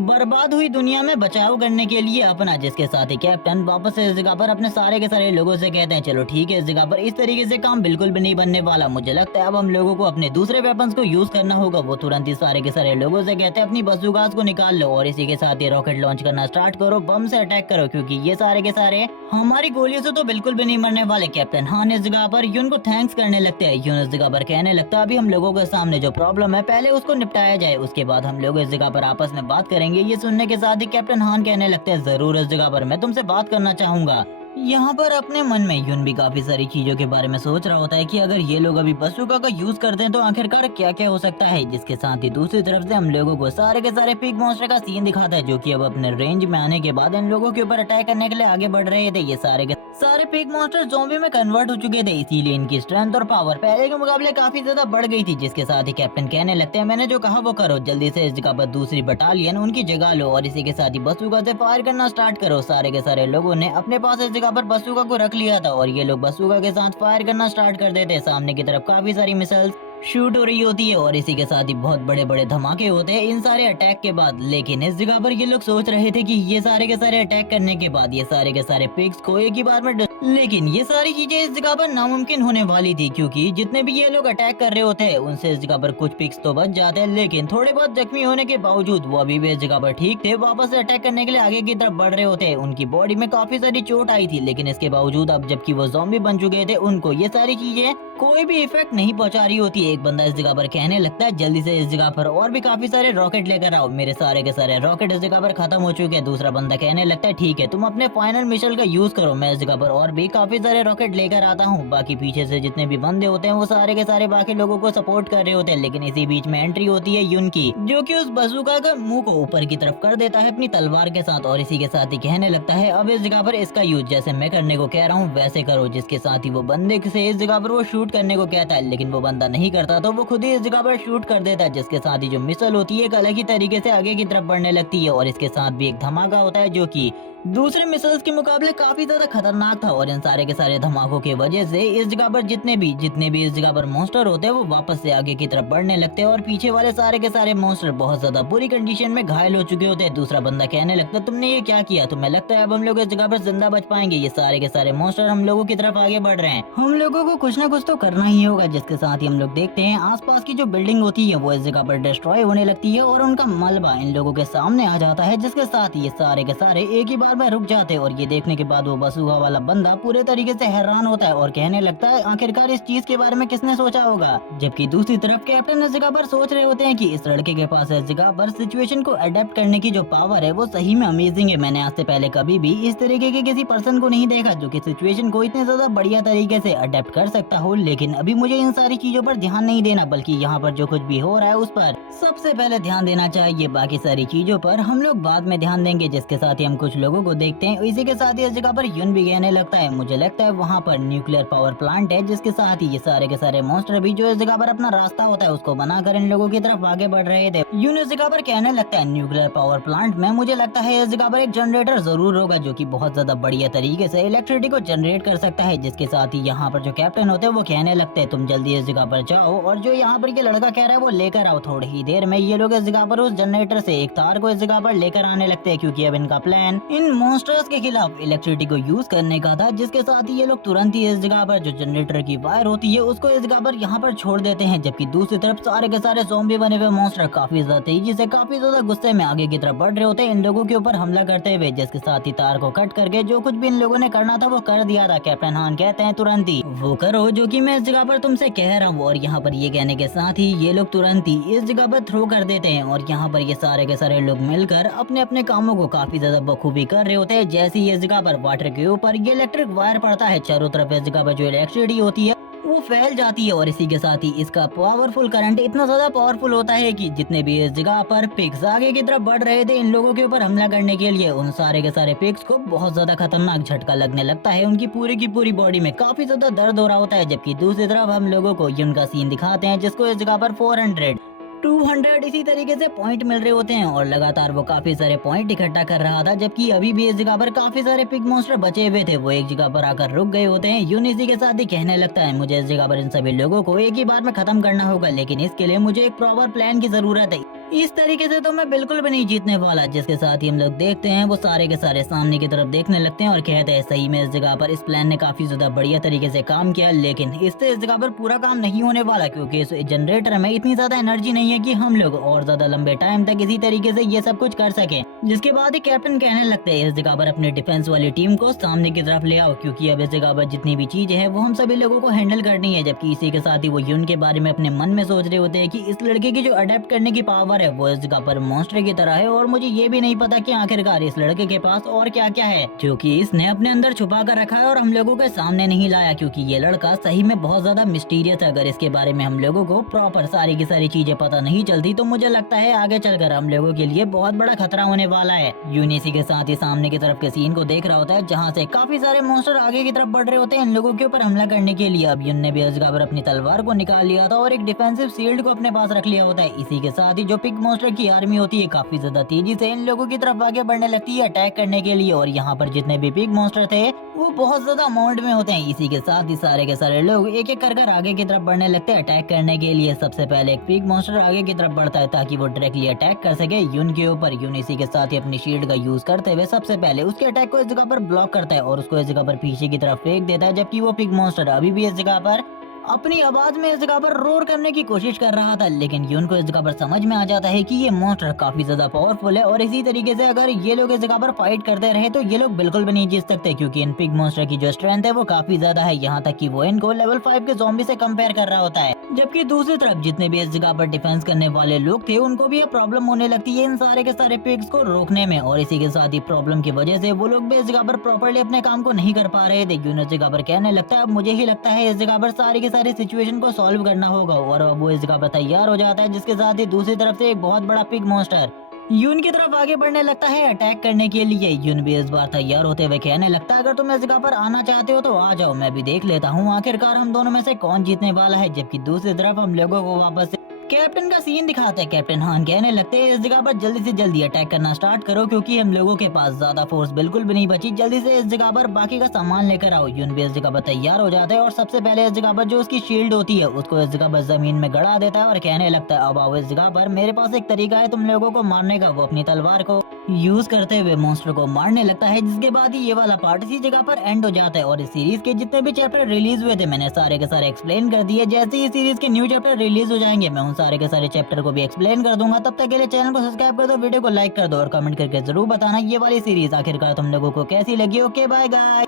बर्बाद हुई दुनिया में बचाव करने के लिए अपना। जिसके साथ ही कैप्टन वापस से इस जगह पर अपने सारे के सारे लोगों से कहते हैं चलो ठीक है, इस जगह पर इस तरीके से काम बिल्कुल भी नहीं बनने वाला। मुझे लगता है अब हम लोगों को अपने दूसरे वेपन्स को यूज करना होगा। वो तुरंत ही सारे के सारे लोगों से कहते हैं अपनी बंदूकास को निकाल लो और इसी के साथ ही रॉकेट लॉन्च करना स्टार्ट करो, बम से अटैक करो, क्योंकि ये सारे के सारे हमारी गोलियों से तो बिल्कुल भी नहीं मरने वाले। कैप्टन हान इस जगह पर यून को थैंक्स करने लगते हैं। यून इस जगह पर कहने लगता है अभी हम लोगों के सामने जो प्रॉब्लम है पहले उसको निपटाया जाए, उसके बाद हम लोग इस जगह पर आपस में बात करेंगे। ये सुनने के साथ ही कैप्टन हान कहने लगते हैं जरूर, इस जगह पर मैं तुमसे बात करना चाहूंगा। यहाँ पर अपने मन में यून भी काफी सारी चीजों के बारे में सोच रहा होता है कि अगर ये लोग अभी बंदूका का यूज करते हैं तो आखिरकार क्या क्या हो सकता है। जिसके साथ ही दूसरी तरफ से हम लोगों को सारे के सारे पिग मॉन्स्टर का सीन दिखाता है जो कि अब अपने रेंज में आने के बाद इन लोगों के ऊपर अटैक करने के लिए आगे बढ़ रहे थे। ये सारे सारे पिग मॉन्स्टर ज़ॉम्बी में कन्वर्ट हो चुके थे, इसीलिए इनकी स्ट्रेंथ और पावर पहले के मुकाबले काफी ज्यादा बढ़ गई थी। जिसके साथ ही कैप्टन कहने लगते हैं, मैंने जो कहा वो करो, जल्दी से इस जगह पर दूसरी बटालियन उनकी जगह लो और इसी के साथ ही बसूका से फायर करना स्टार्ट करो। सारे के सारे लोगों ने अपने पास इस जगह पर बसूका को रख लिया था और ये लोग बसूका के साथ फायर करना स्टार्ट कर देते। सामने की तरफ काफी सारी मिसाइल्स शूट हो रही होती है और इसी के साथ ही बहुत बड़े बड़े धमाके होते हैं इन सारे अटैक के बाद। लेकिन इस जगह पर ये लोग सोच रहे थे कि ये सारे के सारे अटैक करने के बाद ये सारे के सारे पिग्स को एक ही बार में लेकिन ये सारी चीजें इस जगह पर नामुमकिन होने वाली थी, क्योंकि जितने भी ये लोग अटैक कर रहे होते हैं उनसे इस जगह पर कुछ पिग्स तो बच जाते हैं, लेकिन थोड़े बहुत जख्मी होने के बावजूद वो अभी भी इस जगह पर ठीक थे। वापस से अटैक करने के लिए आगे की तरफ बढ़ रहे होते हैं। उनकी बॉडी में काफी सारी चोट आई थी, लेकिन इसके बावजूद अब जबकि वो ज़ॉम्बी बन चुके थे उनको ये सारी चीजें कोई भी इफेक्ट नहीं पहुंचा रही होती है। एक बंदा इस जगह पर कहने लगता है, जल्दी से इस जगह पर और भी काफी सारे रॉकेट लेकर आओ, मेरे सारे के सारे रॉकेट इस जगह पर खत्म हो चुके हैं। दूसरा बंदा कहने लगता है, ठीक है तुम अपने फाइनल मिशन का यूज करो, मैं इस जगह पर और भी काफी सारे रॉकेट लेकर आता हूँ। बाकी पीछे से जितने भी बंदे होते हैं वो सारे के सारे बाकी लोगों को सपोर्ट कर रहे होते हैं, लेकिन इसी बीच में एंट्री होती है युन की, जो कि उस बसूका का मुंह को ऊपर की तरफ कर देता है अपनी तलवार के साथ और इसी के साथ ही कहने लगता है, अब इस जगह पर इसका यूज जैसे मैं करने को कह रहा हूँ वैसे करो। जिसके साथ ही वो बंदे से इस जगह पर वो शूट करने को कहता है, लेकिन वो बंदा नहीं करता तो वो खुद ही इस जगह पर शूट कर देता है। जिसके साथ ही जो मिसाइल होती है एक अलग ही तरीके से आगे की तरफ बढ़ने लगती है और इसके साथ भी एक धमाका होता है जो कि दूसरे मिसाइल्स के मुकाबले काफी ज्यादा खतरनाक था। और इन सारे के सारे धमाकों की वजह से इस जगह पर जितने भी इस जगह पर मॉन्स्टर होते हैं वो वापस से आगे की तरफ बढ़ने लगते हैं और पीछे वाले सारे के सारे मॉन्स्टर बहुत ज्यादा बुरी कंडीशन में घायल हो चुके होते हैं। दूसरा बंदा कहने लगता है, तुमने ये क्या किया, तुम्हें लगता है अब हम लोग इस जगह पर जिंदा बच पाएंगे? ये सारे के सारे मॉन्स्टर हम लोगों की तरफ आगे बढ़ रहे हैं, हम लोगों को कुछ न कुछ तो करना ही होगा। जिसके साथ ही हम लोग देखते हैं आसपास की जो बिल्डिंग होती है वो इस जगह पर डिस्ट्रॉय होने लगती है और उनका मलबा इन लोगों के सामने आ जाता है। जिसके साथ ये सारे के सारे एक ही बार में रुक जाते हैं और ये देखने के बाद वो बसूहा वाला बंदा पूरे तरीके से हैरान होता है और कहने लगता है, आखिरकार इस चीज के बारे में किसने सोचा होगा। जबकि दूसरी तरफ कैप्टन इस जगह पर सोच रहे होते हैं कि इस लड़के के पास इस जगह पर सिचुएशन को अडेप्ट करने की जो पावर है वो सही में अमेजिंग है। मैंने आज से पहले कभी भी इस तरीके के किसी पर्सन को नहीं देखा जो कि सिचुएशन को इतने ज्यादा बढ़िया तरीके से अडेप्ट कर सकता हो। लेकिन अभी मुझे इन सारी चीजों पर ध्यान नहीं देना, बल्कि यहाँ पर जो कुछ भी हो रहा है उस पर सबसे पहले ध्यान देना चाहिए। बाकी सारी चीजों पर हम लोग बाद में ध्यान देंगे। जिसके साथ ही हम कुछ लोगों को देखते हैं, इसी के साथ ही इस जगह पर युन भी कहने लगता है, मुझे लगता है वहाँ पर न्यूक्लियर पावर प्लांट है। जिसके साथ ही ये सारे के सारे मॉन्स्टर भी जो इस जगह पर अपना रास्ता होता है उसको बनाकर इन लोगों की तरफ आगे बढ़ रहे थे। युन इस जगह पर कहने लगता है, न्यूक्लियर पावर प्लांट में मुझे लगता है इस जगह पर एक जनरेटर जरूर होगा जो कि बहुत ज्यादा बढ़िया तरीके से इलेक्ट्रिसिटी को जनरेट कर सकता है। जिसके साथ ही यहाँ पर जो कैप्टन होते हैं वो कहने लगते हैं, तुम जल्दी इस जगह पर जाओ और जो यहाँ पर ये लड़का कह रहा है वो लेकर आओ। थोड़ी ही देर में ये लोग इस जगह पर उस जनरेटर से एक तार को इस जगह पर लेकर आने लगते हैं, क्योंकि अब इनका प्लान इन मॉन्स्टर्स के खिलाफ इलेक्ट्रिसिटी को यूज करने का था। जिसके साथ ही ये लोग तुरंत ही इस जगह पर जो जनरेटर की वायर होती है उसको इस जगह पर यहाँ पर छोड़ देते हैं। जबकि दूसरी तरफ सारे के सारे ज़ॉम्बी बने हुए मॉन्स्टर काफी ज्यादा तेजी से काफी ज्यादा गुस्से में आगे की तरफ बढ़ रहे होते हैं इन लोगों के ऊपर हमला करते हुए। जिसके साथ ही तार को कट करके जो कुछ भी इन लोगों ने करना था वो कर दिया था। कैप्टन हान कहते हैं, तुरंत ही वो करो जो कि मैं इस जगह पर तुमसे कह रहा हूँ। और यहाँ पर ये कहने के साथ ही ये लोग तुरंत ही इस जगह पर थ्रो कर देते हैं और यहाँ पर ये सारे के सारे लोग मिलकर अपने अपने कामों को काफी ज्यादा बखूबी कर रहे होते हैं। जैसे ही इस जगह पर वाटर के ऊपर ये इलेक्ट्रिक वायर पड़ता है, चारों तरफ इस जगह पर जो इलेक्ट्रिसिटी होती है वो फैल जाती है और इसी के साथ ही इसका पावरफुल करंट इतना ज्यादा पावरफुल होता है कि जितने भी इस जगह पर पिग्स आगे की तरफ बढ़ रहे थे इन लोगों के ऊपर हमला करने के लिए, उन सारे के सारे पिग्स को बहुत ज्यादा खतरनाक झटका लगने लगता है। उनकी पूरी की पूरी बॉडी में काफी ज्यादा दर्द हो रहा होता है। जबकि दूसरी तरफ हम लोगों को युन का सीन दिखाते हैं जिसको इस जगह पर 400 200 इसी तरीके से पॉइंट मिल रहे होते हैं और लगातार वो काफी सारे पॉइंट इकट्ठा कर रहा था। जबकि अभी भी इस जगह पर काफी सारे पिग मॉन्स्टर बचे हुए थे, वो एक जगह पर आकर रुक गए होते हैं। यून इसी के साथ ही कहने लगता है, मुझे इस जगह पर इन सभी लोगों को एक ही बार में खत्म करना होगा, लेकिन इसके लिए मुझे एक प्रॉपर प्लान की जरूरत है। इस तरीके से तो मैं बिल्कुल भी नहीं जीतने वाला। जिसके साथ ही हम लोग देखते हैं वो सारे के सारे सामने की तरफ देखने लगते हैं और कहते हैं, सही में इस जगह पर इस प्लान ने काफी ज्यादा बढ़िया तरीके से काम किया, लेकिन इससे इस जगह पर पूरा काम नहीं होने वाला, क्योंकि इस जनरेटर में इतनी ज्यादा एनर्जी नहीं है कि हम लोग और ज्यादा लंबे टाइम तक इसी तरीके से ये सब कुछ कर सके। जिसके बाद ही कैप्टन कहने लगते हैं, इस जगह पर अपने डिफेंस वाली टीम को सामने की तरफ ले आओ, क्योंकि अब इस जगह पर जितनी भी चीजें हैं वो हम सभी लोगों को हैंडल करनी है। जबकि इसी के साथ ही वो यून के बारे में अपने मन में सोच रहे होते हैं कि इस लड़के की जो अडेप्ट करने की पावर पावर है वो इस जगह पर मॉन्स्टर की तरह है और मुझे ये भी नहीं पता कि आखिरकार इस लड़के के पास और क्या क्या है जो कि इसने अपने अंदर छुपा कर रखा है और हम लोगों के सामने नहीं लाया, क्योंकि ये लड़का सही में बहुत ज्यादा मिस्टीरियस है। अगर इसके बारे में हम लोगों को प्रॉपर सारी की सारी चीजें पता नहीं चलती तो मुझे लगता है आगे चलकर हम लोगों के लिए बहुत बड़ा खतरा होने वाला है। यून इसी के साथ ही सामने की तरफ के सीन को देख रहा होता है जहाँ से काफी सारे मॉन्स्टर आगे की तरफ बढ़ रहे होते हैं इन लोगों के ऊपर हमला करने के लिए। अब यून ने भी इस जगह पर अपनी तलवार को निकाल लिया था और एक डिफेंसिव शील्ड को अपने पास रख लिया होता है। इसी के साथ ही जो पिग मॉन्स्टर की आर्मी होती है काफी ज्यादा तेजी से इन लोगों की तरफ आगे बढ़ने लगती है अटैक करने के लिए, और यहाँ पर जितने भी पिग मॉन्स्टर थे वो बहुत ज्यादा अमाउंट में होते हैं। इसी के साथ ही सारे के सारे लोग एक एक कर आगे की तरफ बढ़ने लगते हैं अटैक करने के लिए। सबसे पहले एक पिग मॉन्स्टर आगे की तरफ बढ़ता है ताकि वो डायरेक्टली अटैक कर सके यून के ऊपर। यून इसी के साथ ही अपनी शील्ड का यूज करते हुए सबसे पहले उसके अटैक को इस जगह पर ब्लॉक करता है और उसको इस जगह पर पीछे की तरफ फेंक देता है, जबकि वो पिग मॉन्स्टर अभी भी इस जगह पर अपनी आवाज में इस जगह पर रोर करने की कोशिश कर रहा था। लेकिन यून को इस जगह पर समझ में आ जाता है कि ये मॉन्स्टर काफी ज्यादा पावरफुल है और इसी तरीके से अगर ये लोग इस जगह पर फाइट करते रहे तो ये लोग बिल्कुल भी नहीं जीत सकते, क्योंकि इन पिग मॉन्स्टर की जो स्ट्रेंथ है वो काफी ज्यादा है, यहाँ तक कि वो इनको लेवल 5 के ज़ॉम्बी से कंपेयर कर रहा होता है। जबकि दूसरी तरफ जितने भी इस जगह पर डिफेंस करने वाले लोग थे उनको भी ये प्रॉब्लम होने लगती है इन सारे के सारे पिग्स को रोकने में, और इसी के साथ ही प्रॉब्लम की वजह से वो लोग भी इस जगह पर प्रॉपर्ली अपने काम को नहीं कर पा रहे थे। यून इस जगह पर कहने लगता है अब मुझे ही लगता है इस जगह पर सारी की सारी सिचुएशन को सॉल्व करना होगा, और अब वो इस जगह पर तैयार हो जाता है, जिसके साथ ही दूसरी तरफ से एक बहुत बड़ा पिग मॉन्स्टर यून की तरफ आगे बढ़ने लगता है अटैक करने के लिए। यून भी इस बार तैयार होते हुए कहने लगता है अगर तुम इस जगह पर आना चाहते हो तो आ जाओ, मैं भी देख लेता हूँ आखिरकार हम दोनों में से कौन जीतने वाला है। जबकि दूसरी तरफ हम लोगों को वापस कैप्टन का सीन दिखाते हैं। कैप्टन हान कहने लगते हैं इस जगह पर जल्दी से जल्दी अटैक करना स्टार्ट करो, क्योंकि हम लोगों के पास ज्यादा फोर्स बिल्कुल भी नहीं बची, जल्दी से इस जगह पर बाकी का सामान लेकर आओ। यून भी इस जगह पर तैयार हो जाता है और सबसे पहले इस जगह पर जो उसकी शील्ड होती है उसको इस जगह पर जमीन में गड़ा देता है और कहने लगता है अब आओ इस जगह पर, मेरे पास एक तरीका है तुम लोगों को मारने का। वो अपनी तलवार को यूज करते हुए मॉन्स्टर को मारने लगता है, जिसके बाद ही ये वाला पार्ट इसी जगह पर एंड हो जाता है। और इस सीरीज के जितने भी चैप्टर रिलीज हुए थे मैंने सारे के सारे एक्सप्लेन कर दिए। जैसे ही सीरीज के न्यू चैप्टर रिलीज हो जाएंगे मैं उन सारे के सारे चैप्टर को भी एक्सप्लेन कर दूंगा। तब तक के लिए चैनल को सब्सक्राइब कर दो, वीडियो को लाइक कर दो और कमेंट करके जरूर बताना ये वाली सीरीज आखिरकार तुम लोगों को कैसी लगी। Okay bye guys.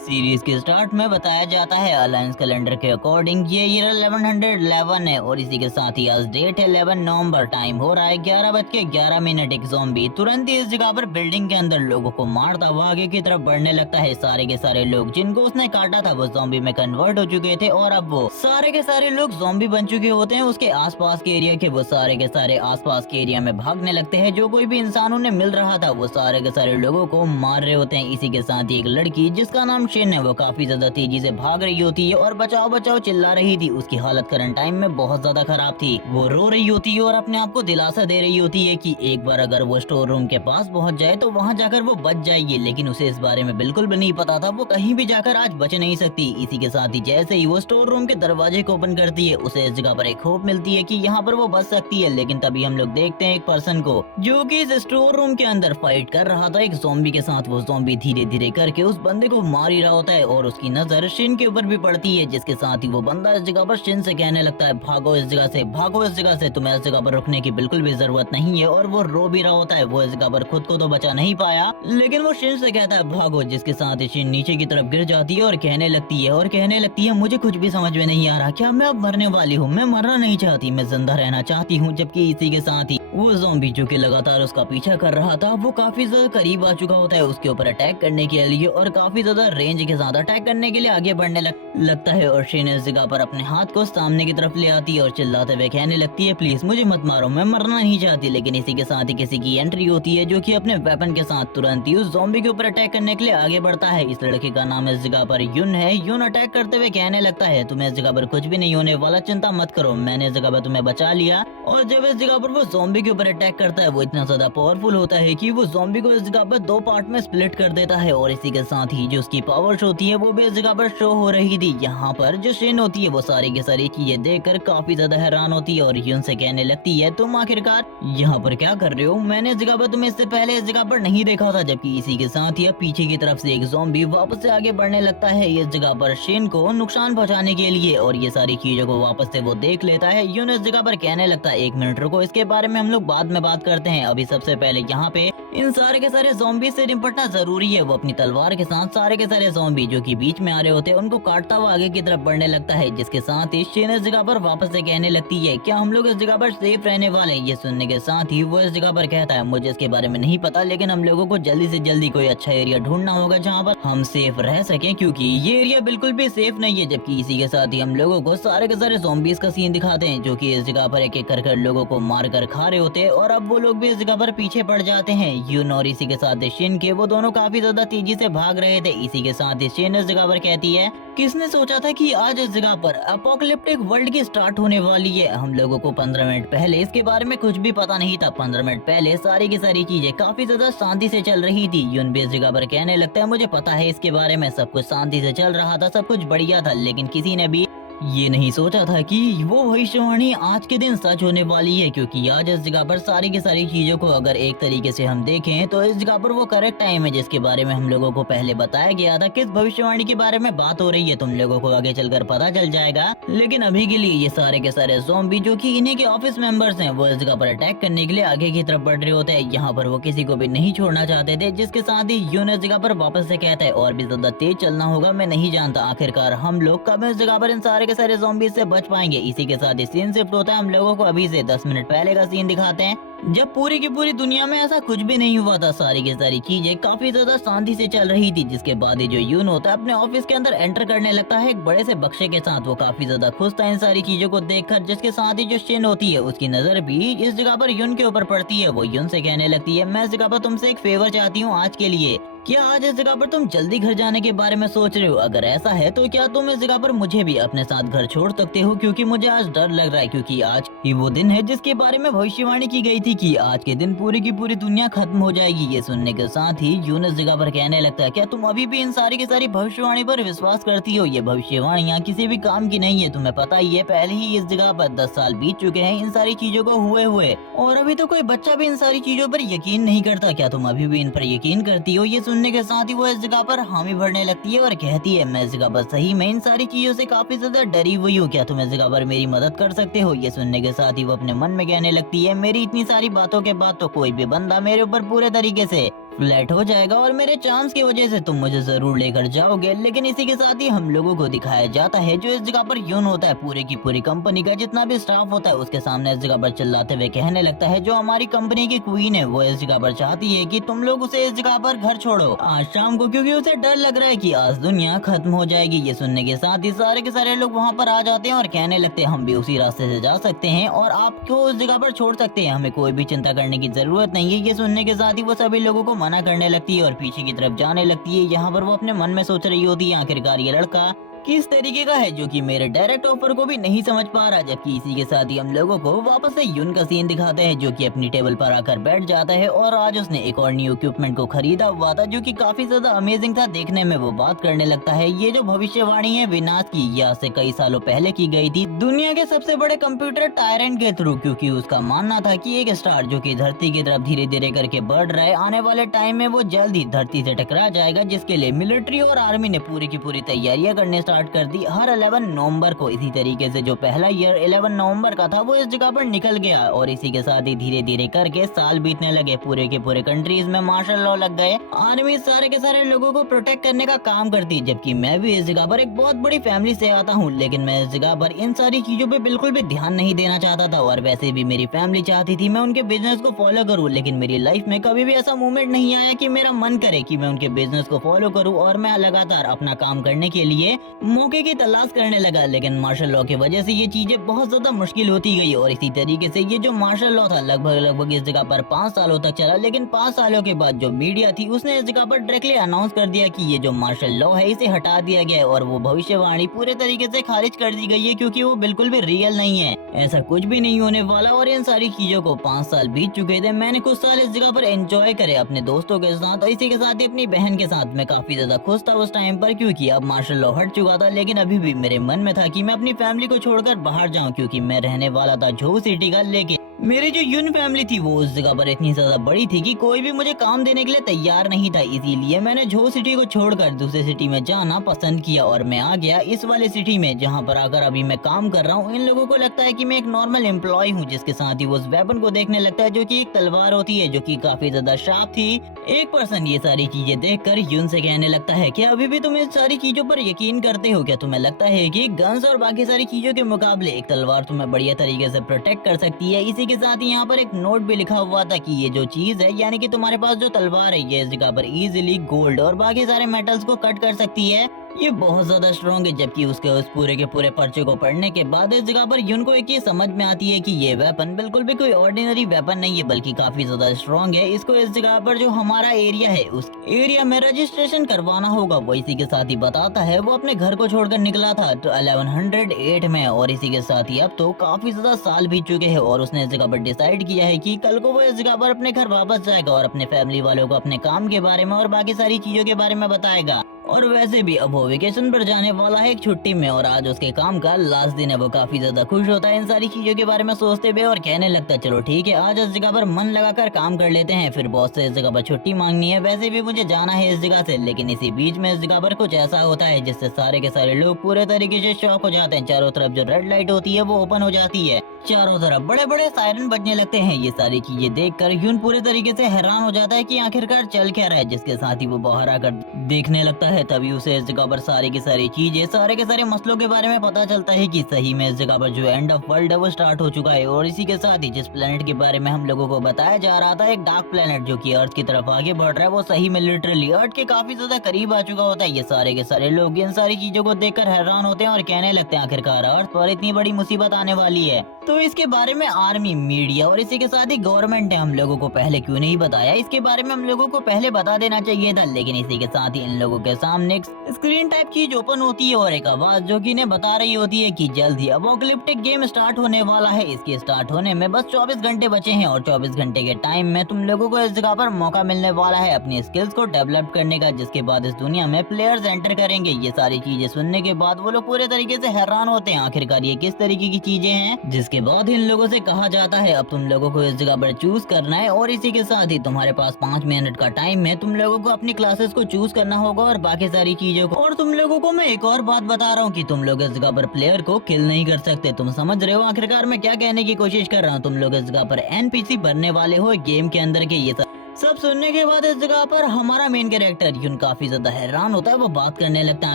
सीरीज के स्टार्ट में बताया जाता है अलायंस कैलेंडर के अकॉर्डिंग ये ईयर 1111 है और इसी के साथ ही आज डेट है 11 नवंबर। टाइम हो रहा है 11:11। एक ज़ॉम्बी तुरंत ही इस जगह पर बिल्डिंग के अंदर लोगों को मारता हुआ आगे की तरफ बढ़ने लगता है। सारे के सारे लोग जिनको उसने काटा था वो ज़ॉम्बी में कन्वर्ट हो चुके थे और अब वो सारे के सारे लोग ज़ॉम्बी बन चुके होते हैं। उसके आसपास के एरिया के वो सारे के सारे आसपास के एरिया में भागने लगते हैं। जो कोई भी इंसान उन्हें मिल रहा था वो सारे के सारे लोगों को मार रहे होते हैं। इसी के साथ ही एक लड़की जिसका नाम शिन है वो काफी ज्यादा तेजी से भाग रही होती है और बचाओ बचाओ चिल्ला रही थी। उसकी हालत करंट टाइम में बहुत ज्यादा खराब थी। वो रो रही होती है और अपने आप को दिलासा दे रही होती है कि एक बार अगर वो स्टोर रूम के पास पहुंच जाए तो वहां जाकर वो बच जाएगी, लेकिन उसे इस बारे में बिल्कुल भी नहीं पता था वो कहीं भी जाकर आज बच नहीं सकती। इसी के साथ ही जैसे ही वो स्टोर रूम के दरवाजे को ओपन करती है उसे इस जगह पर एक होप मिलती है कि यहाँ पर वो बच सकती है। लेकिन तभी हम लोग देखते हैं एक पर्सन को जो कि इस स्टोर रूम के अंदर फाइट कर रहा था एक ज़ॉम्बी के साथ। वो ज़ॉम्बी धीरे धीरे करके उस बंदे को मार ही रहा होता है और उसकी नजर शिन के ऊपर भी पड़ती है, जिसके साथ ही वो बंदा इस जगह पर शिन से कहने लगता है भागो इस जगह से, भागो इस जगह से, तुम्हें इस जगह पर रुकने की बिल्कुल भी जरूरत नहीं है। और वो रो भी रहा होता है। वो इस जगह पर खुद को तो बचा नहीं पाया लेकिन वो शिन से कहता है भागो, जिसके साथ ही शिन नीचे की तरफ गिर जाती है और कहने लगती है मुझे कुछ भी समझ में नहीं आ रहा, क्या मैं अब मरने वाली हूँ? मैं मरना नहीं चाहती, मैं जिंदा रहना चाहती हूँ। जबकि इसी के साथ ही वो ज़ॉम्बी जो कि लगातार उसका पीछा कर रहा था वो काफी ज्यादा करीब आ चुका होता है उसके ऊपर अटैक करने के लिए और काफी ज्यादा रेंज के साथ अटैक करने के लिए आगे बढ़ने लगता है। और शिन इस जगह पर अपने हाथ को सामने की तरफ ले आती है और चिल्लाते हुए कहने लगती है प्लीज मुझे मत मारो, मैं मरना नहीं चाहती। लेकिन इसी के साथ ही किसी की एंट्री होती है जो कि अपने वेपन के साथ तुरंत ही उस ज़ॉम्बी के ऊपर अटैक करने के लिए आगे बढ़ता है। इस लड़के का नाम इस जगह पर यून है। यून अटैक करते हुए कहने लगता है तुम्हें इस जगह पर कुछ भी नहीं होने वाला, चिंता मत करो, मैंने इस जगह पर तुम्हें बचा लिया। और जब इस जगह पर वो ज़ॉम्बी के ऊपर अटैक करता है वो इतना ज्यादा पावरफुल होता है कि वो ज़ॉम्बी को इस जगह पर 2 पार्ट में स्प्लिट कर देता है और इसी के साथ ही जो उसकी पावर्स होती है वो भी इस जगह पर शो हो रही थी। यहाँ पर जो शिन होती है वो सारी की सारी चीजें देखकर काफी ज्यादा हैरान होती है और यून से कहने लगती है तुम आखिरकार यहाँ पर क्या कर रहे हो? मैंने इस जगह पर तुम्हें इससे पहले इस जगह पर नहीं देखा था। जबकि इसी के साथ ही पीछे की तरफ से एक ज़ॉम्बी वापस से आगे बढ़ने लगता है इस जगह पर शिन को नुकसान पहुंचाने के लिए और ये सारी चीजों को वापस से वो देख लेता है। यून इस जगह पर कहने लगता है 1 मिनट रुको, इसके बारे में हम लोग बाद में बात करते हैं। अभी सबसे पहले यहाँ पे इन सारे के सारे ज़ॉम्बी से निपटना जरूरी है। वो अपनी तलवार के साथ सारे के सारे ज़ॉम्बी जो कि बीच में आ रहे होते हैं उनको काटता हुआ आगे की तरफ बढ़ने लगता है, जिसके साथ ही शिन इस जगह पर वापस से कहने लगती है क्या हम लोग इस जगह पर सेफ रहने वाले हैं? ये सुनने के साथ ही वो इस जगह पर कहता है मुझे इसके बारे में नहीं पता, लेकिन हम लोगों को जल्दी से जल्दी कोई अच्छा एरिया ढूंढना होगा जहाँ पर हम सेफ रह सकें, क्योंकि ये एरिया बिल्कुल भी सेफ नहीं है। जबकि इसी के साथ ही हम लोगों को सारे के सारे ज़ॉम्बीज का सीन दिखाते हैं जो कि इस जगह पर एक एक कर लोगों को मार कर खा रहे होते हैं और अब वो लोग भी इस जगह पर पीछे पड़ जाते हैं। यून और इसी के साथ शिन के वो दोनों काफी ज्यादा तेजी से भाग रहे थे। इसी के साथ ही शिन इस जगह पर कहती है किसने सोचा था कि आज इस जगह पर अपोकलिप्टिक वर्ल्ड की स्टार्ट होने वाली है। हम लोगों को 15 मिनट पहले इसके बारे में कुछ भी पता नहीं था। 15 मिनट पहले सारी की सारी चीजें काफी ज्यादा शांति से चल रही थी। यून भी इस जगह पर कहने लगता है मुझे पता है इसके बारे में, सब कुछ शांति से चल रहा था, सब कुछ बढ़िया था, लेकिन किसी ने भी ये नहीं सोचा था कि वो भविष्यवाणी आज के दिन सच होने वाली है। क्योंकि आज इस जगह पर सारी की सारी चीजों को अगर एक तरीके से हम देखें तो इस जगह पर वो करेक्ट टाइम है जिसके बारे में हम लोगों को पहले बताया गया था। किस भविष्यवाणी के बारे में बात हो रही है तुम लोगों को आगे चलकर पता चल जाएगा, लेकिन अभी के लिए ये सारे के सारे ज़ॉम्बी जो कि इन्हीं के ऑफिस मेंबर्स हैं वो इस जगह पर अटैक करने के लिए आगे की तरफ बढ़ रहे होते हैं। यहाँ पर वो किसी को भी नहीं छोड़ना चाहते थे, जिसके साथ ही यून इस जगह पर वापस से कहता है और भी ज्यादा तेज चलना होगा। मैं नहीं जानता आखिरकार हम लोग कब इस जगह पर इन सारे के सारे ज़ॉम्बी से बच पाएंगे। इसी के साथ ही सीन शिफ्ट होता है। हम लोगों को अभी से 10 मिनट पहले का सीन दिखाते हैं जब पूरी की पूरी दुनिया में ऐसा कुछ भी नहीं हुआ था। सारी की सारी चीजें काफी ज्यादा शांति से चल रही थी, जिसके बाद ही जो यून होता है अपने ऑफिस के अंदर एंटर करने लगता है एक बड़े से बक्से के साथ। वो काफी ज्यादा खुश था इन सारी चीजों को देखकर, जिसके साथ ही जो शिन होती है उसकी नजर भी इस जगह पर यून के ऊपर पड़ती है। वो यून से कहने लगती है मैं इस जगह पर तुमसे एक फेवर चाहती हूँ आज के लिए। क्या आज इस जगह पर तुम जल्दी घर जाने के बारे में सोच रहे हो? अगर ऐसा है तो क्या तुम इस जगह पर मुझे भी अपने साथ घर छोड़ सकते हो? क्योंकि मुझे आज डर लग रहा है, क्योंकि आज ही वो दिन है जिसके बारे में भविष्यवाणी की गई थी कि आज के दिन पूरी की पूरी दुनिया खत्म हो जाएगी। ये सुनने के साथ ही यून इस जगह पर कहने लगता है क्या तुम अभी भी इन सारी की सारी भविष्यवाणी पर विश्वास करती हो? ये भविष्यवाणियाँ किसी भी काम की नहीं है, तुम्हें पता ही है। पहले ही इस जगह पर 10 साल बीत चुके हैं इन सारी चीजों को हुए और अभी तो कोई बच्चा भी इन सारी चीजों पर यकीन नहीं करता। क्या तुम अभी भी इन पर यकीन करती हो? ये सुनने के साथ ही वो इस जगह पर हामी भरने लगती है और कहती है मैं इस जगह पर सही में इन सारी चीजों से काफी ज्यादा डरी हुई हूँ। क्या तुम इस जगह पर मेरी मदद कर सकते हो? ये सुनने के साथ ही वो अपने मन में कहने लगती है मेरी इतनी सारी बातों के बाद तो कोई भी बंदा मेरे ऊपर पूरे तरीके से फ्लैट हो जाएगा और मेरे चांस की वजह से तुम मुझे जरूर लेकर जाओगे। लेकिन इसी के साथ ही हम लोगों को दिखाया जाता है जो इस जगह पर यून होता है पूरी की पूरी कंपनी का जितना भी स्टाफ होता है उसके सामने इस जगह पर चिल्लाते हुए कहने लगता है जो हमारी कंपनी की क्वीन है वो इस जगह पर चाहती है कि तुम लोग उसे इस जगह पर घर छोड़ो आज शाम को, क्योंकि उसे डर लग रहा है कि आज दुनिया खत्म हो जाएगी। ये सुनने के साथ ही सारे के सारे लोग वहाँ पर आ जाते हैं और कहने लगते हैं हम भी उसी रास्ते से जा सकते हैं और आपको उस जगह पर छोड़ सकते हैं, हमें कोई भी चिंता करने की जरूरत नहीं है। ये सुनने के साथ ही वो सभी लोगों को मना करने लगती है और पीछे की तरफ जाने लगती है। यहाँ पर वो अपने मन में सोच रही होती है आखिरकार ये लड़का किस तरीके का है जो कि मेरे डायरेक्ट ऑफर को भी नहीं समझ पा रहा। जबकि इसी के साथ ही हम लोगों को वापस से यून का सीन दिखाते हैं जो कि अपनी टेबल पर आकर बैठ जाता है और आज उसने एक और न्यू इक्विपमेंट को खरीदा हुआ था जो कि काफी ज्यादा अमेजिंग था देखने में। वो बात करने लगता है ये जो भविष्यवाणी है विनाश की ये आज से कई सालों पहले की गई थी दुनिया के सबसे बड़े कंप्यूटर टायरेंट के थ्रू, क्योंकि उसका मानना था कि एक स्टार जो कि धरती की तरफ धीरे धीरे करके बढ़ रहा है आने वाले टाइम में वो जल्द ही धरती से टकरा जाएगा, जिसके लिए मिलिट्री और आर्मी ने पूरी की पूरी तैयारियां करने स्टार्ट कर दी हर 11 नवंबर को। इसी तरीके से जो पहला ईयर 11 नवंबर का था वो इस जगह पर निकल गया और इसी के साथ ही धीरे धीरे करके साल बीतने लगे। पूरे के पूरे कंट्रीज में मार्शल लॉ लग गए। आर्मी सारे के सारे लोगों को प्रोटेक्ट करने का काम करती। जबकि मैं भी इस जगह पर एक बहुत बड़ी फैमिली से आता हूँ, लेकिन मैं इस जगह पर इन सारी चीजों पे बिल्कुल भी ध्यान नहीं देना चाहता था और वैसे भी मेरी फैमिली चाहती थी मैं उनके बिजनेस को फॉलो करूँ, लेकिन मेरी लाइफ में कभी भी ऐसा मोमेंट नहीं आया कि मेरा मन करे कि मैं उनके बिजनेस को फॉलो करूँ और मैं लगातार अपना काम करने के लिए मौके की तलाश करने लगा, लेकिन मार्शल लॉ की वजह से ये चीजें बहुत ज्यादा मुश्किल होती गई और इसी तरीके से ये जो मार्शल लॉ था लगभग इस जगह पर 5 सालों तक चला। लेकिन 5 सालों के बाद जो मीडिया थी उसने इस जगह पर डायरेक्टली अनाउंस कर दिया कि ये जो मार्शल लॉ है इसे हटा दिया गया है और वो भविष्यवाणी पूरे तरीके से खारिज कर दी गई है, क्योंकि वो बिल्कुल भी रियल नहीं है, ऐसा कुछ भी नहीं होने वाला। और इन सारी चीजों को 5 साल बीत चुके थे। मैंने कुछ साल इस जगह पर एंजॉय करे अपने दोस्तों के साथ और इसी के साथ ही अपनी बहन के साथ। मैं काफी ज्यादा खुश था उस टाइम पर, क्योंकि अब मार्शल लॉ हट चुका था। लेकिन अभी भी मेरे मन में था कि मैं अपनी फैमिली को छोड़कर बाहर जाऊं, क्योंकि मैं रहने वाला था जोहू सिटी का। लेकिन मेरी जो यून फैमिली थी वो उस जगह पर इतनी ज्यादा बड़ी थी कि कोई भी मुझे काम देने के लिए तैयार नहीं था। इसीलिए मैंने जोहू सिटी को छोड़कर दूसरे सिटी में जाना पसंद किया और मैं आ गया इस वाले सिटी में, जहाँ पर आकर अभी मैं काम कर रहा हूँ। इन लोगों को लगता है कि मैं एक नॉर्मल एम्प्लॉय हूँ, जिसके साथ ही वो उस वेपन को देखने लगता है जो कि एक तलवार होती है, जो कि काफी ज्यादा शार्प थी। एक पर्सन ये सारी चीजें देखकर यून से कहने लगता है कि अभी भी तुम इस सारी चीजों पर यकीन करते हो क्या? तुम्हें लगता है कि गन्स और बाकी सारी चीजों के मुकाबले एक तलवार तुम्हें बढ़िया तरीके से प्रोटेक्ट कर सकती है? इसी के साथ ही यहाँ पर एक नोट भी लिखा हुआ था कि ये जो चीज है, यानी कि तुम्हारे पास जो तलवार है, ये इस जगह पर इजीली गोल्ड और बाकी सारे मेटल्स को कट कर सकती है। ये बहुत ज्यादा स्ट्रॉन्ग है। जबकि उसके उस पूरे के पूरे पर्चे को पढ़ने के बाद इस जगह पर यून को एक ये समझ में आती है कि ये वेपन बिल्कुल भी कोई ऑर्डिनरी वेपन नहीं है, बल्कि काफी ज्यादा स्ट्रॉन्ग है। इसको इस जगह पर जो हमारा एरिया है उस एरिया में रजिस्ट्रेशन करवाना होगा। वो इसी के साथ ही बताता है वो अपने घर को छोड़कर निकला था तो 1108 में, और इसी के साथ ही अब तो काफी ज्यादा साल बीत चुके हैं और उसने इस जगह पर डिसाइड किया है कि कल को वो इस जगह पर अपने घर वापस जाएगा और अपने फैमिली वालों को अपने काम के बारे में और बाकी सारी चीजों के बारे में बताएगा। और वैसे भी अब वो वेकेशन पर जाने वाला है एक छुट्टी में और आज उसके काम का लास्ट दिन है। वो काफी ज्यादा खुश होता है इन सारी चीजों के बारे में सोचते हुए और कहने लगता है चलो ठीक है, आज इस जगह पर मन लगाकर काम कर लेते हैं। फिर बॉस से इस जगह पर छुट्टी मांगनी है, वैसे भी मुझे जाना है इस जगह से। लेकिन इसी बीच में इस जगह पर कुछ ऐसा होता है जिससे सारे के सारे लोग पूरे तरीके से शॉक हो जाते हैं। चारों तरफ जो रेड लाइट होती है वो ओपन हो जाती है, चारों तरफ बड़े बड़े सायरन बजने लगते हैं। ये सारी चीजें देखकर यून पूरे तरीके से हैरान हो जाता है कि आखिरकार चल क्या रहा है, जिसके साथ ही वो बाहर आकर देखने लगता है। तभी उसे इस जगह पर सारी की सारी चीजें, सारे के सारे मसलों के बारे में पता चलता है कि सही में इस जगह पर जो एंड ऑफ वर्ल्ड है वो स्टार्ट हो चुका है। और इसी के साथ ही जिस प्लेनेट के बारे में हम लोगों को बताया जा रहा था, एक डार्क प्लेनेट जो कि अर्थ की तरफ आगे बढ़ रहा है, वो सही में लिटरली अर्थ के काफी ज्यादा करीब आ चुका होता है। ये सारे के सारे लोग इन सारी चीजों को देखकर हैरान होते हैं और कहने लगते हैं आखिरकार अर्थ पर इतनी बड़ी मुसीबत आने वाली है। तो इसके बारे में आर्मी, मीडिया और इसी के साथ ही गवर्नमेंट ने हम लोगों को पहले क्यों नहीं बताया? इसके बारे में हम लोगों को पहले बता देना चाहिए था। लेकिन इसी के साथ ही इन लोगों के सामने एक स्क्रीन टाइप चीज ओपन होती है और एक आवाज जो कि इन्हें बता रही होती है कि जल्द ही अपोकलिप्टिक गेम स्टार्ट होने वाला है। इसके स्टार्ट होने में बस 24 घंटे बचे हैं और 24 घंटे के टाइम में तुम लोगों को इस जगह पर मौका मिलने वाला है अपनी स्किल्स को डेवलप करने का, जिसके बाद इस दुनिया में प्लेयर्स एंटर करेंगे। ये सारी चीजें सुनने के बाद वो लोग पूरे तरीके से हैरान होते हैं, आखिरकार ये किस तरीके की चीजें हैं। जिसके बाद इन लोगों से कहा जाता है अब तुम लोगों को इस जगह पर चूज करना है और इसी के साथ ही तुम्हारे पास 5 मिनट का टाइम है। तुम लोगों को अपनी क्लासेस को चूज करना होगा और बाकी सारी चीजों को। और तुम लोगों को मैं एक और बात बता रहा हूँ कि तुम लोग इस जगह पर प्लेयर को किल नहीं कर सकते। तुम समझ रहे हो आखिरकार मैं क्या कहने की कोशिश कर रहा हूँ? तुम लोग इस जगह पर एनपीसी बनने वाले हो गेम के अंदर के। ये सब सुनने के बाद इस जगह पर हमारा मेन कैरेक्टर यून काफी ज्यादा हैरान होता है। वो बात करने लगता है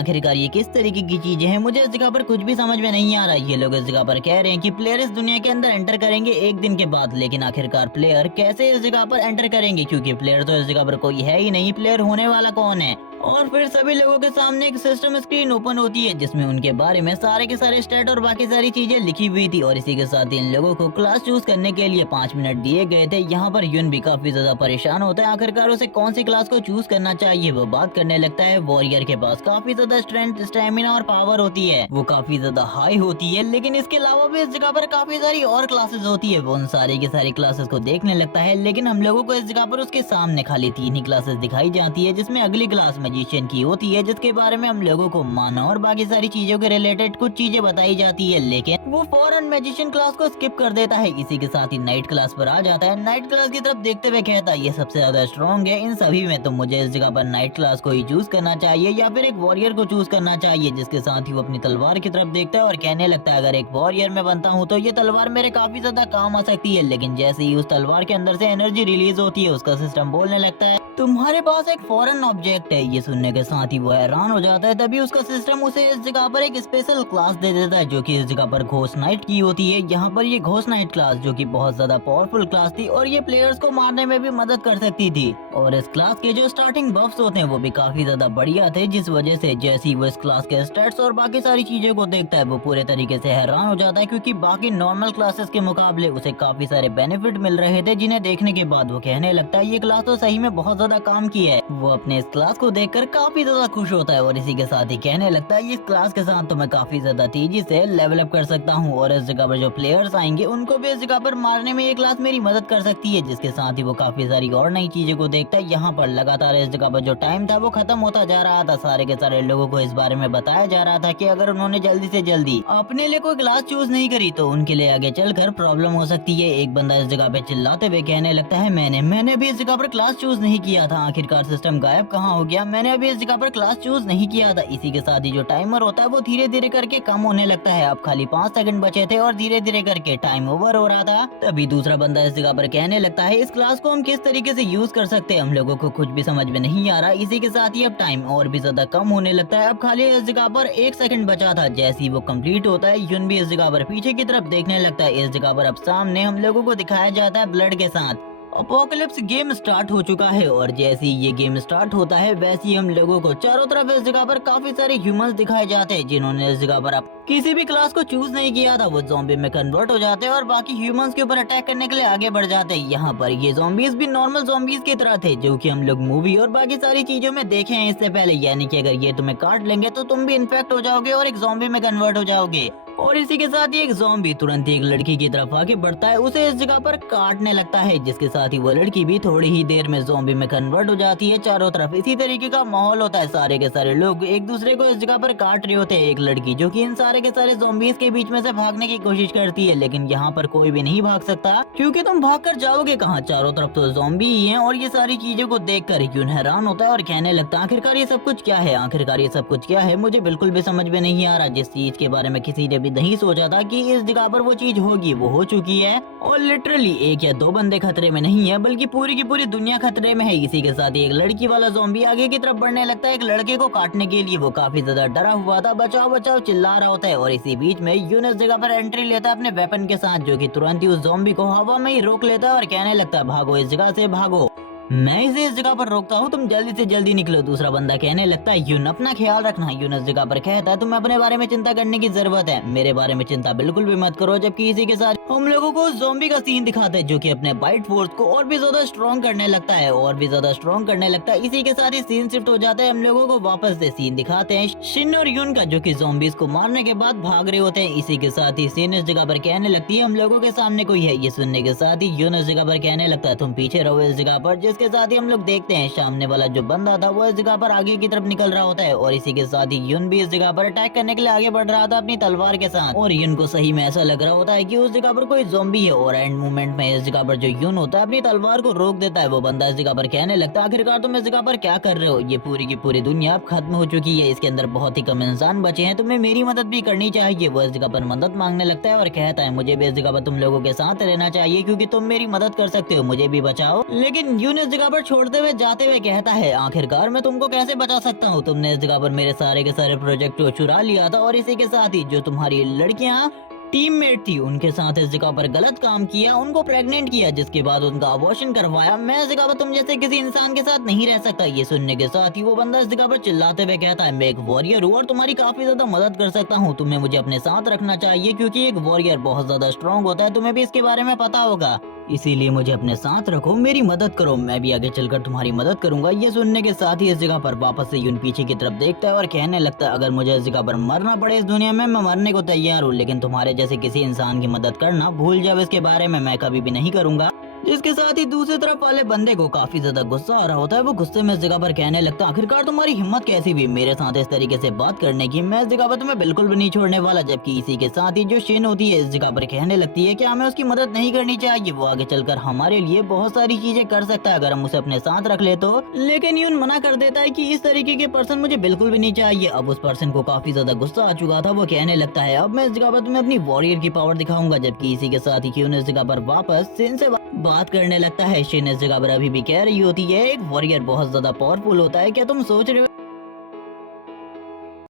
आखिरकार ये किस तरीके की चीजें हैं, मुझे इस जगह पर कुछ भी समझ में नहीं आ रहा। ये लोग इस जगह पर कह रहे हैं कि प्लेयर इस दुनिया के अंदर एंटर करेंगे 1 दिन के बाद, लेकिन आखिरकार प्लेयर कैसे इस जगह पर एंटर करेंगे? क्योंकि प्लेयर तो इस जगह पर कोई है ही नहीं, प्लेयर होने वाला कौन है? और फिर सभी लोगों के सामने एक सिस्टम स्क्रीन ओपन होती है जिसमें उनके बारे में सारे के सारे स्टेट और बाकी सारी चीजें लिखी हुई थी। और इसी के साथ इन लोगों को क्लास चूज करने के लिए 5 मिनट दिए गए थे। यहाँ पर यून भी काफी ज्यादा परेशान होता है, आखिरकार उसे कौन सी क्लास को चूज करना चाहिए। वो बात करने लगता है वॉरियर के पास काफी ज्यादा स्ट्रेंथ, स्टेमिना और पावर होती है, वो काफी ज्यादा हाई होती है। लेकिन इसके अलावा भी इस जगह पर काफी सारी और क्लासेस होती है। वो उन सारी की सारी क्लासेस को देखने लगता है, लेकिन हम लोगों को इस जगह पर उसके सामने खाली 3 ही क्लासेस दिखाई जाती है, जिसमें अगली क्लास मैजिशियन की होती है, जिसके बारे में हम लोगों को माना और बाकी सारी चीजों के रिलेटेड कुछ चीजें बताई जाती है। लेकिन वो फौरन मैजिशियन क्लास को स्किप कर देता है। इसी के साथ ही नाइट क्लास पर आ जाता है। नाइट क्लास की तरफ देखते हुए कहता है ये सबसे ज्यादा स्ट्रॉन्ग है इन सभी में, तो मुझे इस जगह पर नाइट क्लास को ही चूज करना चाहिए या फिर एक वॉरियर को चूज करना चाहिए। जिसके साथ ही वो अपनी तलवार की तरफ देखता है और कहने लगता है अगर एक वॉरियर में बनता हूँ तो ये तलवार मेरे काफी ज्यादा काम आ सकती है। लेकिन जैसे ही उस तलवार के अंदर से एनर्जी रिलीज होती है, उसका सिस्टम बोलने लगता है तुम्हारे पास एक फॉरेन ऑब्जेक्ट है। ये सुनने के साथ ही वो हैरान हो जाता है। तभी उसका सिस्टम उसे इस जगह पर एक स्पेशल क्लास दे देता है जो कि इस जगह पर घोस्ट नाइट की होती है। यहाँ पर ये घोस्ट नाइट क्लास जो कि बहुत ज्यादा पावरफुल क्लास थी और ये प्लेयर्स को मारने में भी मदद कर सकती थी। और इस क्लास के जो स्टार्टिंग बफ्स होते हैं वो भी काफी ज्यादा बढ़िया थे, जिस वजह से जैसे ही वो इस क्लास के स्टेट्स और बाकी सारी चीजों को देखता है वो पूरे तरीके से हैरान हो जाता है, क्योंकि बाकी नॉर्मल क्लासेस के मुकाबले उसे काफी सारे बेनिफिट मिल रहे थे, जिन्हें देखने के बाद वो कहने लगता है ये क्लास तो सही में बहुत ज्यादा काम की है। वो अपने इस क्लास को देखकर काफी ज्यादा खुश होता है और इसी के साथ ही कहने लगता है इस क्लास के साथ तो मैं काफी ज्यादा तेजी से लेवल अप कर सकता हूँ और इस जगह पर जो प्लेयर्स आएंगे उनको भी इस जगह पर मारने में ये क्लास मेरी मदद कर सकती है। जिसके साथ ही वो काफी सारी और नई चीजों को देखता है। यहाँ पर लगातार इस जगह पर जो टाइम था वो खत्म होता जा रहा था। सारे के सारे लोगों को इस बारे में बताया जा रहा था कि अगर उन्होंने जल्दी से जल्दी अपने लिए कोई क्लास चूज नहीं करी तो उनके लिए आगे चलकर प्रॉब्लम हो सकती है। एक बंदा इस जगह पे चिल्लाते हुए कहने लगता है मैंने भी इस जगह पर क्लास चूज नहीं किया था, आखिरकार सिस्टम गायब कहाँ हो गया, मैंने अभी इस जगह पर क्लास चूज नहीं किया था। इसी के साथ ही जो टाइमर होता है वो धीरे धीरे करके कम होने लगता है। अब खाली 5 सेकंड बचे थे और धीरे धीरे करके टाइम ओवर हो रहा था। तभी दूसरा बंदा इस जगह पर कहने लगता है इस क्लास को हम किस तरीके से यूज कर सकते हैं, हम लोगों को कुछ भी समझ में नहीं आ रहा। इसी के साथ ही अब टाइम और भी ज्यादा कम होने लगता है। अब खाली इस जगह पर 1 सेकंड बचा था। जैसे ही वो कंप्लीट होता है युन भी इस जगह पर पीछे की तरफ देखने लगता है। इस जगह पर अब सामने हम लोगों को दिखाया जाता है ब्लड के साथ अपोकलिप्स गेम स्टार्ट हो चुका है और जैसे ही ये गेम स्टार्ट होता है वैसे ही हम लोगों को चारों तरफ इस जगह पर काफी सारे ह्यूमंस दिखाए जाते हैं जिन्होंने इस जगह पर अब किसी भी क्लास को चूज नहीं किया था। वो ज़ॉम्बी में कन्वर्ट हो जाते हैं और बाकी ह्यूमंस के ऊपर अटैक करने के लिए आगे बढ़ जाते हैं। यहाँ पर ये ज़ॉम्बीज भी नॉर्मल ज़ॉम्बीज की तरह थे जो कि हम लोग मूवी और बाकी सारी चीजों में देखे हैं इससे पहले, यानी कि अगर ये तुम्हें काट लेंगे तो तुम भी इन्फेक्ट हो जाओगे और एक ज़ॉम्बी में कन्वर्ट हो जाओगे। और इसी के साथ ही एक ज़ॉम्बी तुरंत ही एक लड़की की तरफ आगे बढ़ता है, उसे इस जगह पर काटने लगता है, जिसके साथ ही वो लड़की भी थोड़ी ही देर में ज़ॉम्बी में कन्वर्ट हो जाती है। चारों तरफ इसी तरीके का माहौल होता है, सारे के सारे लोग एक दूसरे को इस जगह पर काट रहे होते हैं। एक लड़की जो कि इन सारे के सारे ज़ॉम्बीज के बीच में से भागने की कोशिश करती है, लेकिन यहाँ पर कोई भी नहीं भाग सकता क्योंकि तुम भाग कर जाओगे कहाँ, चारों तरफ तो ज़ॉम्बी ही हैं। और ये सारी चीजों को देख कर यून हैरान होता है और कहने लगता है आखिरकार ये सब कुछ क्या है, आखिरकार ये सब कुछ क्या है, मुझे बिल्कुल भी समझ में नहीं आ रहा। जिस चीज के बारे में किसी ने भी नहीं सोचा था कि इस जगह पर वो चीज होगी वो हो चुकी है और लिटरली 1 या 2 बंदे खतरे में नहीं है बल्कि पूरी की पूरी दुनिया खतरे में है। इसी के साथ ही एक लड़की वाला ज़ॉम्बी आगे की तरफ बढ़ने लगता है एक लड़के को काटने के लिए। वो काफी ज्यादा डरा हुआ था, बचाओ बचाओ चिल्ला रहा होता है और इसी बीच में यून इस जगह पर एंट्री लेता है अपने वेपन के साथ, जो कि तुरंत ही उस ज़ॉम्बी को हवा में ही रोक लेता है और कहने लगता है भागो इस जगह से भागो, मैं इसे इस जगह पर रोकता हूँ, तुम जल्दी से जल्दी निकलो। दूसरा बंदा कहने लगता है यून अपना ख्याल रखना। यून इस जगह पर कहता है तुम्हें अपने बारे में चिंता करने की जरूरत है, मेरे बारे में चिंता बिल्कुल भी मत करो। जबकि इसी के साथ हम लोगों को ज़ॉम्बी का सीन दिखाता है जो कि अपने बाइट फोर्स को और भी ज्यादा स्ट्रॉन्ग करने लगता है और भी ज्यादा स्ट्रॉन्ग करने लगता है। इसी के साथ ही सीन शिफ्ट हो जाता है, हम लोगों को वापस से सीन दिखाते हैं शिन और यून का जो कि ज़ॉम्बीज को मारने के बाद भाग रहे होते हैं। इसी के साथ ही सीन इस जगह पर कहने लगती है हम लोगों के सामने कोई है। ये सुनने के साथ ही यून इस जगह पर कहने लगता है तुम पीछे रहो इस जगह पर। जिसके साथ ही हम लोग देखते हैं सामने वाला जो बंदा था वो इस जगह पर आगे की तरफ निकल रहा होता है और इसी के साथ ही यून भी इस जगह पर अटैक करने के लिए आगे बढ़ रहा था अपनी तलवार के साथ। और यून को सही में ऐसा लग रहा होता है कि उस जगह पर कोई ज़ॉम्बी है और एंड मोमेंट में इस जगह पर जो यून होता है अपनी तलवार को रोक देता है। वो बंदा इस जगह पर कहने लगता है आखिरकार तुम इस जगह पर क्या कर रहे हो, ये पूरी की पूरी दुनिया अब खत्म हो चुकी है, इसके अंदर बहुत ही कम इंसान बचे हैं, तुम्हें मेरी मदद भी करनी चाहिए। वो इस जगह पर मदद मांगने लगता है और कहता है मुझे भी इस जगह पर तुम लोगों के साथ रहना चाहिए क्योंकि तुम मेरी मदद कर सकते हो, मुझे भी बचाओ। लेकिन यून इस जगह पर छोड़ते हुए जाते हुए कहता है आखिरकार मैं तुमको कैसे बचा सकता हूँ, तुमने इस जगह पर मेरे सारे के सारे प्रोजेक्ट को चुरा लिया था और इसी के साथ ही जो तुम्हारी लड़कियाँ टीममेट थी उनके साथ इस जगह पर गलत काम किया, उनको प्रेग्नेंट किया, जिसके बाद उनका अबॉर्शन करवाया। मैं इस जगह पर तुम जैसे किसी इंसान के साथ नहीं रह सकता। ये सुनने के साथ ही वो बंदा इस जगह पर चिल्लाते हुए कहता है मैं एक वॉरियर हूँ और तुम्हारी काफी ज्यादा मदद कर सकता हूँ, तुम्हें मुझे अपने साथ रखना चाहिए क्योंकि एक वॉरियर बहुत ज्यादा स्ट्रॉन्ग होता है, तुम्हें भी इसके बारे में पता होगा, इसीलिए मुझे अपने साथ रखो, मेरी मदद करो, मैं भी आगे चलकर तुम्हारी मदद करूंगा। ये सुनने के साथ ही इस जगह पर वापस से यून पीछे की तरफ देखता है और कहने लगता है अगर मुझे इस जगह पर मरना पड़े इस दुनिया में मैं मरने को तैयार हूँ, लेकिन तुम्हारे जैसे किसी इंसान की मदद करना भूल जाओ, इसके बारे में मैं कभी भी नहीं करूंगा। जिसके साथ ही दूसरी तरफ वाले बंदे को काफी ज्यादा गुस्सा आ रहा होता है। वो गुस्से में इस जगह पर कहने लगता है आखिरकार तुम्हारी हिम्मत कैसी भी मेरे साथ इस तरीके से बात करने की, मैं इस जगह पर तुम्हें बिल्कुल भी नहीं छोड़ने वाला। जबकि इसी के साथ ही जो शिन होती है इस जगह पर कहने लगती है कि हमें उसकी मदद नहीं करनी चाहिए, वो आगे चलकर हमारे लिए बहुत सारी चीजें कर सकता है अगर हम उसे अपने साथ रख ले तो। लेकिन यून मना कर देता है कि इस तरीके के पर्सन मुझे बिल्कुल भी नहीं चाहिए। अब उस पर्सन को काफी ज्यादा गुस्सा आ चुका था, वो कहने लगता है अब मैं इस जगह पर तुम्हें अपनी वॉरियर की पावर दिखाऊंगा। जबकि इसी के साथ ही यून इस जगह पर वापस शिन से बात करने लगता है। शिन इस जगह पर अभी भी कह रही होती है, एक वॉरियर बहुत ज्यादा पावरफुल होता है, क्या तुम सोच रहे हो